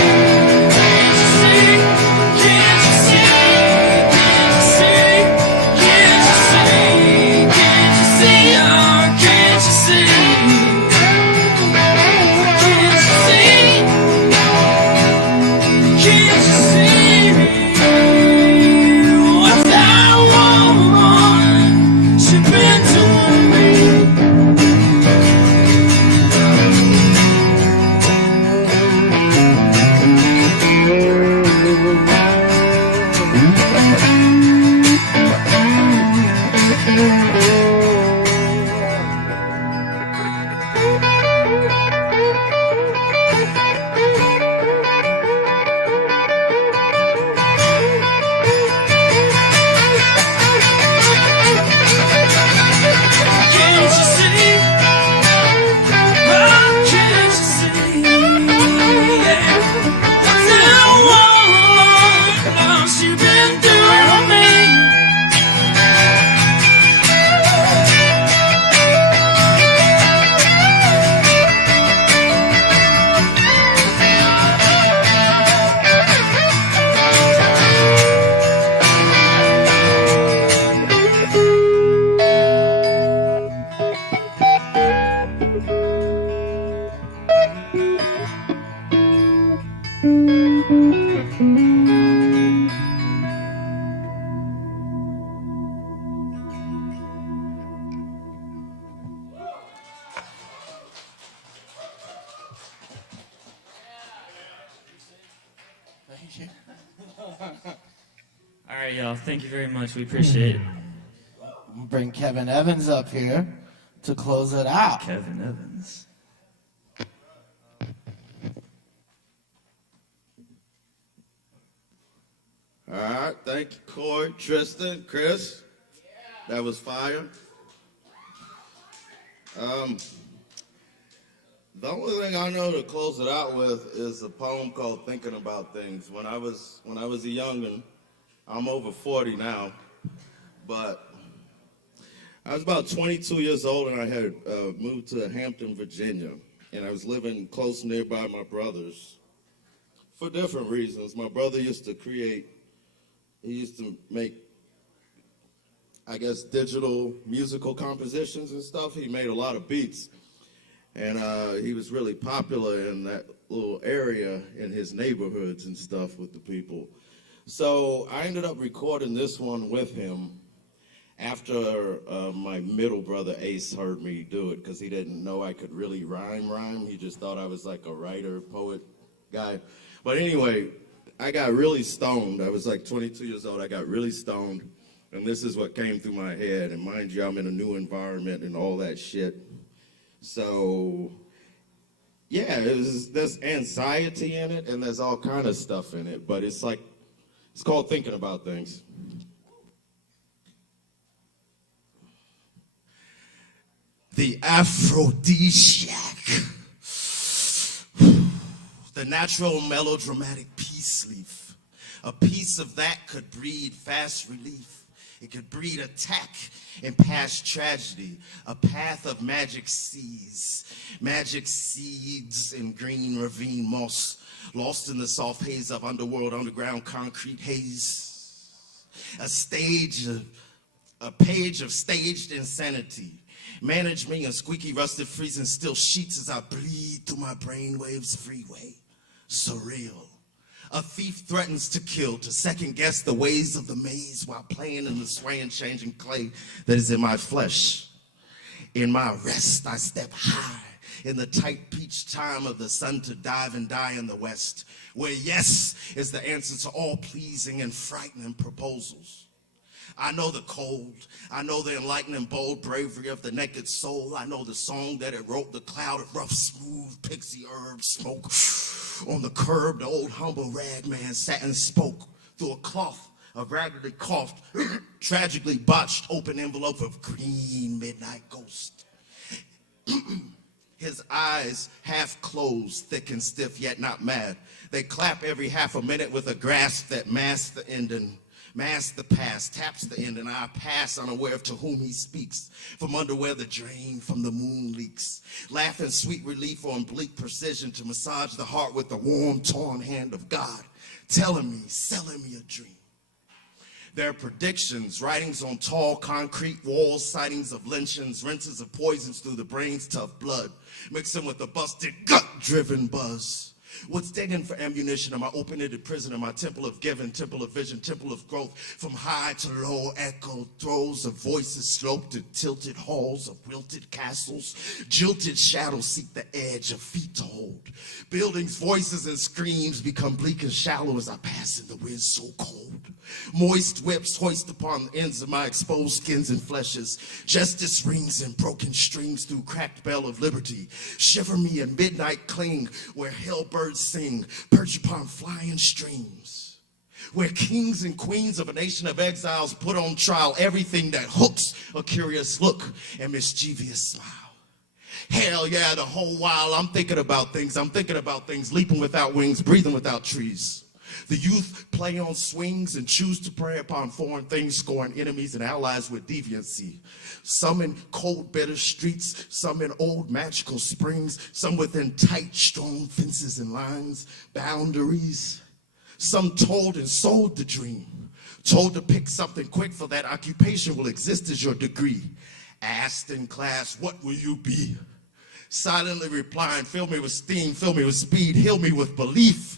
right, y'all. Thank you very much. We appreciate it. We'll bring Kevin Evans up here to close it out. Kevin Evans. All right, thank you, Corey, Tristan, Chris. That was fire. The only thing I know to close it out with is a poem called "Thinking About Things." When I was a youngin', I'm over 40 now, but I was about 22 years old and I had moved to Hampton, Virginia, and I was living close nearby my brothers for different reasons. My brother used to make, I guess, digital musical compositions and stuff. He made a lot of beats. And he was really popular in that little area in his neighborhoods and stuff with the people. So I ended up recording this one with him after my middle brother Ace heard me do it, because he didn't know I could really rhyme. He just thought I was like a writer, poet guy. But anyway, I got really stoned. I was like 22 years old. I got really stoned. And this is what came through my head. And mind you, I'm in a new environment and all that shit. So, yeah, there's anxiety in it and there's all kind of stuff in it, but it's called Thinking About Things. The aphrodisiac, the natural melodramatic peace leaf. A piece of that could breed fast relief. It could breed attack and past tragedy, a path of magic seas in green ravine moss, lost in the soft haze of underground concrete haze. A page of staged insanity. Manage me in squeaky, rusted, freezing still sheets as I bleed through my brainwaves freeway. Surreal. A thief threatens to kill, to second guess the ways of the maze while playing in the swaying, changing clay that is in my flesh. In my rest, I step high in the tight peach time of the sun to dive and die in the west, where yes is the answer to all pleasing and frightening proposals. I know the cold. I know the enlightening, bold bravery of the naked soul. I know the song that it wrote, the cloud of rough, smooth, pixie herb smoke. On the curb, the old humble ragman sat and spoke through a cloth of raggedly coughed, tragically botched open envelope of green midnight ghost. His eyes half closed, thick and stiff, yet not mad. They clap every half a minute with a grasp that masks the ending. Mask the past, taps the end, and I pass unaware of to whom he speaks. From under where the drain from the moon leaks. Laugh in sweet relief on bleak precision to massage the heart with the warm, torn hand of God. Telling me, selling me a dream. Their predictions, writings on tall concrete walls, sightings of lynchings, rinses of poisons through the brain's tough blood. Mixing with the busted, gut-driven buzz. What's digging for ammunition in my open-ended prison, in my temple of giving, temple of vision, temple of growth, from high to low, echo throws of voices sloped to tilted halls of wilted castles, jilted shadows seek the edge of feet to hold. Buildings, voices, and screams become bleak and shallow as I pass in the wind so cold. Moist whips hoist upon the ends of my exposed skins and fleshes. Justice rings in broken strings through cracked bell of liberty. Shiver me in midnight cling where hellbirds sing, perch upon flying streams. Where kings and queens of a nation of exiles put on trial everything that hooks a curious look and mischievous smile. Hell yeah, the whole while I'm thinking about things, leaping without wings, breathing without trees. The youth play on swings and choose to prey upon foreign things, scoring enemies and allies with deviancy. Some in cold, bitter streets, some in old magical springs, some within tight, strong fences and lines, boundaries. Some told and sold the dream, told to pick something quick for that occupation will exist as your degree. Asked in class, what will you be? Silently replying, fill me with steam, fill me with speed, heal me with belief.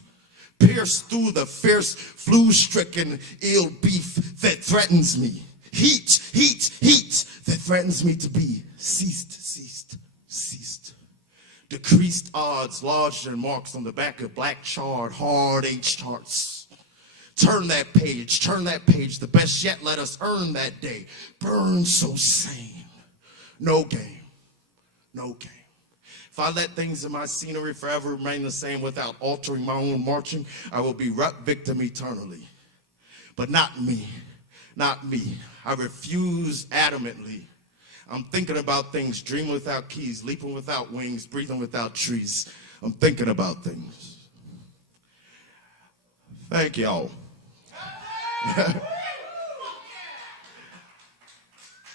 Pierce through the fierce, flu-stricken ill beef that threatens me. Heat, heat, heat that threatens me to be ceased, ceased, ceased. Decreased odds lodged in marks on the back of black charred, hard H charts. Turn that page, the best yet, let us earn that day. Burn so sane, no game, no game. If I let things in my scenery forever remain the same without altering my own marching, I will be rut victim eternally. But not me, not me. I refuse adamantly. I'm thinking about things, dreaming without keys, leaping without wings, breathing without trees. I'm thinking about things. Thank y'all.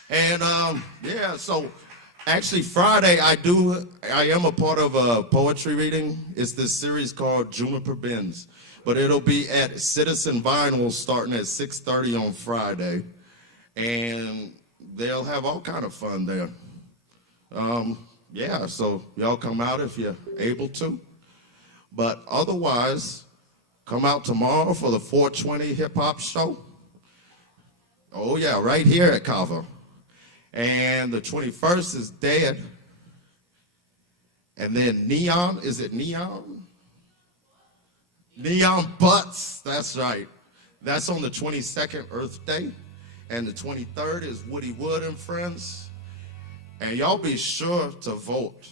And yeah, so actually Friday I am a part of a poetry reading. It's this series called Juniper Bends, but it'll be at Citizen Vinyl starting at 6:30 on Friday, and they'll have all kind of fun there. Yeah, so y'all come out if you're able to, but otherwise come out tomorrow for the 420 hip hop show. Oh yeah, right here at Kava. And the 21st is Dead. And then Neon, is it Neon? Neon Butts, that's right. That's on the 22nd, Earth Day. And the 23rd is Woody Wood and Friends. And y'all be sure to vote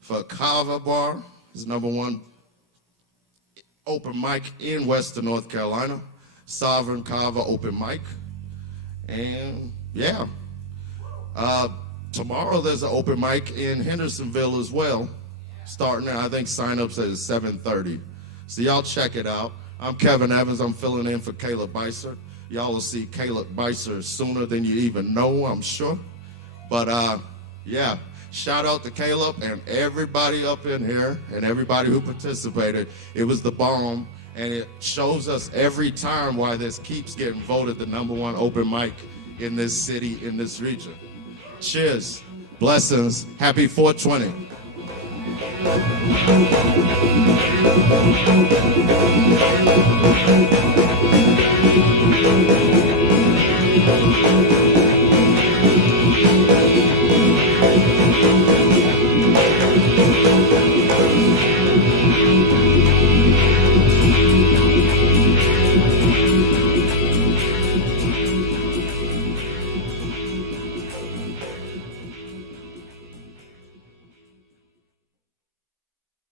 for Kava Bar, his #1 open mic in Western North Carolina. Sovereign Kava open mic. And yeah. Tomorrow there's an open mic in Hendersonville as well. Starting at, I think, sign-ups at 7:30. So y'all check it out. I'm Kevin Evans. I'm filling in for Caleb Beiser. Y'all will see Caleb Beiser sooner than you even know, I'm sure. But yeah, shout out to Caleb and everybody up in here and everybody who participated. It was the bomb, and it shows us every time why this keeps getting voted the #1 open mic in this city, in this region. Cheers. Blessings. Happy 420.